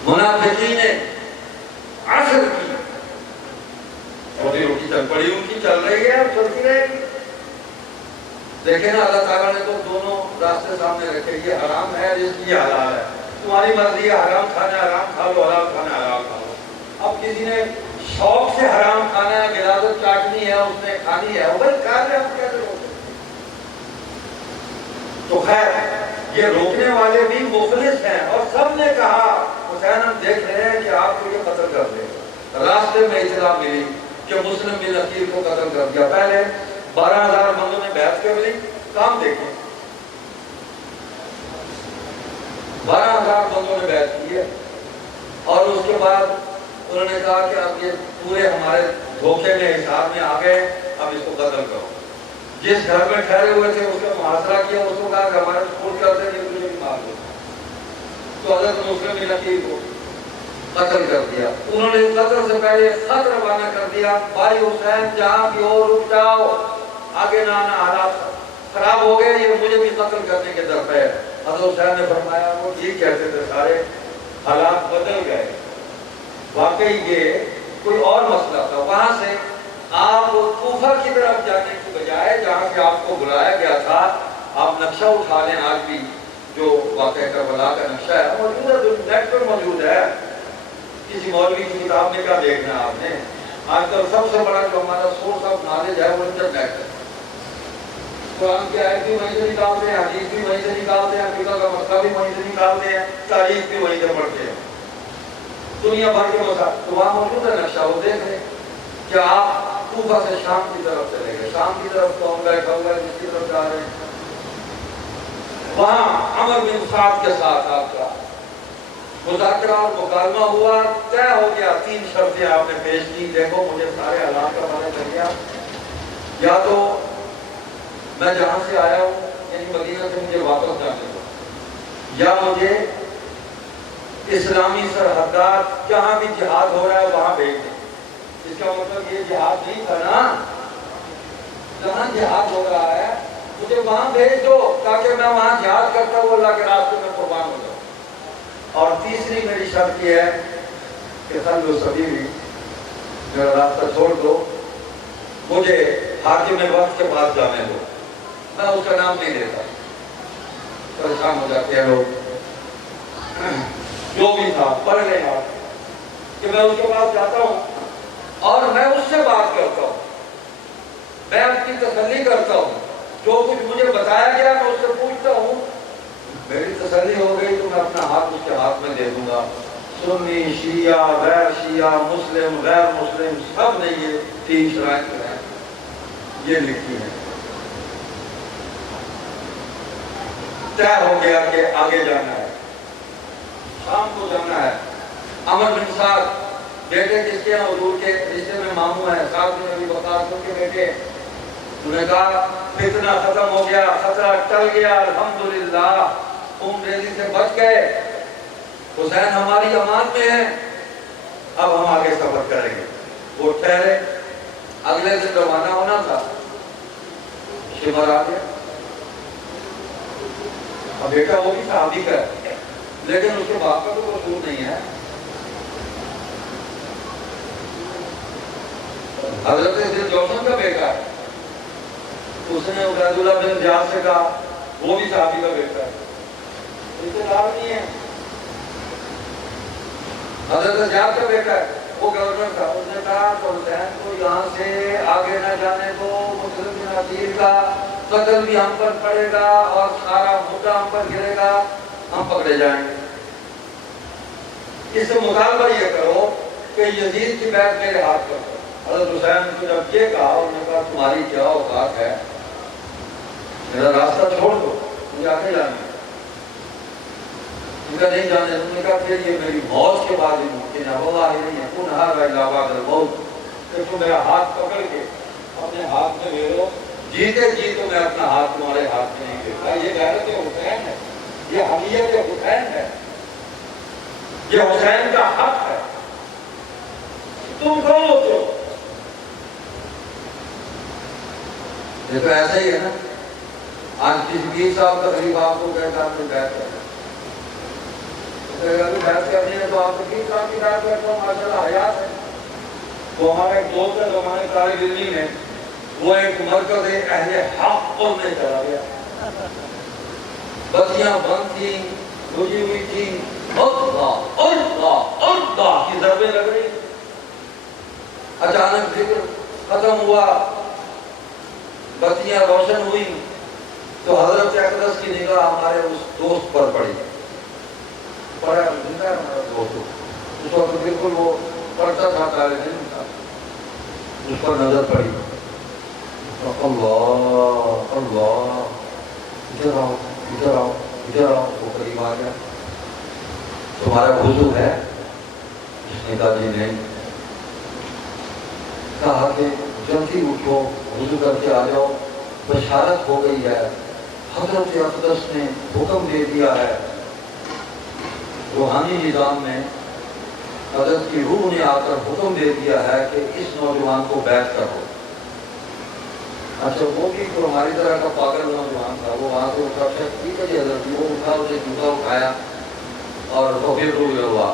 منافقین عصر کی روٹی روٹی چل پڑی، ان کی چل رہی ہے اور چلتی رہے گی۔ دیکھیں نا، اللہ تعالیٰ نے تو دونوں راستے سامنے رکھے، یہ حرام ہے، رزق یہ حلال ہے، تمہاری مرضی ہے، حرام کھانا ہے حرام کھا لو، حلال کھانا ہے حلال کھا لو۔ اب کسی نے شوق سے حرام کھانا ہے، غلاظت چاٹنی ہے، اس نے کھانی ہے، وہ بھائی کھا لے، ہم کیسے روکیں؟ تو خیر، یہ روکنے والے بھی مخلص ہیں، اور سب نے کہا حسین ہم دیکھ رہے ہیں کہ آپ کو یہ قتل کر دے گا۔ راستے میں اطلاع ملی کہ مسلم بن عقیل کو قتل کر دیا۔ پہلے 12,000 بندوں نے بیعت کر لی، کام دیکھیں، 12,000 بندوں نے بیعت کی ہے، اور اس کے بعد انہوں نے کہا کہ اب یہ پورے ہمارے دھوکے میں حساب میں آ گئے، اب اس کو قتل کرو۔ جس گھر میں ٹھہرے ہوئے تھے اس کا محاصرہ کیا، اس کو کہا کہ ہمارے سپورٹ کرتے ہیں، تجھے بھی مار دو۔ تو حضرت مسلم بن عقیل کو قتل کر دیا۔ انہوں نے قتل سے پہلے خط روانہ کر دیا، بھائی حسین جہاں بھی ہو رک جاؤ، آگے نہ آنا، حالات خراب ہو گئے، یہ مجھے بھی قتل کرنے کے در پہ ہے۔ حضرت حسین نے فرمایا، وہ یہ کہتے تھے سارے، حالات بدل گئے، واقعی یہ کوئی اور مسئلہ تھا۔ وہاں سے آپ کوفہ کی طرف جانے کی بجائے جہاں سے آپ کو بلایا گیا تھا، آپ نقشہ اٹھا لیں، آج بھی جو واقعہ کربلا کا نقشہ ہے موجود ہے، جو نیٹ پر موجود ہے، کسی مولوی کی کتاب میں کیا دیکھنا ہے آپ نے؟ آج کل سب سے بڑا جو ہمارا سورس آف نالج ہے وہ انٹرنیٹ ہے۔ قرآن کی آیت بھی وہیں سے نکالتے ہیں، حدیث بھی وہیں سے نکالتے ہیں، فقہ کا مسئلہ بھی وہیں سے نکالتے ہیں، تاریخ بھی وہیں سے پڑھتے ہیں، دنیا بھر کے مسائل تو وہاں موجود ہے نقشہ، وہ دیکھ لیں کہ آپ کوفہ سے شام کی طرف چلے گئے، شام کی طرف تو ہم بیٹھا ہوا ہے جس کی طرف جا رہے ہیں، وہاں عمر بن سعد کے ساتھ آپ کا مذاکرہ اور مکالمہ ہوا، طے ہو گیا، 3 شرطیں آپ نے پیش کی، دیکھو مجھے سارے حالات کا پتہ چل گیا، یا تو میں جہاں سے آیا ہوں یعنی مدینہ سے مجھے واپس جانے دو، یا مجھے اسلامی سرحدات جہاں بھی جہاد ہو رہا ہے وہاں بھیج دیں۔ اس کا مطلب یہ جہاد نہیں تھا نا، جہاں جہاد ہو رہا ہے مجھے وہاں بھیج دو تاکہ میں وہاں جہاد کرتا ہوں، اللہ کے راستے میں قربان ہو جاؤں۔ اور تیسری میری شرط یہ ہے کہ خلو سبیلی، میرا راستہ چھوڑ دو، مجھے حاکم وقت کے پاس جانے دو، میں اس کا نام نہیں لیتا، پریشان ہو جاتے ہیں لوگ، جو بھی تھا پڑھ لیں آپ کہ میں اس کے پاس جاتا ہوں اور میں اس سے بات کرتا ہوں، میں اس کی تسلی کرتا ہوں، جو کچھ مجھے بتایا گیا میں اس سے پوچھتا ہوں، میری تسلی ہو گئی تو میں اپنا ہاتھ اس کے ہاتھ میں دے دوں گا۔ سنی، شیعہ، غیر شیعہ، مسلم، غیر مسلم، سب نے یہ 3 شرائط ہیں، یہ لکھی ہیں۔ طے ہو گیا کہ آگے جانا ہے، شام کو جانا ہے۔ عمر بن سعد بیٹے کس کے ہیں؟ حضور کے رشتے میں ماموں ہیں، سعد بن ابی وقاص کے بیٹے۔ انہوں نے کہا فتنہ ختم ہو گیا، خطرہ ٹل گیا، الحمدللہ، خون ریزی سے بچ گئے، حسین ہماری امان میں ہے، اب ہم آگے سفر کریں گے۔ وہ ٹھہرے، اگلے دن روانہ ہونا تھا، شمر آ گیا۔ اب بیٹا وہ بھی صحابی کا ہے، لیکن اس کے باپ کا تو رسول نہیں ہے۔ حضرت ذی جوشن کا بیٹا ہے، اس نے عبید اللہ بن زیاد سے کہا وہ بھی صحابی کا بیٹا ہے، رشتے دار نہیں ہے۔ حضرت زیاد کا بیٹا ہے، وہ گورنر تھا، اس نے کہا تو حسین کو یہاں سے آگے نہ جانے کو، مسلم بن عقیل کا قتل بھی ہم پر پڑے گا اور سارا مدعا ہم پر گرے گا، ہم پکڑے جائیں گے۔ اس سے مطالبہ یہ کرو کہ یزید کی بیعت میرے ہاتھ پر کرو۔ حضرت حسین کو جب یہ کہا، انہوں نے کہا تمہاری کیا اوقات ہے، میرا راستہ چھوڑ دو، مجھے آگے جانا ہے۔ ان کا نہیں جانے، انہوں نے کہا پھر یہ میری موت کے بعد ہی ممکن ہے، واللہ نہیں ہے، کن ہر الا بعد الموت، کہ تم میرا ہاتھ پکڑ کے اپنے ہاتھ میں لے لو، جیتے جی تو میں اپنا ہاتھ تمہارے ہاتھ میں نہیں دیتا۔ یہ غیرت حسین ہے، یہ حمیت حسین ہے، یہ حسین کا حق ہے۔ تم کون ہوتے ہو؟ دیکھو ایسا ہی ہے نا، آج کسی پیر صاحب تقریب آپ کو کہتا ہے کوئی بیعت کرنا، اگر بیعت کرنی ہے تو آپ کو پیر صاحب کی بیعت کرتا ہوں، ماشاءاللہ حیات ہے۔ وہ ہمارا ایک دوست ہے زمانے طالب علمی میں، وہ ایک مرکز اہل حق میں چلا گیا، بتیاں بند تھیں، بجھی ہوئی تھی، اللہ اللہ اللہ کی ضربیں لگ رہی، اچانک ذکر ختم ہوا، بتیاں روشن ہوئی تو حضرت اقدس کی نگاہ ہمارے اس دوست پر پڑی، بڑا زندہ ہمارا دوست، اس وقت بالکل وہ پڑھتا تھا، طالب علم تھا، اس پر نظر پڑی، اللہ اللہ، ادھر آؤ ادھر آؤ ادھر آؤ، وہ قریب آ گیا، تمہارا وضو ہے؟ اس نے کہا جی نہیں۔ کہا کہ جلدی اٹھو، وضو کر کے آ جاؤ، بشارت ہو گئی ہے، حضرت اقدس نے حکم دے دیا ہے، روحانی نظام میں حضرت کی روح نے آ کر حکم دے دیا ہے کہ اس نوجوان کو بیعت کرو۔ اچھا وہ بھی تو ہماری طرح کا پاگل نوجوان تھا، وہ وہاں سے اٹھا، ٹھیک ہے جی حضرت، وہ اٹھا، اسے جوتا اٹھایا اور وہ پھر رو ہوا،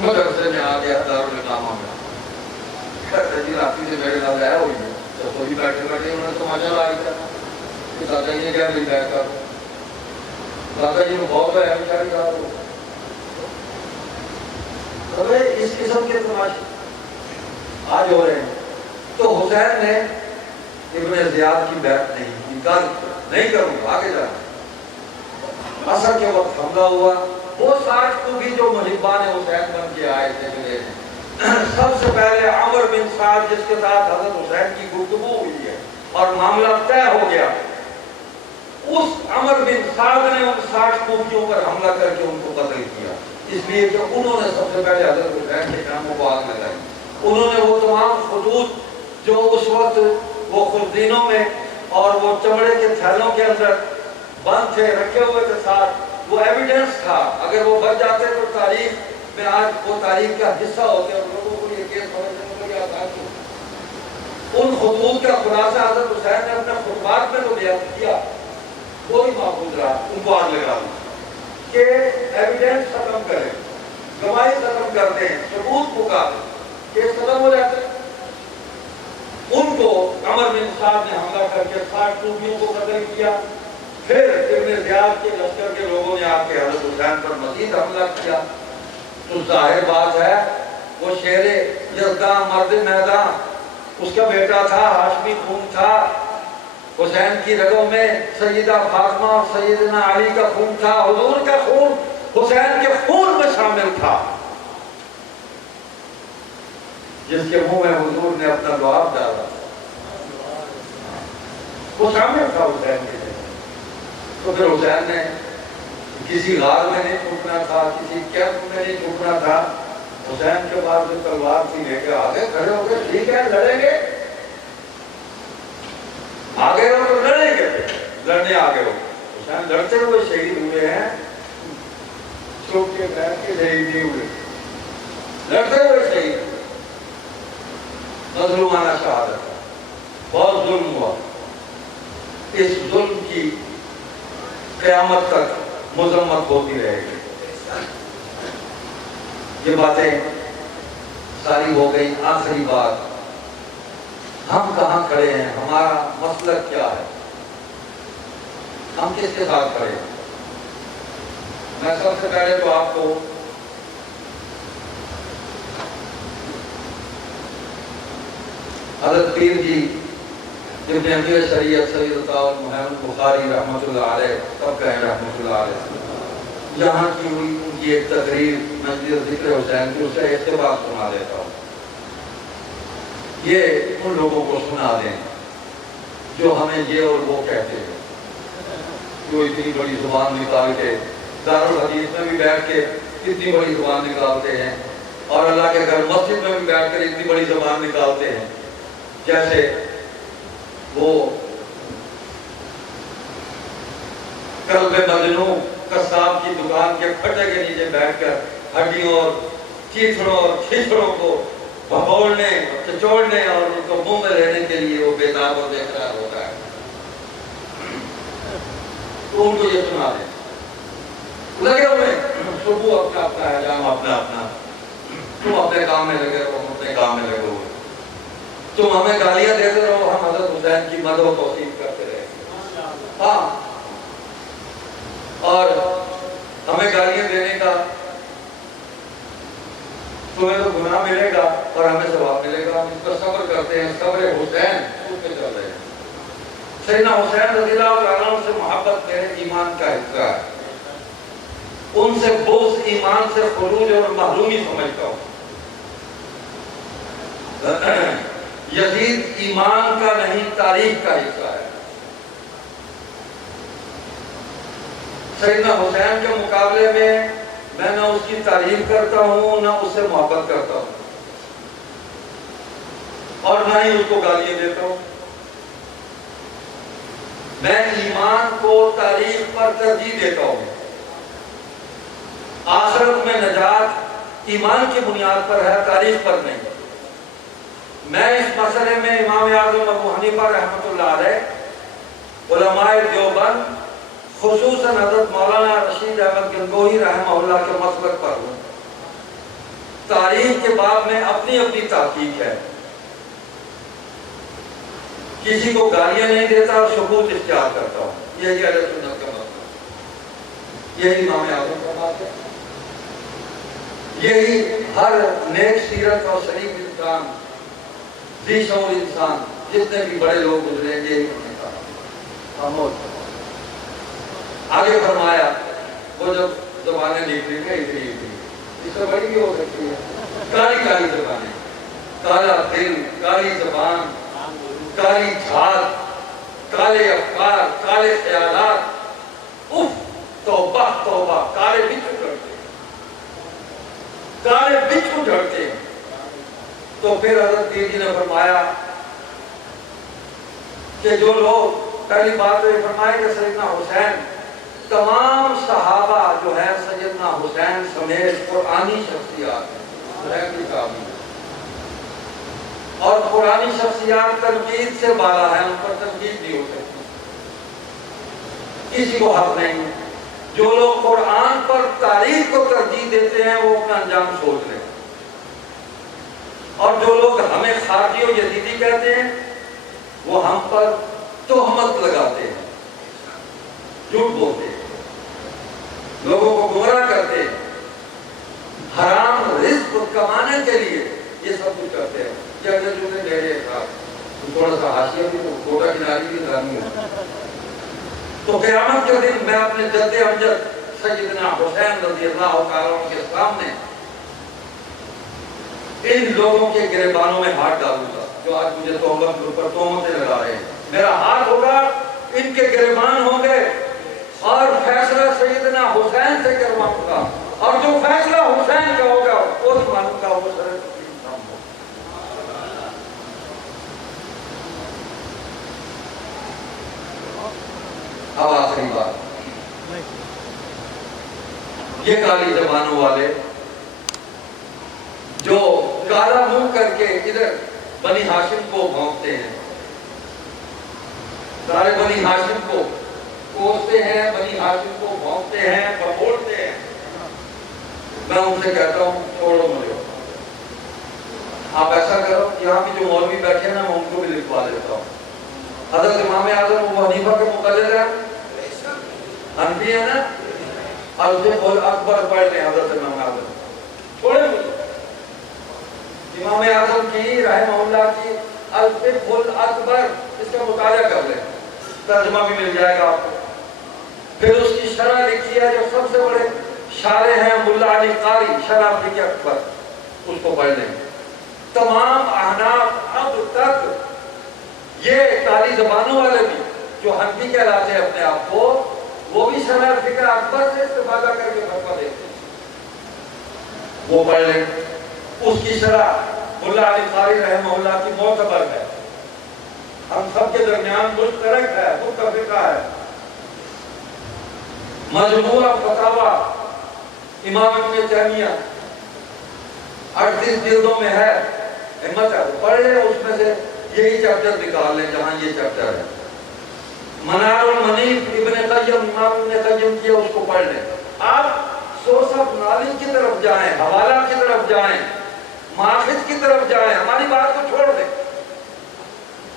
مدرسے میں آ گیا، دارالعلامہ میں، جی راتی سے میرے نال آیا ہوئی ہے، تو کوئی بیٹھے بیٹھے انہوں نے تماشا لا دیا کہ دادا جی نے کیا میری بیعت کرو، دادا جی نے بہت ہے بیچاری رات ہو، اس قسم کے تماشے آج ہو رہے ہیں۔ تو حسین نے ابن زیاد کی بیعت نہیں کی، نہیں کروں گا، آگے جانا۔ عصر کے وقت حملہ ہوا، وہ 60 کو بھی جو محبان حسین بن کے آئے تھے ملے ہیں، سب سے پہلے عمر بن سعد جس کے ساتھ حضرت حسین کی گفتگو ہوئی ہے اور معاملہ طے ہو گیا، اس عمر بن سعد نے ان 60 کوفیوں پر حملہ کر کے ان کو قتل کیا، اس لیے کہ انہوں نے سب سے پہلے حضرت حسین کے ناموں کو آگ لگائی۔ انہوں نے وہ تمام خطوط جو اس وقت وہ خردینوں میں اور وہ چمڑے کے تھیلوں کے اندر بند تھے، رکھے ہوئے تھے ساتھ، وہ ایویڈنس تھا، اگر وہ بچ جاتے تو تاریخ میں آج وہ تاریخ کا حصہ ہوتے اور لوگوں کو یہ کیس سمجھنے میں کوئی آسان نہیں۔ ان خطوط کا خلاصہ حضرت حسین نے اپنے خطبات میں تو بیان کیا، وہی محفوظ رہا، ان کو آگ لگا دی کہ ایویڈنس ختم کریں، گواہی ختم کرتے ہیں، ثبوت پکار کیس ختم ہو جاتے ہیں۔ ان کو عمر بن سعد نے حملہ کر کے 60 کوفیوں کو قتل کیا، پھر ابن زیاد کے لشکر کے لوگوں نے آ کے حضرت حسین پر مزید حملہ کیا، تو ظاہر بات ہے وہ شیر یزداں مرد میدان، اس کا بیٹا تھا، ہاشمی خون تھا، حسین کی رگوں میں سیدہ فاطمہ اور سیدنا علی کا خون تھا، حضور کا خون حسین کے خون میں شامل تھا، جس کے منہ میں حضور نے اپنا لعاب ڈالا۔ وہ شامل تھا حسین کے لیے. تو پھر حسین نے کسی غار میں نہیں چھپنا تھا, کسی کیمپ میں نہیں چھپنا تھا. حسین کے پاس جو تلوار تھی لے کے آگے کھڑے ہو گئے, ٹھیک ہے لڑیں گے, آگے ہو تو لڑیں گے, لڑنے آگے ہو. حسین لڑتے ہوئے شہید ہوئے ہیں, چھوٹ کے بیٹھ کے شہید نہیں ہوئے, لڑتے ہوئے شہید, مظلومانہ شہادت. بہت ظلم ہوا, اس ظلم کی قیامت تک مذمت ہوتی رہے گی. یہ باتیں ساری ہو گئی. آخری بات, ہم کہاں کھڑے ہیں, ہمارا مسلک کیا ہے, ہم کس کے ساتھ کھڑے ہیں. میں سب سے پہلے تو آپ کو حضرت پیر جی ابن امیر شریعت سید الطاول محمد بخاری رحمۃ اللہ علیہ, سب کہیں رحمۃ اللہ علیہ, یہاں کی ہوئی ان کی ایک تقریر مسجد ذکر حسین کی, اسے اقتباس سنا دیتا ہوں. یہ ان لوگوں کو سنا دیں جو ہمیں یہ اور وہ کہتے ہیں, جو اتنی بڑی زبان نکال کے دارالحدیث میں بھی بیٹھ کے اتنی بڑی زبان نکالتے ہیں, اور اللہ کے گھر مسجد میں بھی بیٹھ کر اتنی بڑی زبان نکالتے ہیں, جیسے وہ قلب مجنوں قصاب کی دکان کے پھٹے کے نیچے بیٹھ کر ہڈیوں اور چیتڑوں اور کھچڑوں کو بھگوڑنے, چچوڑنے اور ان کو منہ میں لینے کے لیے وہ بیتاب اور بے قرار ہوتا ہے. تو ان کو یہ سنا دیں, لگے ہوئے صبح اپنا اپنا ہے, جام اپنا اپنا, تم اپنے کام میں لگے رہو, ہم اپنے کام میں لگے ہوئے. تم ہمیں گالیاں دیتے رہو, ہم حضرت حسین کی مدح و توصیف کرتے رہے. ہاں, اور ہمیں گالیاں دینے کا تمہیں تو گناہ ملے گا اور ہمیں ثواب ملے گا. ہم اس پر صبر کرتے ہیں, صبر حسین اس پہ چل رہے ہیں. سیدنا حسین رضی اللہ عنہ سے محبت میرے ایمان کا حصہ ہے, ان سے بغض ایمان سے خروج اور محرومی سمجھتا ہوں. یزید ایمان کا نہیں, تاریخ کا حصہ ہے. سیدنا حسین کے مقابلے میں نہ اس کی تعریف کرتا ہوں, نہ اس سے محبت کرتا ہوں, اور نہ ہی اس کو گالیاں دیتا ہوں. میں ایمان کو تاریخ پر ترجیح دیتا ہوں. آخرت میں نجات ایمان کی بنیاد پر ہے, تاریخ پر نہیں. میں اس مسئلے میں امام اعظم ابو حنیفہ رحمۃ اللہ علیہ, علماء دیوبند, خصوصاً حضرت مولانا رشید احمد گنگوہی رحمہ اللہ کے مسلک پر ہوں. تاریخ کے باب میں اپنی اپنی تحقیق ہے. کسی کو گالیاں نہیں دیتا اور ثبوت اختیار کرتا ہوں. یہی اہل سنت کا مطلب, یہی امام اعظم کا بات ہے, یہی ہر نیک سیرت اور شریف انسان, ذی شعور انسان, جتنے بھی بڑے لوگ گزرے, یہی انہوں نے کہا. آگے فرمایا, وہ جب زبانیں نکلی گئی اتنی اس سے بڑی بھی ہو سکتی ہے, کالی کالی زبانیں, کالا دل, کالی زبان, کالی جھاگ, کالے افکار, کالے خیالات, اف توبہ توبہ, کالے بچھو جھڑتے ہیں, کالے بچھو جھڑتے ہیں. تو پھر حضرت پیر جی نے فرمایا کہ جو لوگ, پہلی بات تو یہ فرمایا کہ سیدنا حسین, تمام صحابہ جو ہے سیدنا حسین سمیت قرآنی شخصیات ہیں, حسین کی تعبیر, اور قرآنی شخصیات تنقید سے بالا ہے, ان پر تنقید نہیں ہو سکتی, کسی کو حق نہیں. جو لوگ قرآن پر تاریخ کو ترجیح دیتے ہیں وہ اپنا انجام سوچ لیں, اور جو لوگ ہمیں خارجی و یزیدی کہتے ہیں وہ ہم پر تہمت لگاتے ہیں, جھوٹ بولتے ہیں, لوگوں کو گمراہ کرتے ہیں, حرام رزق کمانے کے لیے یہ سب کچھ کرتے ہیں. تھوڑا سا حاشیہ بھی, کوٹا کناری بھی دھرمی ہے. تو قیامت کے دن میں اپنے جد امجد سیدنا حسین رضی اللہ تعالیٰ عنہ کے سامنے ان لوگوں کے گریبانوں میں ہاتھ ڈالوں گا جو آج مجھے تہمتیں لگا رہے ہیں. میرا ہاتھ ہوگا، ان کے گریبان ہوں گے، اور فیصلہ سیدنا حسین سے کرواؤں گا، اور جو فیصلہ حسین کا ہوگا وہ مانوں گا، وہ سر اب آخری بات، یہ کالی زبانوں والے جو کالا منہ کر کے ادھر بنی ہاشم کو بھونکتے ہیں، سارے بنی ہاشم کو کوستے ہیں، بنی ہاشم کو بھونکتے ہیں، بھگوڑتے ہیں، میں ان سے کہتا ہوں چھوڑو مجھے، آپ ایسا کرو، یہاں بھی جو مولوی بیٹھے ہیں نا میں ان کو بھی لکھوا دیتا ہوں، حضرت امام اعظم ابو حنیفہ کے مقلد ہیں، حنفی ہے نا، الف اکبر پڑھ لیں حضرت امام اعظم، چھوڑے مجھے، امام اعظم کی رحمہ اللہ کی الف اکبر، اس کا مطالعہ کر لیں، ترجمہ بھی مل جائے گا آپ کو، پھر اس کی شرح لکھی ہے جو سب سے بڑے شارح ہیں ملا علی قاری، شرح فقہ اکبر، اس کو پڑھ لیں، تمام احناف اب تک یہ کالی زبانوں والے بھی جو حنفی کہلاتے ہیں اپنے آپ کو، وہ بھی شرح فقہ اکبر سے استفادہ کر کے فتویٰ دیتے ہیں، وہ پڑھ لیں، اس کی شرح ملا علی قاری رحمہ اللہ کی معتبر ہے، ہم سب کے درمیان مشترک ہے، متفقہ ہے، مجموعہ فتاوی امام ابن تیمیہ 38 جلدوں میں ہے، ہمت ہے پڑھ لیں، اس میں سے یہی چیپٹر نکال لیں جہاں یہ چیپٹر ہے، منار المنیف ابن قیم، امام ابن قیم کیا، اس کو پڑھ لیں، آپ سورس آف نالج کی طرف جائیں، حوالہ کی طرف جائیں، ماخذ کی طرف جائیں، ہماری بات کو چھوڑ دیں،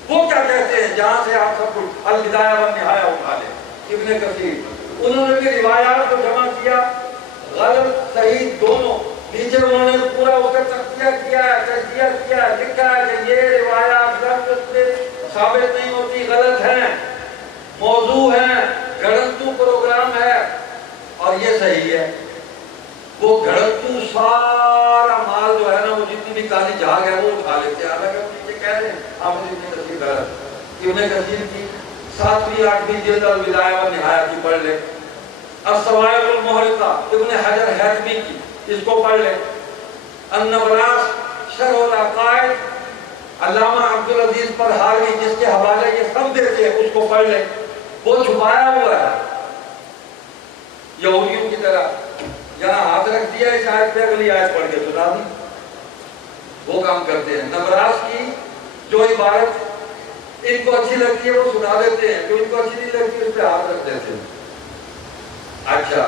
وہ کیا کہتے ہیں جہاں سے آپ سب کچھ البدایہ والنہایہ اٹھا لیں، ابن کثیر، انہوں نے بھی روایات کو جمع کیا، غلط صحیح دونوں، نیچے انہوں نے پورا اس کا تجزیہ کیا ہے، لکھا ہے کہ یہ روایات غلط سے ثابت نہیں ہوتی، غلط ہیں، موضوع ہیں، گھڑنتو پروگرام ہے، اور یہ صحیح ہے، وہ گھڑنتو سارا مال جو ہے نا، وہ جتنی بھی کالی جھاگ ہے وہ اٹھا لیتے ہیں، حالانکہ وہ نیچے کہہ رہے ہیں آپ نے ابن کثیر غلط، ابن کثیر کی 7ویں 8ویں جلد البدایہ والنہایہ کی پڑھ لیں، الصواعق المحرقہ ابن حجر حیثمی کی، اس کو پڑھ لیں، النبراس شرح العقائد علامہ عبدالعزیز پرہاوی جس کے حوالے یہ سب دیتے ہیں، اس کو پڑھ لیں، وہ چھپایا ہوا ہے یہودیوں کی طرح، یہاں ہاتھ رکھ دیا اس آیت پہ اگلی آیت پڑھ کے سنا دی، وہ کام کرتے ہیں، نبراس کی جو عبارت ان کو اچھی لگتی ہے وہ سنا دیتے ہیں، جو ان کو اچھی نہیں لگتی اس پہ ہاتھ رکھ دیتے ہیں۔ اچھا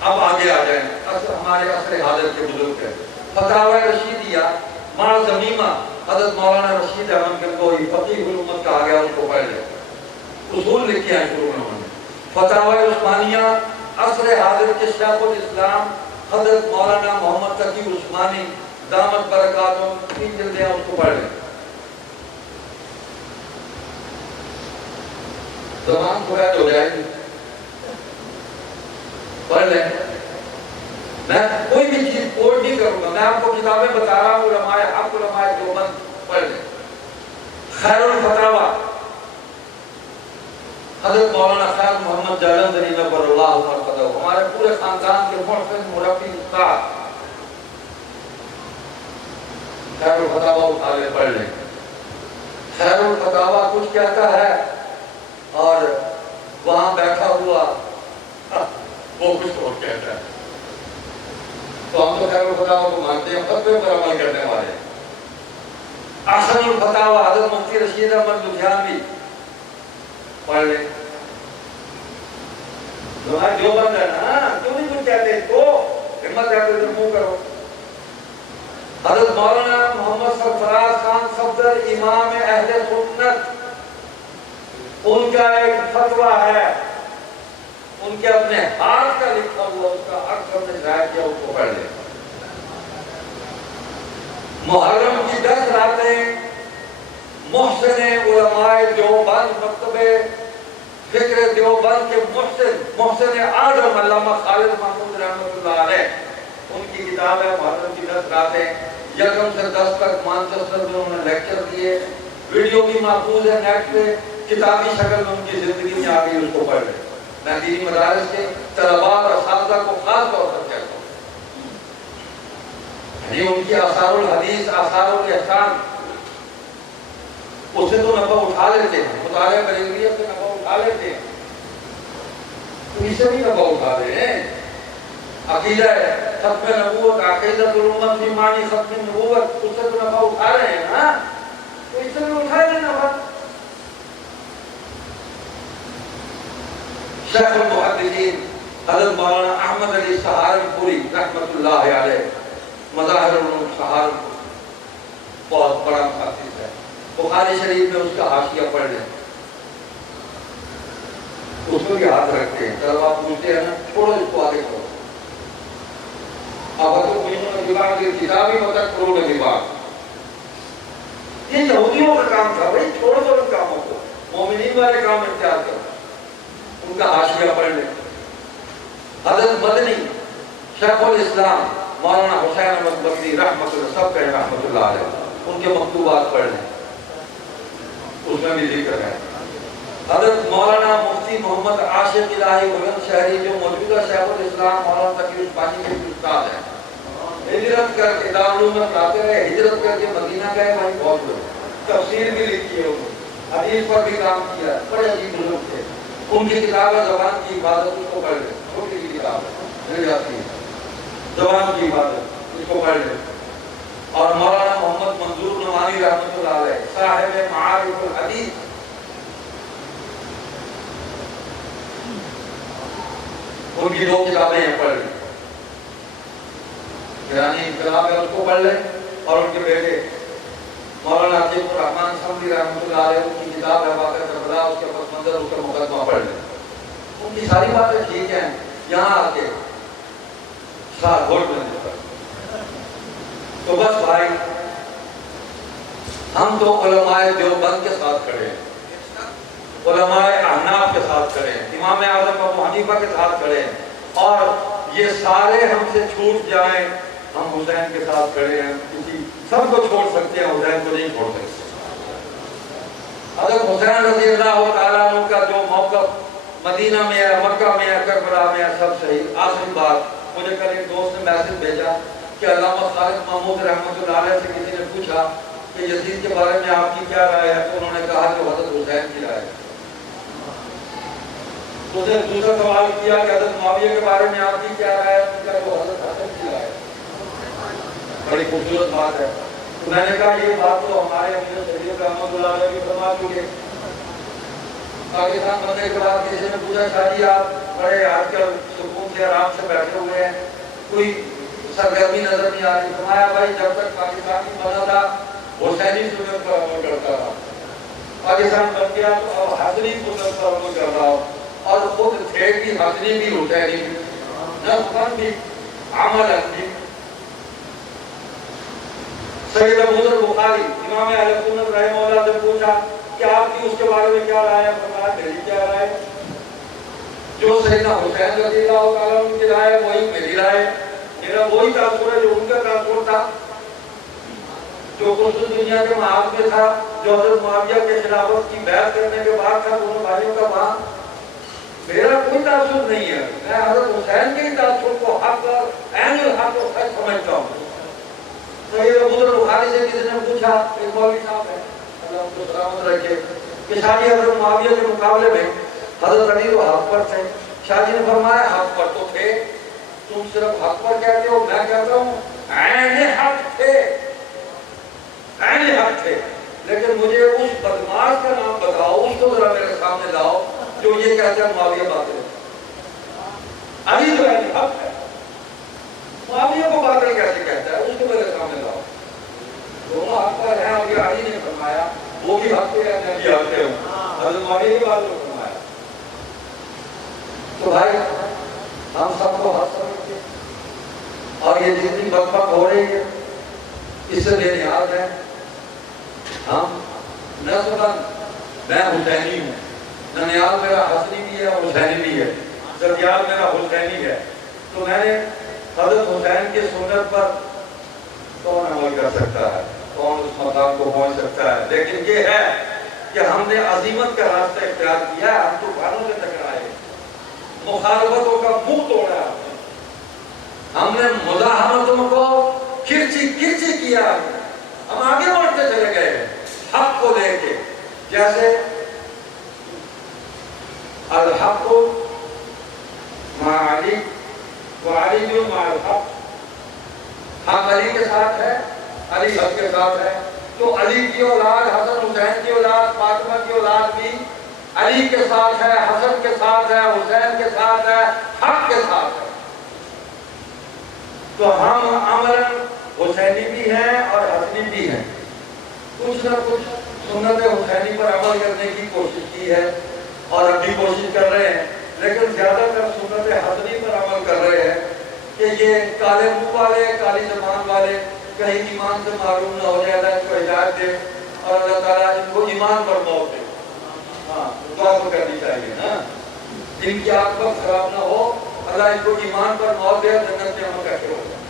اب آگے آ جائیں، ہمارے عصر حاضر کے بزرگ ہیں، فتاوی رشیدیہ مع ضمیمہ، حضرت مولانا رشید احمد گنگوہی فقیہ الامت کہا گیا، اس کو پڑھ لیں، اصول لکھے ہیں شروع میں انہوں نے، فتاوی عثمانیہ عصر حاضر کے شیخ الاسلام حضرت مولانا محمد تقی عثمانی دامت برکاتہم 3 جلدیں، اس کو پڑھ لیں، زبان قید ہو جائے گی، پڑھ لیں، میں کوئی بھی چیز کوٹ نہیں کروں گا، میں آپ کو کتابیں بتا رہا ہوں، علماء حق علماء دیوبند پڑھ لیں، خیر الفتاوی حضرت مولانا خیر محمد جالندری نبر اللہ مرقدہ، ہمارے پورے خاندان کے محفظ مربی استاد، خیر الفتاوی اٹھا لیں، پڑھ لیں، خیر الفتاوی کچھ کہتا ہے اور وہاں بیٹھا ہوا وہ کچھ اور کہتا ہے، تو ہم تو خیر الفتاوی کو مانتے ہیں، فتوے پر عمل کرنے والے، احسن الفتاوی حضرت مفتی رشید احمد لدھیانوی پڑھ لیں، جو بند ہے نا، کیوں نہیں کچھ کہتے اس کو، ہمت کہتے ہیں منہ کرو، حضرت مولانا محمد سرفراز خان صفدر امام اہل سنت، ان کا ایک فتویٰ ہے، ان کے اپنے ہاتھ کا لکھا ہوا، اس کا اکثر نے شائع کیا، اس کو پڑھ لیں، محرم کی 10 راتیں محسن علماء دیوبند مکتب فکر دیوبند کے محسن اعظم علامہ خالد محمود رحمۃ اللہ علیہ، ان کی کتاب ہے محرم کی 10 راتیں، 1 سے 10 تک مانچسٹر میں انہوں نے لیکچر دیے، ویڈیو بھی محفوظ ہے نیٹ پہ، کتابی شکل میں ان کی زندگی میں آ گئی اس کو پڑھ لیں. میں دینی مدارس کے طلباء اور اساتذہ کو خاص طور پر کہتا ہوں، یعنی ان کی آثار الحدیث، آثار الاحسان، اسے تو نفع اٹھا لیتے ہیں، مطالعہ بریلویت سے نفع اٹھا لیتے ہیں، تو اسے بھی نفع اٹھا رہے ہیں. عقیدہ ختم نبوت، عقیدہ الامت فی معنی ختم نبوت، اس سے تو نفع اٹھا رہے ہیں نا، تو اس سے بھی اٹھا لیں نفع. شیخ المحدثین حضرت مولانا احمد علی سہارنپوری رحمۃ اللہ علیہ، مظاہر العلوم سہارنپور، بہت بڑا محدث ہے. بخاری شریف میں اس کا حاشیہ پڑھ لیں، اس کو بھی ہاتھ رکھتے ہیں. چلو آپ پوچھتے ہیں نا، چھوڑو اس کو، آگے کرو. اب دماغ کی کتابی مدد کرو نہ دماغ، یہ یہودیوں کا کام تھا بھائی، چھوڑ دو ان کاموں کو، مومنین والے کام اختیار کرو. ان کا حاشیہ پڑھ لیں. حضرت مدنی شیخ الاسلام مولانا حسین احمد بصری رحمۃ اللہ، سب کہیں رحمۃ اللہ علیہ، ان کے مکتوبات پڑھ لیں، اس میں بھی ذکر ہے. حضرت مولانا مفتی محمد عاشق الہی بلند شہری، جو موجودہ شیخ الاسلام مولانا تقی عثمانی کے استاد ہیں، ہجرت کر کے دارالعلوم میں پڑھاتے رہے، ہجرت کر کے مدینہ گئے، وہیں بہت ہوئے. تفسیر بھی لکھی ہے انہوں نے، حدیث پر بھی کام کیا ہے، بڑے عجیب بزرگ تھے. ان کی کتاب ہے زبان کی حفاظت، اس کو پڑھ لیں، چھوٹی سی کتاب ہے، مل جاتی ہے، زبان کی حفاظت، اس کو پڑھ لیں. اور مولانا محمد منظور نعمانی رحمۃ اللہ علیہ، صاحب معارف الحدیث، ان کی 2 کتابیں ہیں، پڑھ لیں. یعنی کتاب ہے، اس کو پڑھ لیں. اور ان کے بیٹے مولانا عطیق الرحمن سمری رحمۃ اللہ علیہ، ان کی کتاب ہے واقعہ کربلا، اس کے پس منظر، اس کا مقدمہ پڑھ لیں. ان کی ساری باتیں ٹھیک ہیں، یہاں آ کے ساتھ گھوٹ بننے پر. تو بس بھائی، ہم تو علماء دیوبند کے ساتھ کھڑے ہیں، علماء احناف کے ساتھ کھڑے ہیں، امام اعظم ابو حنیفہ کے ساتھ کھڑے ہیں، اور یہ سارے ہم سے چھوٹ جائیں، ہم حسین کے ساتھ کھڑے ہیں. کسی سب کو چھوڑ سکتے ہیں، حسین کو نہیں چھوڑ سکتے. حضرت حسین رضی اللہ تعالیٰ عنہ کا جو موقف مدینہ میں ہے، مکہ میں ہے، کربلا میں ہے، سب صحیح. آخری بات، مجھے کل ایک دوست نے میسج بھیجا کہ علامہ خالد محمود رحمۃ اللہ علیہ سے کسی نے پوچھا کہ یزید کے بارے میں آپ کی کیا رائے ہے، تو انہوں نے کہا کہ حضرت حسین کی رائے ہے. تو پھر دوسرا سوال کیا کہ حضرت معاویہ کے بارے میں آپ کی کیا رائے ہے، ان کا جو حضرت حسن کی رائے ہے. بڑی خوبصورت بات ہے. تو میں نے کہا یہ بات تو ہمارے امیر شریف رحمۃ اللہ علیہ بھی فرما چکے. پاکستان بننے کے بعد کسی نے پوچھا شاہ جی آپ بڑے آج کل سکون سے آرام سے بیٹھے ہوئے ہیں، کوئی سرگرمی نظر نہیں آ رہی. فرمایا بھائی جب تک پاکستان نہیں بنا تھا حسینی سنت پر عمل کرتا رہا، پاکستان بن گیا تو اب حسنی سنت پر عمل کر رہا ہوں، اور خود تھے بھی حسنی بھی حسینی بھی، نصفاً بھی عملاً بھی. سید ابو ذر بخاری امام اہل سنت رحمہ اللہ سے پوچھا کہ آپ کی اس کے بارے میں کیا رائے ہے؟ فرمایا میری کیا رائے ہے، جو سیدنا حسین رضی اللہ تعالیٰ عنہ کی رائے ہے وہی میری رائے ہے. میرا وہی تاثر ہے جو ان کا تاثر تھا، جو کچھ دنیا کے محاذ میں تھا، جو حضرت معاویہ کے خلافت کی بیعت کرنے کے بعد تھا دونوں بھائیوں کا وہاں. میرا کوئی تاثر نہیں ہے، میں حضرت حسین کے ہی تاثر کو حق اور عین الحق کو سچ سمجھتا ہوں. سید ابو ذر بخاری سے کسی نے پوچھا، ایک مولوی صاحب ہے اللہ ان کو سلامت رکھے، کہ شاہ جی حضرت معاویہ کے مقابلے میں حضرت علی تو حق پر تھے. شاہ جی نے فرمایا حق پر تو تھے، تم صرف حق پر کہتے ہو، میں کہتا ہوں عین حق تھے، عین حق تھے. لیکن مجھے اس بدماش کا نام بتاؤ، اس کو ذرا میرے سامنے لاؤ جو یہ کہتا ہے معاویہ باطل ہے. علی تو عین حق ہے، معاویہ کو باطل کیسے کہتا ہے؟ اس کو میرے سامنے لاؤ. دونوں حق پر ہیں، اور یہ علی نے فرمایا وہ بھی حق پہ ہے، میں بھی حق پہ ہوں. حضرت معاویہ کی بات کو فرمایا. تو بھائی ہم سب کو حق سمجھتے ہیں، اور یہ جتنی بکبک ہو رہی ہے اس سے بے نیاز ہے. ہم نسباً میں حسینی ہوں، ننیال میرا حسنی بھی ہے اور حسینی بھی ہے، زدیال میرا حسینی ہے. تو میں نے حضرت حسین کی سنت پر کون عمل کر سکتا ہے، کون اس مقام کو پہنچ سکتا ہے. لیکن یہ ہے کہ ہم نے عظیمت کا راستہ اختیار کیا ہے، ہم طوفانوں سے ٹکرائے، مخالفتوں کا منہ توڑا، ہم نے مزاحمتوں کو کرچی کرچی کیا، ہم آگے بڑھتے چلے گئے حق کو لے کے، جیسے الحق مع علی وعلی مع الحق، حق علی کے ساتھ ہے، علی حق کے ساتھ ہے، تو علی کی اولاد حسن حسین کی اولاد فاطمہ کی اولاد بھی علی کے ساتھ ہے، حسن کے ساتھ ہے، حسین کے ساتھ ہے، حق کے ساتھ ہے۔ تو ہم عملاً حسینی بھی ہیں اور حسنی بھی ہیں، کچھ نہ کچھ سنت حسینی پر عمل کرنے کی کوشش کی ہے اور اب بھی کوشش کر رہے ہیں، لیکن زیادہ تر سنت حسنی پر عمل کر رہے ہیں کہ یہ کالے منہ والے، کالی زبان والے کہیں ایمان سے معروم نہ ہو جائے، اللہ ان کو ہدایت دے اور اللہ تعالیٰ ان کو ایمان پر موت دے۔ ہاں دعا تو کرنی چاہیے نا، ان کی عاقبت خراب نہ ہو، اللہ ان کو ایمان پر موت دے اور جنت میں ہم اکٹھے ہو جائیں،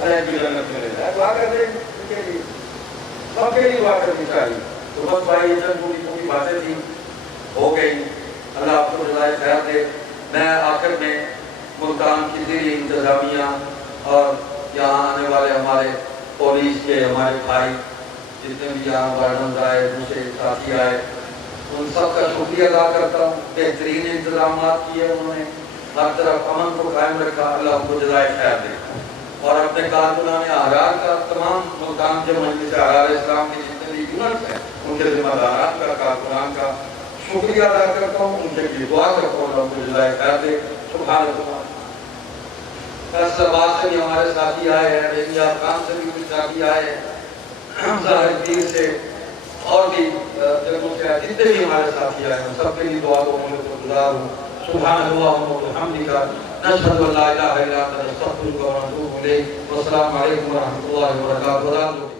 اللہ ان کی جنت میں لے جائے۔ دعا کر دیں ان کے لیے، سب کے لیے دعا کرنی چاہیے۔ تو بس بھائی یہ پوری باتیں تھیں، ہو گئی، اللہ آپ کو جزائے خیر دے۔ میں آخر میں ملتان کی ذریعے انتظامیہ اور یہاں آنے والے ہمارے پولیس کے ہمارے بھائی جتنے بھی یہاں وارڈنز آئے، دوسرے ساتھی آئے، ان سب کا شکریہ ادا کرتا ہوں۔ بہترین انتظامات کیے انہوں نے، ہر طرف امن کو قائم رکھا، اللہ ان کو جزائے خیر دے۔ اور اپنے کارکنان احرار کا، تمام ملتان کے مجلس احرار اسلام کے جتنے بھی یونٹس ہیں ان کے ذمہ داران کا، کارکنان کا شکریہ ادا کرتا ہوں، ان کے لیے دعا کرتا ہوں، اللہ ان کو جزائے خیر دے۔ سبحان اللہ۔ فیصلہ سے بھی ہمارے ساتھی آئے ہیں، ریمیا خان سے بھی کچھ ساتھی آئے ہیں، ظاہر پیر سے اور بھی جگہوں سے جتنے بھی ہمارے ساتھی آئے ہیں، سب کے لیے دعا کو گزار ہوں۔ سبحان اللہ و بحمدہ، نشہد ان لا الہ الا انت، نستغفرک و نتوب الیک۔ والسلام علیکم و رحمۃ اللہ وبرکاتہ۔